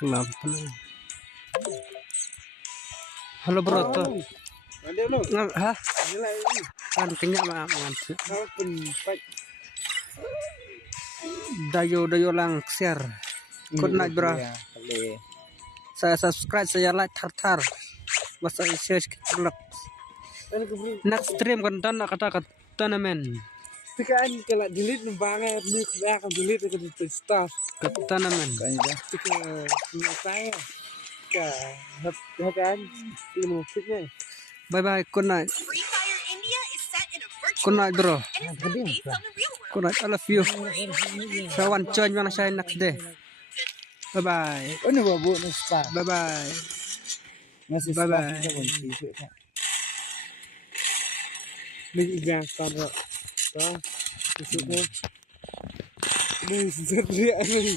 Kelam penar. Halo bro tuh. ada lu Hah? nilai ni Kan kenyak mah ngantuk. kau pun pai Dayo lang share. Good night bro. Ya, boleh. Saya subscribe, saya like tar. Masa search kelak. ada kebri Next stream kan dan kata tournament. tekan kalau delete banget ni kaya akan delete ke di staff Tournament. Kau ni dah. tika ni saya ka kan ilmu fitnya Bye bye. Good night. Free Fire India is set in a virtual Good night bro. world, and it's not based on the real world. Good night. I love you. So one join mana saya next day. Bye bye. Oh ni buat ni spa. Bye bye. Masih Bye spa bye. kita pun sih. ni jangan tahu tak besoknya ni sedih ni